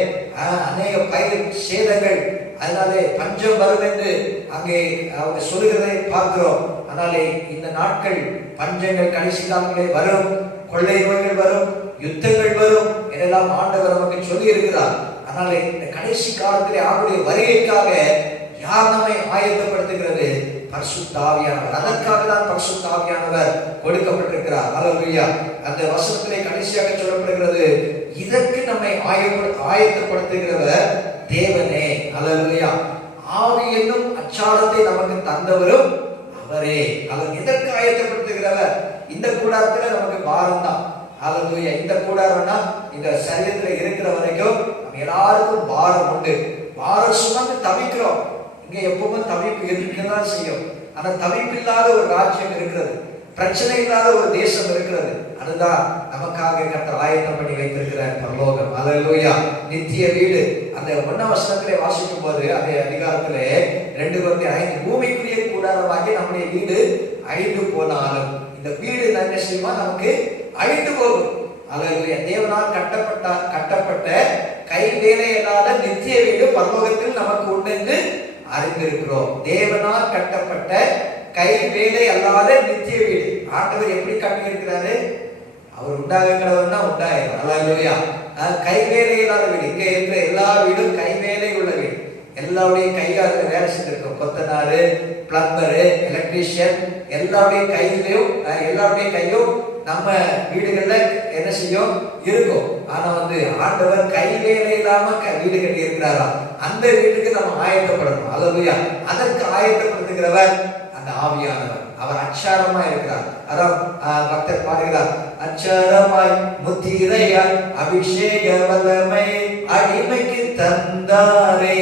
அநேக பயிர் சேதங்கள், அதனாலே பஞ்சம் வரும் என்று அங்கே அவங்க சொல்லுகிறதை பார்க்கிறோம். அதனாலே இந்த நாட்கள் பஞ்சங்கள் கடைசி காலங்களே வரும், கொள்ளை நோய்கள் வரும், யுத்தங்கள் வரும் என்றெல்லாம் ஆண்டவர் நமக்கு சொல்லி இருக்கிறார். அதனால இந்த கடைசி காலத்திலே ஆண்டுடைய வருகைக்காக யார் நம்மை ஆயத்தப்படுத்துகிறது? பரிசுத்த ஆவியானவர். அதற்காக தான் பரிசுத்த ஆவியானவர் கொடுக்கப்பட்டிருக்கிறார். அல்லேலூயா. அந்த வசனத்திலே கடைசியாக சொல்லப்படுகிறது, இதற்கு நம்மை ஆயத்தப்படுத்துகிறவர் தேவனே. அல்லேலூயா. ஆவி என்னும் அச்சாரத்தை நமக்கு தந்தவரும் அவரே. அவர் எதற்கு ஆயத்தப்படுத்துகிறவர்? இந்த கூடாரத்துல நமக்கு பாரம் தான். அல்லேலூயா. இந்த கூடாரம்னா இந்த சரீரத்துல இருக்கிற வரைக்கும் நம்ம எல்லாருக்கும் பாரம் உண்டு. பாரம் சுமந்து தவிக்கிறோம். இங்க எப்பவுமே தவிப்பு இருக்கதான் செய்யும். ஆனா தவிப்பு இல்லாத ஒரு ராஜ்யம் இருக்கிறது, பிரச்சனை இல்லாத ஒரு தேசம் இருக்கிறது. அதுதான் நமக்காக கர்த்தர் ஆயத்தம் பண்ணி வைத்திருக்கிற பரலோகம். அல்லேலூயா. நித்திய வீடு. அந்த 1ஆம் வசனத்திலே வாசிக்கும் போது அதே அதிகாரத்திலே 2 கொரிந்தியர் 5, பூமிக்குரிய கூடாரமாகி நம்முடைய வீடு அழிந்து போனாலும் இந்த வீடு என்ன செய்யுமா? நமக்கு அழிந்து போகும். அல்லேலூயா. தேவனால் கட்டப்பட்ட கை வேலை இல்லாத நித்திய வீடு பரலோகத்தில் நமக்கு உண்டு என்று அறிந்திருக்கிறோம். தேவனால் கட்டப்பட்ட கை வேலை அல்லாத நித்திய வீடு. ஆண்டவர் எப்படி கட்டி இருக்கிறாரு? அவர் உண்டாக கடவுள்னா உண்டாயிரும். அல்லேலூயா. கை வேலை இல்லாத வீடு. இங்க இருக்கிற எல்லா வீடும் கை வேலை உள்ள வீடு. எல்லாருடைய கையால வேலை செஞ்சிருக்கும். கொத்தனாரு, பிளம்பரு, எலக்ட்ரீஷியன், எல்லாருடைய கையும் நம்ம வீடுகள்ல என்ன செய்யும்? இருக்கும். ஆனா ஆண்டவர் கை வேலை இல்லாம வீடு கட்டி இருக்கிறாரா? அந்த வீட்டுக்கு நம்ம ஆயத்தப்படணும். அல்லேலூயா. அதற்கு ஆயத்தப்படுத்துகிறவர் அந்த ஆவியானவர். அவர் அச்சாரமாய் இருக்கிறார். அதான் பக்தர் பாடுகிறார், அச்சாரமாய் முத்திரையாய் அபிஷேக வல்லமை அடிமைக்கு தந்தாரே.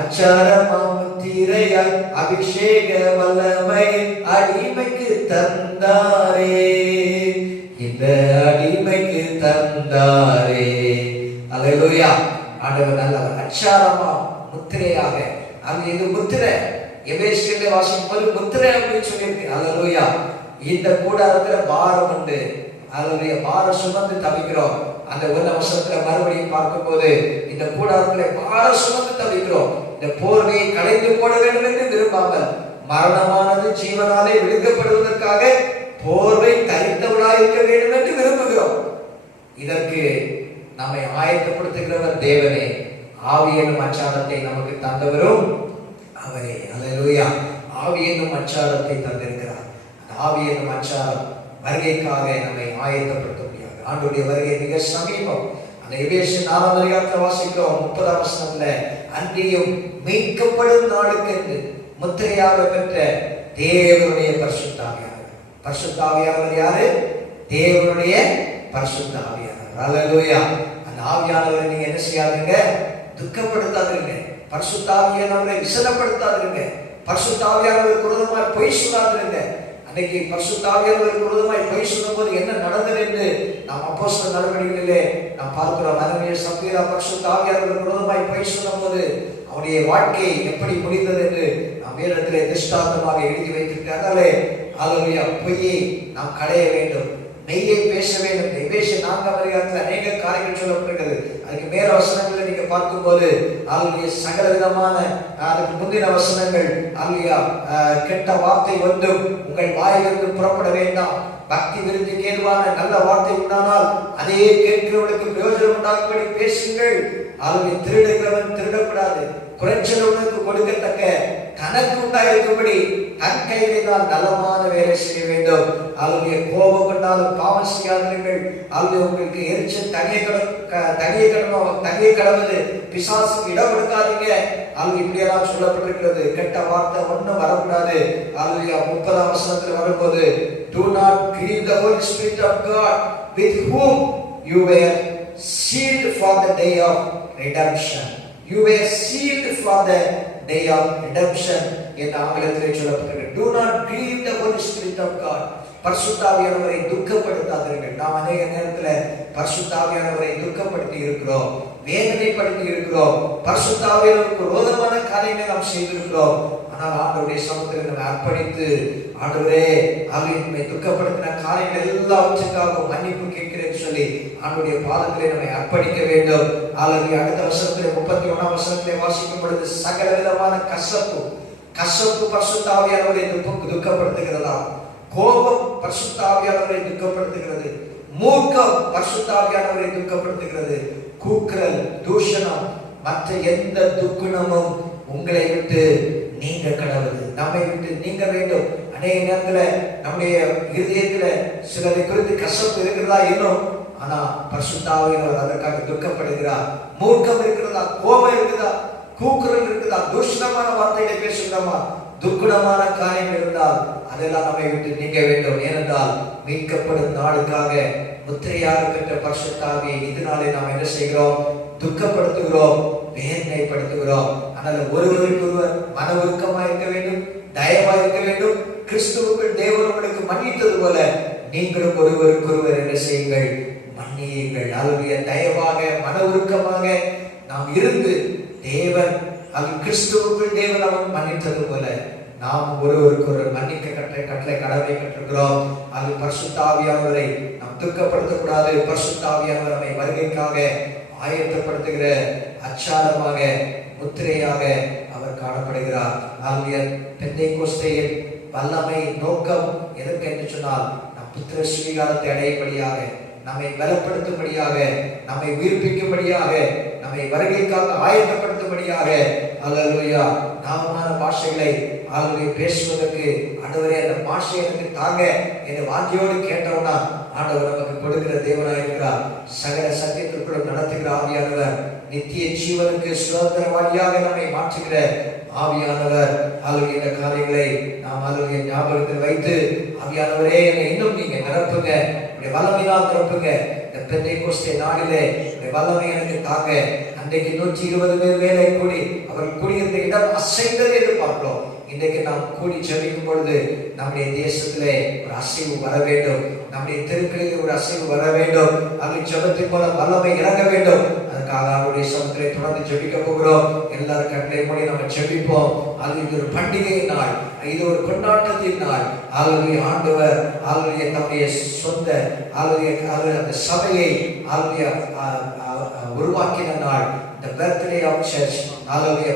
அச்சாரமா முத்திரையாய் அபிஷேக வல்லமை அடிமைக்கு தந்தாரே, இந்த அடிமைக்கு தந்தாரே. அல்லேலூயா. ஆண்டவர் நல்லவர். அச்சாரமா முத்திரையாக, அது இது முத்திரை. எபேசியர்ல வாசிக்கும் போது முத்திரை அப்படின்னு சொல்லியிருக்கு. அல்லேலூயா. இந்த கூடாரத்துல பாரம் உண்டு. அல்லேலூயா. பாரம் சுமந்து தவிக்கிறோம். அந்த 1 வசனத்துல மறுபடியும் பார்க்கும் போது இந்த கூடாரத்துல பாரம் சுமந்து தவிக்கிறோம். இந்த போர்வையை களைந்து போட வேண்டும் என்று விரும்பாமல் மரணமானது ஜீவனாலே விடுவிக்கப்படுவதற்காக போர்வை தரித்தவளாய் இருக்க வேண்டும் என்று விரும்புகிறோம். இதற்கு நம்மை ஆயத்தப்படுத்துகிறவர் தேவனே. ஆவி என்னும் அச்சாரத்தை நமக்கு தந்தவரும் அவரே. அல்லேலூயா. ஆவி என்னும் அச்சாரத்தை தந்திருக்கிறார். அந்த ஆவி என்னும் அச்சாரம் வருகைக்காக நம்மை ஆயத்தப்படுத்த முடியாது. ஆண்டுடைய வருகை மிக சமீபம். அந்த எபேசியர் 4ஆம் அதிகாரத்தை வாசிக்கிறோம். 30ஆம் வசனத்துல, அன்றியும் மீட்கப்படும் நாளுக்கென்று முத்திரையாக பெற்ற தேவனுடைய பரிசுத்த ஆவியானவர். பரிசுத்த ஆவியானவர் யாரு? தேவனுடைய பரிசுத்த ஆவியானவர். அல்லேலூயா. அந்த ஆவியானவரை நீங்க என்ன செய்யாதீங்க? துக்கப்படுத்தாதீங்க. பரிசுத்த ஆவியானவரை விசனப்படுத்தாதீங்க. பரிசுத்த ஆவியானவருக்கு விரோதமாய் பொய் சொல்லாதீங்க. அன்னைக்கு பரிசுத்த ஆவியானவருக்கு விரோதமாய் பொய் சொல்லும்போது என்ன நடந்தது என்று நாம் அப்போஸ்தலர் நடவடிக்கைகளிலே நாம் பார்க்கிறோம். அனனியா சப்பீரா பரிசுத்த ஆவியானவருக்கு விரோதமாய் பொய் சொல்லும்போது அவருடைய வாழ்க்கை எப்படி முடிந்தது என்று நாம் வேதத்திலே திஷ்டாந்தமாக எழுதி வைத்திருக்கிறார்களே. அல்லேலூயா. பொய்யை நாம் களைய வேண்டும், மெய்யை பேச வேண்டும். எபேசியர் 4ஆம் அதிகாரத்தில் அநேக காரியங்கள் சொல்லப்படுகிறது. அதுக்கு மேல வசனங்களை நீங்க பார்க்கும்போது அல்லேலூயா சகல விதமான அதுக்கு முந்தின வசனங்கள் அல்லேலூயா கெட்ட வார்த்தை ஒன்றும் உங்கள் வாயிலிருந்து புறப்பட வேண்டாம். பக்தி விருத்திக்கு ஏதுவான நல்ல வார்த்தை உண்டானால் அதையே கேட்கிறவர்களுக்கு பிரயோஜனம் உண்டாகும்படி பேசுங்கள். அல்லேலூயா. திருடுகிறவன் திருடக்கூடாது. குறைச்சலவனுக்கு கொடுக்கத்தக்க கணக்கு உண்டாயிருக்கும்படி தன் கையினால் நலமான வேலை செய்ய வேண்டும். அல்லேலூயா. கோபம் கொண்டாலும் பாவம் செய்யாதீர்கள். அல்லேலூயா. உங்களுக்கு எரிச்சல் தனியே கடவுது பிசாசுக்கு இடம் கொடுக்காதீங்க. அல்லேலூயா. இப்படியெல்லாம் சொல்லப்பட்டிருக்கிறது. கெட்ட வார்த்தை ஒன்றும் வரக்கூடாது. அல்லேலூயா. 30ஆம் வசனத்தில் வரும்போது, do not grieve the Holy Spirit of God with whom you were sealed for the day of redemption. You were sealed for the day of redemption என்று ஆங்கிலத்திலே சொல்லப்பட்டிருக்கிறது. Do not grieve the Holy Spirit of God. பரிசுத்த ஆவியானவரை துக்கப்படுத்தாதீர்கள். நாம் அநேக நேரத்தில் பரிசுத்த ஆவியானவரை துக்கப்படுத்தி இருக்கிறோம், வேதனைப்படுத்தி இருக்கிறோம், பரிசுத்த ஆவியானவருக்கு விரோதமான காரியங்களை நாம் செய்திருக்கிறோம். ஆனால் ஆண்டவருடைய சமூகத்தில் நம்ம அர்ப்பணித்து, ஆண்டவரே ஆவியை துக்கப்படுத்தின காரியங்கள் எல்லாவற்றுக்காக மன்னிப்பு கேட்கிறேன்னு சொல்லி ஆண்டவருடைய பாதத்திலே நம்மை அர்ப்பணிக்க வேண்டும். அல்லது அடுத்த வசனத்திலே 31ஆம் வசனத்திலே வாசிக்கும் பொழுது, சகல விதமான கசப்பு பரிசுத்த ஆவியானவரை துக்கப்படுத்துகிறதா? கோபம் பரிசுத்த ஆவியானவரை துக்கப்படுத்துகிறது. மூர்க்கம் பரிசுத்த ஆவியானவரை துக்கப்படுத்துகிறது. கூக்குரல், தூஷணம், மற்ற எந்த துக்குணமும் உங்களை விட்டு நீங்க கடவுது, நம்மை விட்டு நீங்க வேண்டும். அநேக நேரத்துல நம்முடைய இருதயத்துல சிலரை குறித்து கசப்பு இருக்கிறதா இன்னும், ஆனா பரிசுத்த ஆவியானவர் அதற்காக துக்கப்படுகிறார். மூர்க்கம் இருக்கிறதா? கோபம் இருக்குதா? கூக்குரல் இருக்குதா? தூஷணமான வார்த்தைகளை பேசுகிறோமா? துக்குணமான காரியம் இருந்தால் அதெல்லாம் நம்மை விட்டு நீங்க வேண்டும். ஏனென்றால் மீட்கப்படும் நாளுக்காக முத்திரையாக பெற்ற பரிசுத்த ஆவியை இதனாலே நாம் என்ன செய்கிறோம்? துக்கப்படுத்துகிறோம், வேதனைப்படுத்துகிறோம். ஆனால் ஒருவருக்கு ஒருவர் மன உருக்கமாக இருக்க வேண்டும், தயவாக இருக்க வேண்டும். கிறிஸ்துவுக்குள் தேவன் உங்களுக்கு மன்னித்தது போல நீங்களும் ஒருவருக்கு ஒருவர் என்ன செய்யுங்கள்? மன்னியுங்கள். அல்லேலூயா. தயவாக மன உருக்கமாக நாம் இருந்து தேவன் அது கிறிஸ்துவுக்குள் தேவன் அவன் மன்னித்தது போல நாம் ஒருவருக்கு ஒரு மன்னிக்க கட்டளை கடமை கற்றிருக்கிறோம். அது பரிசுத்த ஆவியானவரை நாம் துக்கப்படுத்தக்கூடாது. பரிசுத்த ஆவியானவர் நம்மை வருகைக்காக ஆயத்தப்படுத்துகிற அச்சாரமாக, முத்திரையாக அவர் காணப்படுகிறார். பெந்தேகோஸ்தேயின் வல்லமை நோக்கம் எதற்கு என்று சொன்னால், நம் புத்திர சுவீகாரத்தை அடையும்படியாக, நம்மை பலப்படுத்தும்படியாக, நம்மை உயிர்ப்பிக்கும்படியாக, நம்மை வருகைக்காக ஆயத்தப்படுத்தும்படியாக. அல்லேலூயா. நாமமான பாஷைகளை பேசுவதற்கு ஆண்டவரே அந்த பாஷை எனக்கு தாங்க என்று வாஞ்சியோடு கேட்டோம்னா ஆண்டவர் நமக்கு கொடுக்கிற தேவனாக இருக்கிறார். சகல சத்தியத்திற்குள் நடத்துகிற ஆவியானவர், நித்திய ஜீவனுக்கு சுதந்திரவாதியாக நம்மை மாற்றுகிற ஆவியானவர் ஆளுகை இந்த காரியங்களை நாம் ஆளுகை ஞாபகத்தில் வைத்து ஆவியானவரே என்னை இன்னும் நீங்க நிரப்புங்க, வல்லமையால் நிரப்புங்க. இந்த பெந்தைக்கோஸ்தே நாளிலே வல்லமை எனக்கு தாங்க. அன்றைக்கு 120 பேர் வேலை கூடி அவர் கூடியிருந்த இடம் அசைந்தது என்று பார்க்கிறோம். இன்றைக்கு நாம் கூடி ஜெபிக்கும் பொழுது நம்முடைய தேசத்திலே ஒரு அசைவு வர வேண்டும், நம்முடைய தெருக்களில் ஒரு அசைவு வர வேண்டும். அவருடைய ஜெபத்தின் மூலம் வல்லமை இறங்க வேண்டும். அதுக்காக அவருடைய சமத்திலே தொடர்ந்து ஜெபிக்க போகிறோம். எல்லாரும் கண்ணை மூடி நம்ம ஜெபிப்போம். அது இது ஒரு பண்டிகை நாள், இது ஒரு கொண்டாட்டத்தின் நாள். ஆளுடைய ஆண்டவர் ஆளுடைய தம்முடைய சொந்த ஆளுடைய அந்த சபையை ஆளுடைய உருவாக்கின நாள். The birthday of church, ஆளுடைய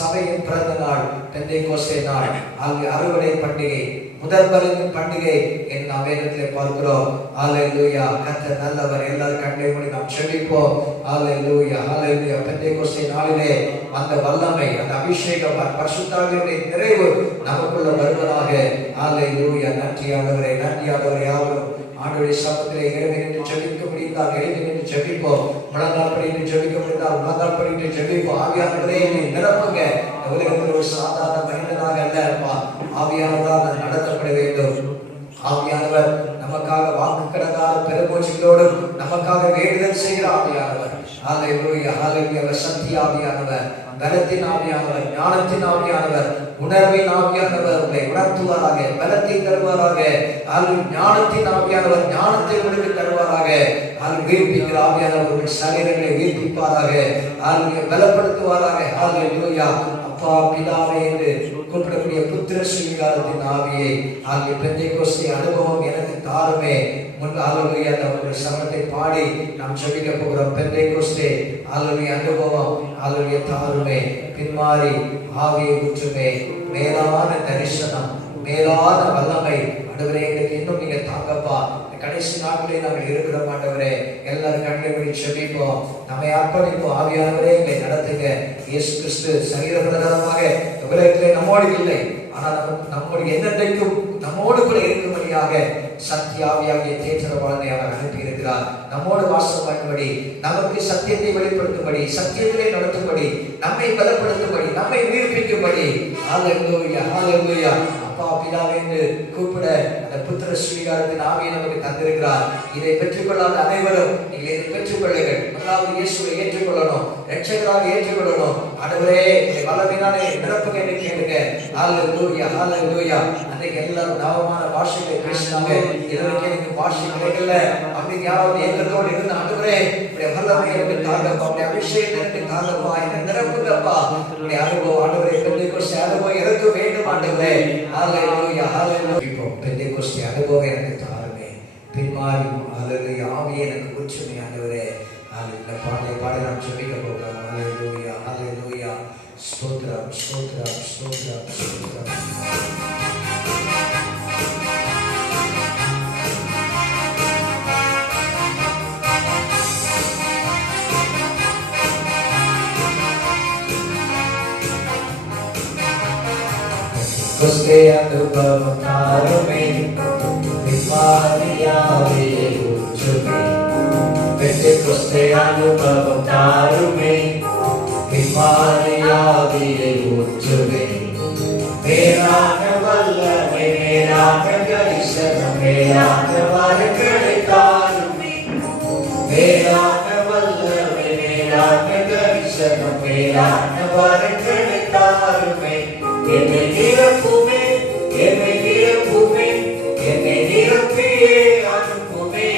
சபையின் பிறந்த நாள், பெந்தைக்கோஸ்தே நாள், ஆளுடைய அறுவடை பண்டிகை, முதல் பலியின் பண்டிகை என்று நாம் வேதத்திலே பார்க்கிறோம். ஹல்லேலூயா, கர்த்தர் நல்லவர். எல்லாரும் கண்ணை மூடி நாம் ஜெபிப்போம். ஹல்லேலூயா, ஹல்லேலூயா. பெந்தைக்கோஸ்தே நாளிலே அந்த வல்லமை, அந்த அபிஷேகம், பரிசுத்த ஆவியுடைய நிறைவு நமக்குள்ள வருவதாக. ஹல்லேலூயா. நன்றி ஆண்டவரே, நன்றி ஆண்டவரே. யாவரும் ஆண்டவருடைய சமத்திலே எழுந்து நின்று ஜெபிக்க முடிந்தால் எழுந்து நின்று ஜெபிப்போம். முழங்கால் படிட்டு ஜெபிக்க முடிந்தால் முழங்கால் படிட்டு ஜெபிப்போம். ஆவியானவரே நிரப்புங்க. இந்த உலகத்தில் ஒரு சாதாரண மனிதனாக அல்ல அப்பா, ஆவியானவரால் நடத்தப்பட வேண்டும். ஆவியானவர் நமக்காக வாக்கு கடங்காத பெருமூச்சுகளோடு நமக்காக வேண்டுதல் செய்கிற ஆவியானவர். ஹல்லேலூயா, ஹல்லேலூயா. சக்தி ஆவியானவர், பலத்தின் ஆவியானவர், ஞானத்தின் ஆவியானவர், உணர்வின் ஆவியானவர் உங்களை உணர்த்துவாராக, பலத்தை தருவாராக. ஞானத்தின் ஆவியானவர் ஞானத்தை உங்களுக்கு தருவாராக. வீழ்ப்பிக்கிற ஆவியானவர் உங்கள் சரீரங்களை வீழ்ப்பிப்பாராக, பலப்படுத்துவாராக. ஹல்லேலூயா. அப்பா பிதாவே என்று கூப்பிடக்கூடிய புத்திர ஸ்வீகாரத்தின் ஆவியை ஆகிய பெந்தைக்கோஸ்தே அனுபவம் எனக்கு தாருமே. முன்பு ஹல்லேலூயா அந்த சரணத்தை பாடி நாம் ஜெபிக்க போகிறோம். பெந்தைக்கோஸ்தே ஹல்லேலூயா அனுபவம் ஹல்லேலூயா தாருமே. பின்மாறி ஆவியை ஊற்றுமே. மேலான தரிசனம், மேலான வல்லமை ஆண்டவரே எங்களுக்கு இன்னும் நீங்க தாங்கப்பா. கடைசி நாட்களில் நாங்கள் இருக்கிற ஆண்டவரே, எல்லாரும் கண்ணை மூடி ஜெபிப்போம், நம்மை அர்ப்பணிப்போம். ஆவியானவரே எங்களை நடத்துங்க. இயேசு கிறிஸ்து சரீர பிரகாரமாக உலகத்திலே நம்மோடு இல்லை, ஆனால் நம்மோடு என்னென்றைக்கும் நம்மோடு கூட இருக்கும்படியாக சத்திய ஆவியாகிய தேற்றரவாளனை அவர் அனுப்பி இருக்கிறார். நம்மோடு வாசம் பண்ணும்படி, நமக்கு சத்தியத்தை வெளிப்படுத்தும்படி, சத்தியத்திலே நடத்தும்படி, நம்மை பலப்படுத்தும்படி, நம்மை உயிர்ப்பிக்கும்படி. ஹல்லேலூயா, ஹல்லேலூயா. அப்பா பிதாவே என்று கூப்பிட அந்த புத்திர ஸ்வீகாரத்தின் ஆவியை நமக்கு தந்திருக்கிறார். இதை பெற்றுக்கொள்ளாத அனைவரும் நீங்கள் இதை பெற்றுக்கொள்ளுங்கள். முதலாவது இயேசுவை ஏற்றுக்கொள்ளணும், இரட்சகராக ஏற்றுக்கொள்ளணும். ஆண்டவரே வல்லமையினாலே நிரப்புங்க என்று கேளுங்க. ஹல்லேலூயா, ஹல்லேலூயா. அன்றைக்கு எல்லாரும் நவமான பாஷைகளை பேசினாங்க. இதுவரைக்கும் எனக்கு பாஷை கிடைக்கல அப்படின்னு யாராவது ஏக்கத்தோடு இருந்து ஆண்டவரே உடைய வல்லமை எனக்கு தாங்கப்பா, உடைய அபிஷேகம் எனக்கு தாங்கப்பா, என்ன நிரப்புங்கப்பா. உடைய அனுபவம் ஆண்டவரே பெந்தைக்கோஸ்தே அனுபவம் எனக்கு வேண்டும் ஆண்டவரே. ஹல்லேலூயா, ஹல்லேலூயா. இப்போ பெந்தைக்கோஸ்தே அனுபவம் எனக்கு தாருமே. பின்மாறி ஹல்லேலூயா ஆவியை எனக்கு ஊற்றுமே ஆண்டவரே. இந்த பாடலை பாடி நாம் ஜெபிக்க போகிறோம். ஹல்லேலூயா, ஹல்லேலூயா. ஸ்தோத்திரம், ஸ்தோத்திரம், ஸ்தோத்திரம், ஸ்தோத்திரம். பெந்தைக்கோஸ்தே அனுபவம் தாருமே. பின்மாறி ஆவியை ஊற்றுமே. பெந்தைக்கோஸ்தே அனுபவம் தாருமே. பின்மாறி ஆவியை ஊற்றுமே. மேலான வல்லமை, மேலான தரிசனம், மேலான வரங்களை தாருமே. மேலான வல்லமை, மேலான தரிசனம், மேலான வரங்களை தாருமே. என்னை நிரப்புமே, என்னை நிரப்புமே, என்னை நிரப்பியே அனுப்புமே.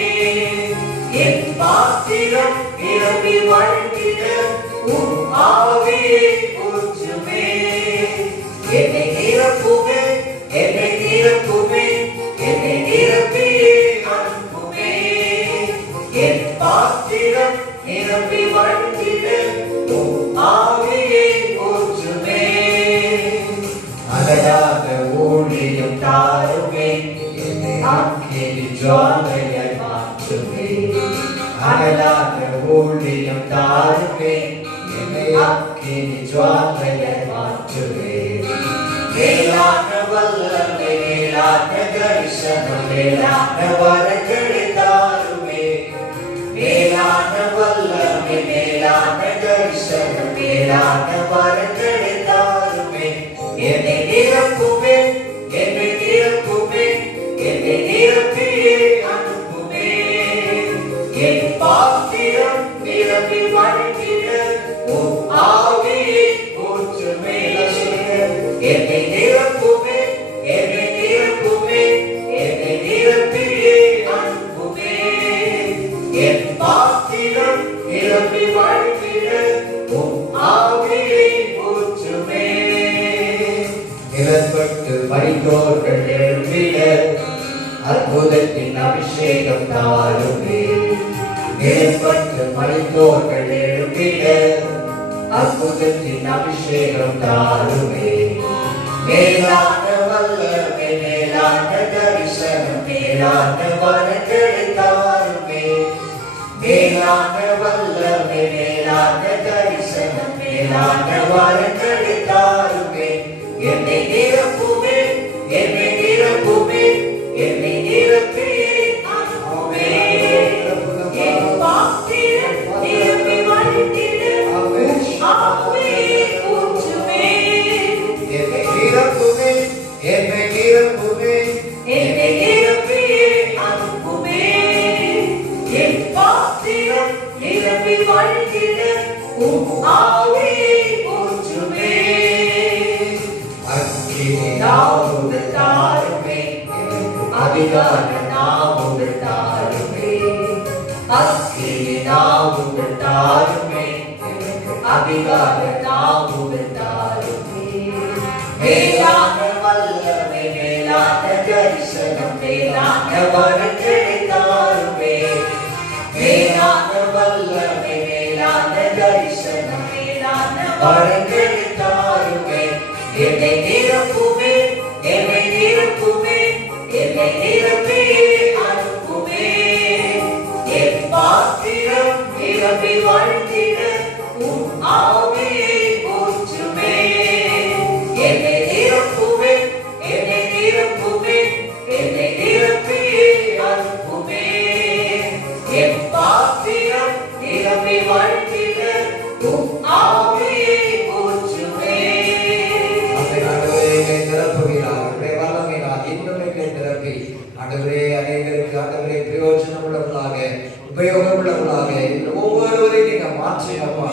என் பாத்திரம் நிரம்பி வழிந்திட உன் ஆவியை ஊற்றுமே. என்னை நிரப்புமே, என்னை நிரப்புமே, என்னை நிரப்பியே அனுப்புமே. என் பாத்திரம் நிரம்பி வழிந்திட உன் ஆவியை ஊற்றுமே. அகலாத ஊழியம் தாருமே. என்னை அக்கினி ஜுவாலையாய் மாற்றுமே. அகலாத ஊழியம் தாருமே. என்னை அக்கினி ஜுவாலையாய் மாற்றுமே. மேலான வல்லமை, மேலான தரிசனம், மேலான வரங்களை தாருமே. மேலான வல்லமை, மேலான தரிசனம், மேலான வரங்களை தாருமே. என்னை நிரப்பியே அனுப்புமே. என் பாத்திரம் நிரம்பி வழிகிற உம் ஆவியை ஊற்றுமே. என்னை நிரப்புமே, என்னை நிரப்புமே, என்னை நிரப்பியே அனுப்புமே. என் பாத்திரம் நிரம்பி வழிகிற உம் ஆவியை ஊற்றுமே. நிலப்பட்டு மரித்தோர்கள் எழும்பிட அற்புதத்தின் அபிஷேகம் தாருமே. நிலப்பட்டு மரித்தோர்கள் எழும்பிட அற்புதத்தின் அபிஷேகம் தாருமே. மேலான வல்லமை, மேலான தரிசனம், மேலான வரங்களை தாருமே. மேலான வல்லமை, மேலான தரிசனம், மேலான வரங்களை தாருமே. என்னை நிரப்புமே, என்னை நிரப்புமே, என்னை நிரப்பியே அனுப்புமே. என் பாத்திரம் நிரம்பி வழிந்திட ஆவியை ஊற்றுமே. என்னை நிரப்புமே, என்னை நிரப்புமே, என்னை நிரப்பியே அனுப்புமே. என் பாத்திரம் நிரம்பி வழிந்திட ஆவியை ஊற்றுமே. நாவுகள் தாருமே, அதிகார நாவுகள் தாருமே. அக்கினி நாவுகள் தாருமே, அதிகார நாவுகள் தாருமே. மேலான வல்லமை, மேலான தரிசனம், மேலான வரங்களை தாருமே. மேலான வல்லமை, மேலான தரிசனம், மேலான வரங்களை தாருமே. என்னை நிரப்புமே, என்னை நிரப்புமே, என்னை நிரப்பியே அனுப்புமே. என் பாத்திரம் நிரம்பி வழிந்திட உம் ஆவியை ஊற்றுமே. என்னை நிரப்புமே, என்னை நிரப்புமே, என்னை நிரப்பியே அனுப்புமே. என் பாத்திரம் நிரம்பி வழிந்திட உம் ஆவியை ஊற்றுமே. ஆண்டவரே, அநேகருக்கு ஆண்டவரே பிரயோஜனம் உள்ளவர்களாக, உபயோகம் உள்ளவர்களாக ஒவ்வொருவரையும் நீங்க மாற்றினப்பா,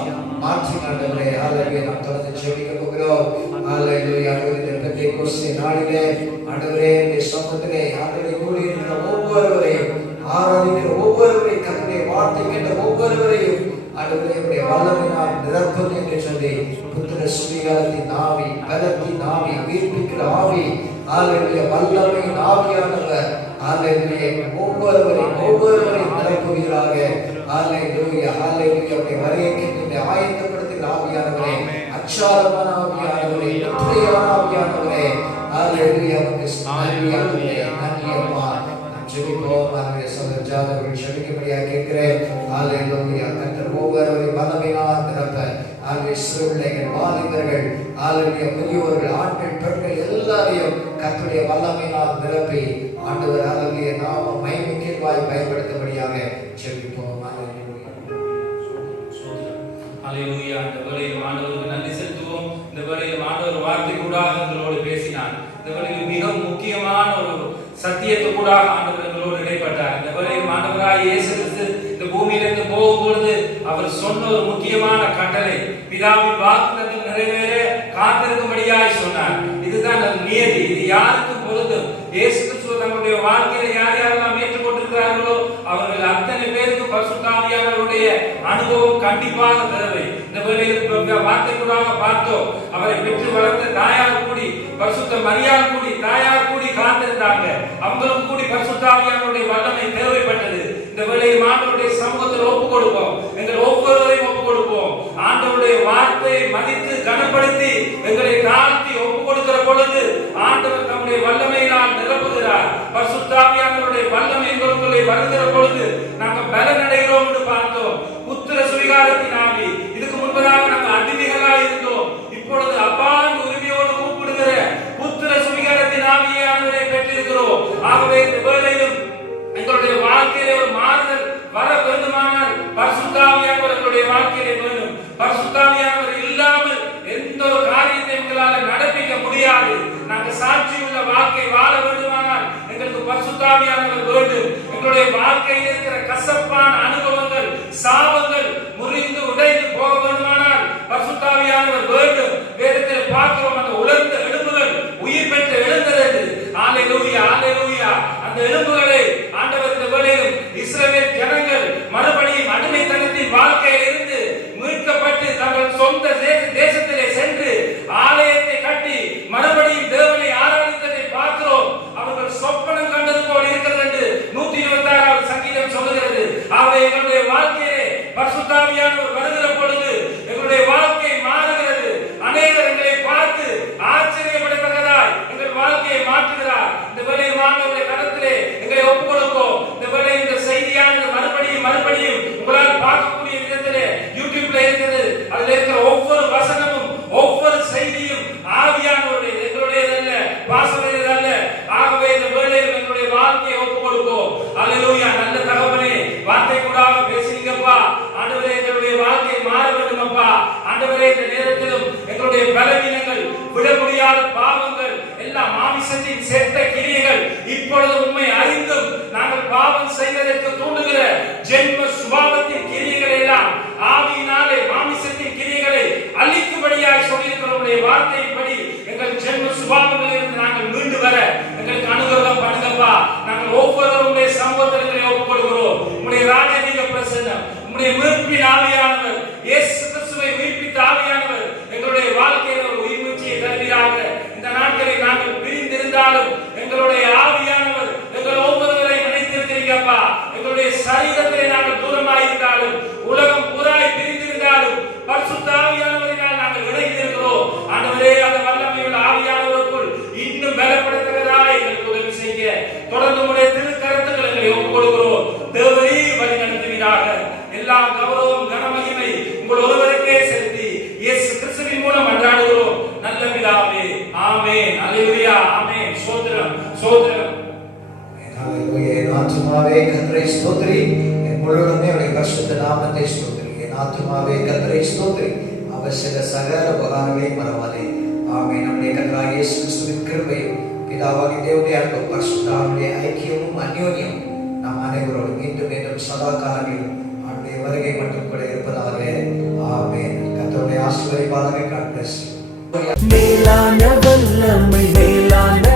மாற்றி ஆண்டவரே. ஆண்டவரே, நாம் தொடர்ந்து ஜெபிக்க போகிறோம். ஹல்லேலூயா. ஆண்டவரே, பெந்தேகோஸ்தே நாளிலே ஆண்டவரே இந்த சமூகத்திலே ஆண்டவரே கூடியிருக்கிற ஒவ்வொருவரையும், ஆராதிக்கிற ஒவ்வொருவரையும், கர்த்தருடைய வார்த்தை கேட்ட ஒவ்வொருவரையும் ஆண்டவரே வல்லமையினால் நிரப்பும் என்று சொல்லி புத்திர சுவிகாரத்தின் ஆவி, பலத்தின் ஆவி, உயிர்ப்பிக்கிற ஆவி, ஹல்லேலூயா, வல்லமையின் ஆவியானவர் ஹல்லேலூயா ஒவ்வொருவரையும் நிரப்புவீராக. ஹல்லேலூயா, ஹல்லேலூயா. உடைய வருகைக்கு நீங்க ஆயத்தப்படுத்துகிற ஆவியானவரே, அச்சாரமான ஆவியானவரே, முத்திரையான ஆவியானவரே, ஹல்லேலூயா. நன்றி அம்மா. ஜெபிப்போம். ஆண்டவரே, சகோதர ஜாதகர்கள் ஜெபிக்கும்படியாக கேட்கிறேன். ஹல்லேலூயா. கர்த்தர் ஒவ்வொருவரையும் வல்லமையினால் நிரப்ப, ஆண்டவரே, சிறுபிள்ளைகள், வாலிபர்கள், ஹல்லேலூயா, முதியோர்கள், ஆண்கள், பெண்கள் எல்லாரையும் கர்த்தருடைய வல்லமையினால் நிரப்பி ஆண்டவர் ஹல்லேலூயா நாம மகிமைக்குள்ளாய் பயன்படுத்தும்படியாக ஜெபிப்போம். ஹல்லேலூயா. இந்த வேளையில் ஆண்டவருக்கு நன்றி செலுத்துவோம். இந்த வேளையில் ஆண்டவர் வார்த்தை கூடாக எங்களோடு பேசினார். இந்த வேளையில் மிக முக்கியமான ஒரு சத்தியத்தை கூட ஆண்டவர் எங்களோடு இடைப்பட்டார். இந்த வேளையில் ஆண்டவராய் இயேசு கிறிஸ்து இந்த பூமியிலிருந்து போகும் பொழுது அவர் சொன்ன ஒரு முக்கியமான கட்டளை, பிதாவின் வாக்குத்தத்தம் நிறைவேற காத்திருக்கும்படியாய் சொன்னார். இதுதான் நியதி. இது யாருக்கும் பொருந்தும். இயேசு கிறிஸ்து தங்களுடைய வாழ்க்கையில யார் யாரெல்லாம் ஏற்றுக்கொண்டிருக்கிறார்களோ அவர்கள் அத்தனை பேருக்கு பரிசுத்த ஆவியானவருடைய அனுபவம் கண்டிப்பாக தேவை. இந்த வேளையில் வார்த்தை கூட பார்த்தோம். அவரை பெற்று வளர்த்த தாயார் கூடி, பரிசுத்த மரியாள் கூடி, தாயார் கூடி காத்திருந்தாங்க. அவங்களும் கூடி பரிசுத்த ஆவியானவருடைய வல்லமை தேவைப்பட்டது. இந்த வேளையில் ஆண்டவருடைய சமூகத்தில் ஒப்பு கொடுப்போம். எங்கள் ஒவ்வொருவரையும் ஒப்பு கொடுப்போம். ஆண்டவருடைய வார்த்தையை மதித்து கனப்படுத்தி எங்களை தாழ்த்தி ஒப்பு கொடுக்கிற பொழுது ஆண்டவர் தம்முடைய வல்லமையினால் நிரப்புகிறார். பரிசுத்த ஆவியானவருடைய வல்லமை எங்களுக்குள்ளே வருகிற பொழுது நாங்கள் பலனடைகிறோம் என்று பார்த்தோம். புத்திர சுவிகாரத்தின் ஆவி. இதுக்கு முன்பதாக நாங்கள் அடிமைகளாக இருந்தோம். இப்பொழுது அப்பாவின் உரிமையோடு கூப்பிடுகிற புத்திர சுவிகாரத்தின் ஆவியை ஆண்டவரை பெற்றிருக்கிறோம். ஆகவே இந்த வேளையிலும் எங்களுடைய வாழ்க்கையிலே ஒரு மாறுதல் வர வேண்டுமானால் பரிசுத்த ஆவியானவர் எங்களுடைய வாழ்க்கையிலே வேண்டும். பரிசுத்த ஆவியானவர் இல்லாமல் எந்த ஒரு காரியத்தை எங்களால் நடப்பிக்க முடியாது. நாங்கள் சாட்சியுள்ள வாழ்க்கை வாழ வேண்டுமானால் எங்களுக்கு அந்த எலும்புகளை ஆண்டவர் இந்த வேளையிலும் இஸ்ரவேல் ஜனங்கள் மறுபடியும் அடிமைத்தனத்தின் வாழ்க்கையில் இருந்து மீட்கப்பட்டு தங்கள் சொந்த தேசத்திலே சென்று ஆலயத்தை கட்டி மறுபடியும் தேவனை ஆராதித்ததை பார்க்கிறோம். அவர்கள் சொப்பனம் கண்டது போல் இருக்கிறது என்று 126வது சங்கீதம் சொல்லுகிறது. ஆகவே எங்களுடைய வாழ்க்கையிலே பரிசுத்த ஆவியானவர் வருகிற பொழுது எங்களுடைய வாழ்க்கை மாறுகிறது. அநேகர் எங்களை பார்த்து ஆச்சரியப்படத்தக்கதாய் எங்கள் வாழ்க்கையை மாற்றுகிறார். இந்த வேளையில் ஆண்டவருடைய கரத்திலே எங்களை ஒப்புக் கொடுப்போம். இந்த வேளையில் இந்த செய்தியானது மறுபடியும் உங்களால் பார்க்கக்கூடிய விதத்திலே யூடியூப்ல இருக்குது. அதில் இருக்கிற ஒவ்வொரு வசனமும் ஒவ்வொரு செய்தியும் ஆவியானவருடைய, எங்களுடையதல்ல, பாசமுடையதல்ல. ஆகவே இந்த வேளையில் எங்களுடைய வாழ்க்கையை ஒப்புக் கொடுப்போம். அல்லேலூயா. நல்ல தகவலே வார்த்தை கூடாக பேசுறீங்கப்பா. ஆண்டவரே எங்களுடைய வாழ்க்கை மாற வேண்டும் அப்பா. ஆண்டவரே இந்த நேரத்திலும் எங்களுடைய பலவீனங்கள், விட முடியாத பாவங்கள், எல்லா மாமிசத்தின் செத்த கிரியைகள் இப்பொழுது உண்மை அறிந்தும் நாங்கள் பாவம் செய்வதற்கு தூண்டுகிற ஜென்ம சுபாவத்தின் கிரியைகள் எல்லாம் ஆவியினாலே மாமிசத்தின் கிரியைகளை அழிக்கும்படியாய் சொல்லியிருக்கிறவருடைய வார்த்தையின்படி எங்கள் ஜென்ம சுபாவங்களில் இருந்து நாங்கள் மீண்டு வர எங்களுக்கு அனுகிரகம் பண்ணுங்கப்பா. நாங்கள் ஒவ்வொருவருடைய சமூகத்திலே ஒப்புக் கொடுக்கிறோம். உம்முடைய ராஜரீக பிரசன்னம், உம்முடைய மீட்பின் ஆவியானவர், இயேசு கிறிஸ்துவை மீட்பித்த ஆவியானவர் எங்களுடைய வாழ்க்கையில் ஒரு உயிர்மூச்சியை தருவீராக. இந்த நாட்களில் நாங்கள் பிரிந்திருந்தாலும் எங்களுடைய ஆவியானவர் எங்கள் ஒவ்வொருவரையும் நினைத்திருக்கிறீங்கப்பா. எங்களுடைய சரீரத்திலே நாங்கள் தூரமாக இருந்தாலும், உலகம் பூராய் பிரிந்திருந்தாலும், பரிசுத்த ஆவியானவரினால் நாங்கள் இணைந்திருக்கிறோம். ஆண்டவரே, அந்த வல்லமையுள்ள ஆவியானவருக்குள் இன்னும் பலப்படுத்துகிறதாய் எங்களுக்கு உதவி செய்ய தொடர்ந்து உடைய திருக்கரத்துக்களை எங்களை ஒப்புக் கொடுக்கிறோம். தேவரே வழி நடத்துவீராக. எல்லா கௌரவம் கனமகிமை உங்கள் ஒருவருக்கே செலுத்தி இயேசு கிறிஸ்துவின் மூலம் அன்றாடுகிறோம் நல்ல பிதாவே. ஆமென். அல்லேலூயா. ஆமென். ஸ்தோத்திரம், ஸ்தோத்திரம். ஹalleluya. என் ஆத்துமாவே கர்த்தரை ஸ்தோத்திரி, என் முழுவதுமே அவருடைய பரிசுத்த நாமத்தை ஸ்தோத்திரி. என் ஆத்துமாவே கர்த்தரை ஸ்தோத்திரி, அவர் செய்த சகல உபகாரங்களையும் மறவாதே. ஆமென். நம்முடைய கர்த்தராகிய இயேசு கிறிஸ்துவின் கிருபையும் பிதாவாகிய தேவனுடைய அன்பும் பரிசுத்த ஆவியுடைய ஐக்கியமும் அந்யோன்யமும் நாம் அனைவரோடும் மீண்டும் சதா காலங்களிலும் அவருடைய வருகை மட்டும் கூட இருப்பதாக. ஆமென். கர்த்தருடைய ஆசீர்வாதத்தை God bless you. மேலான வல்லமை, மேலான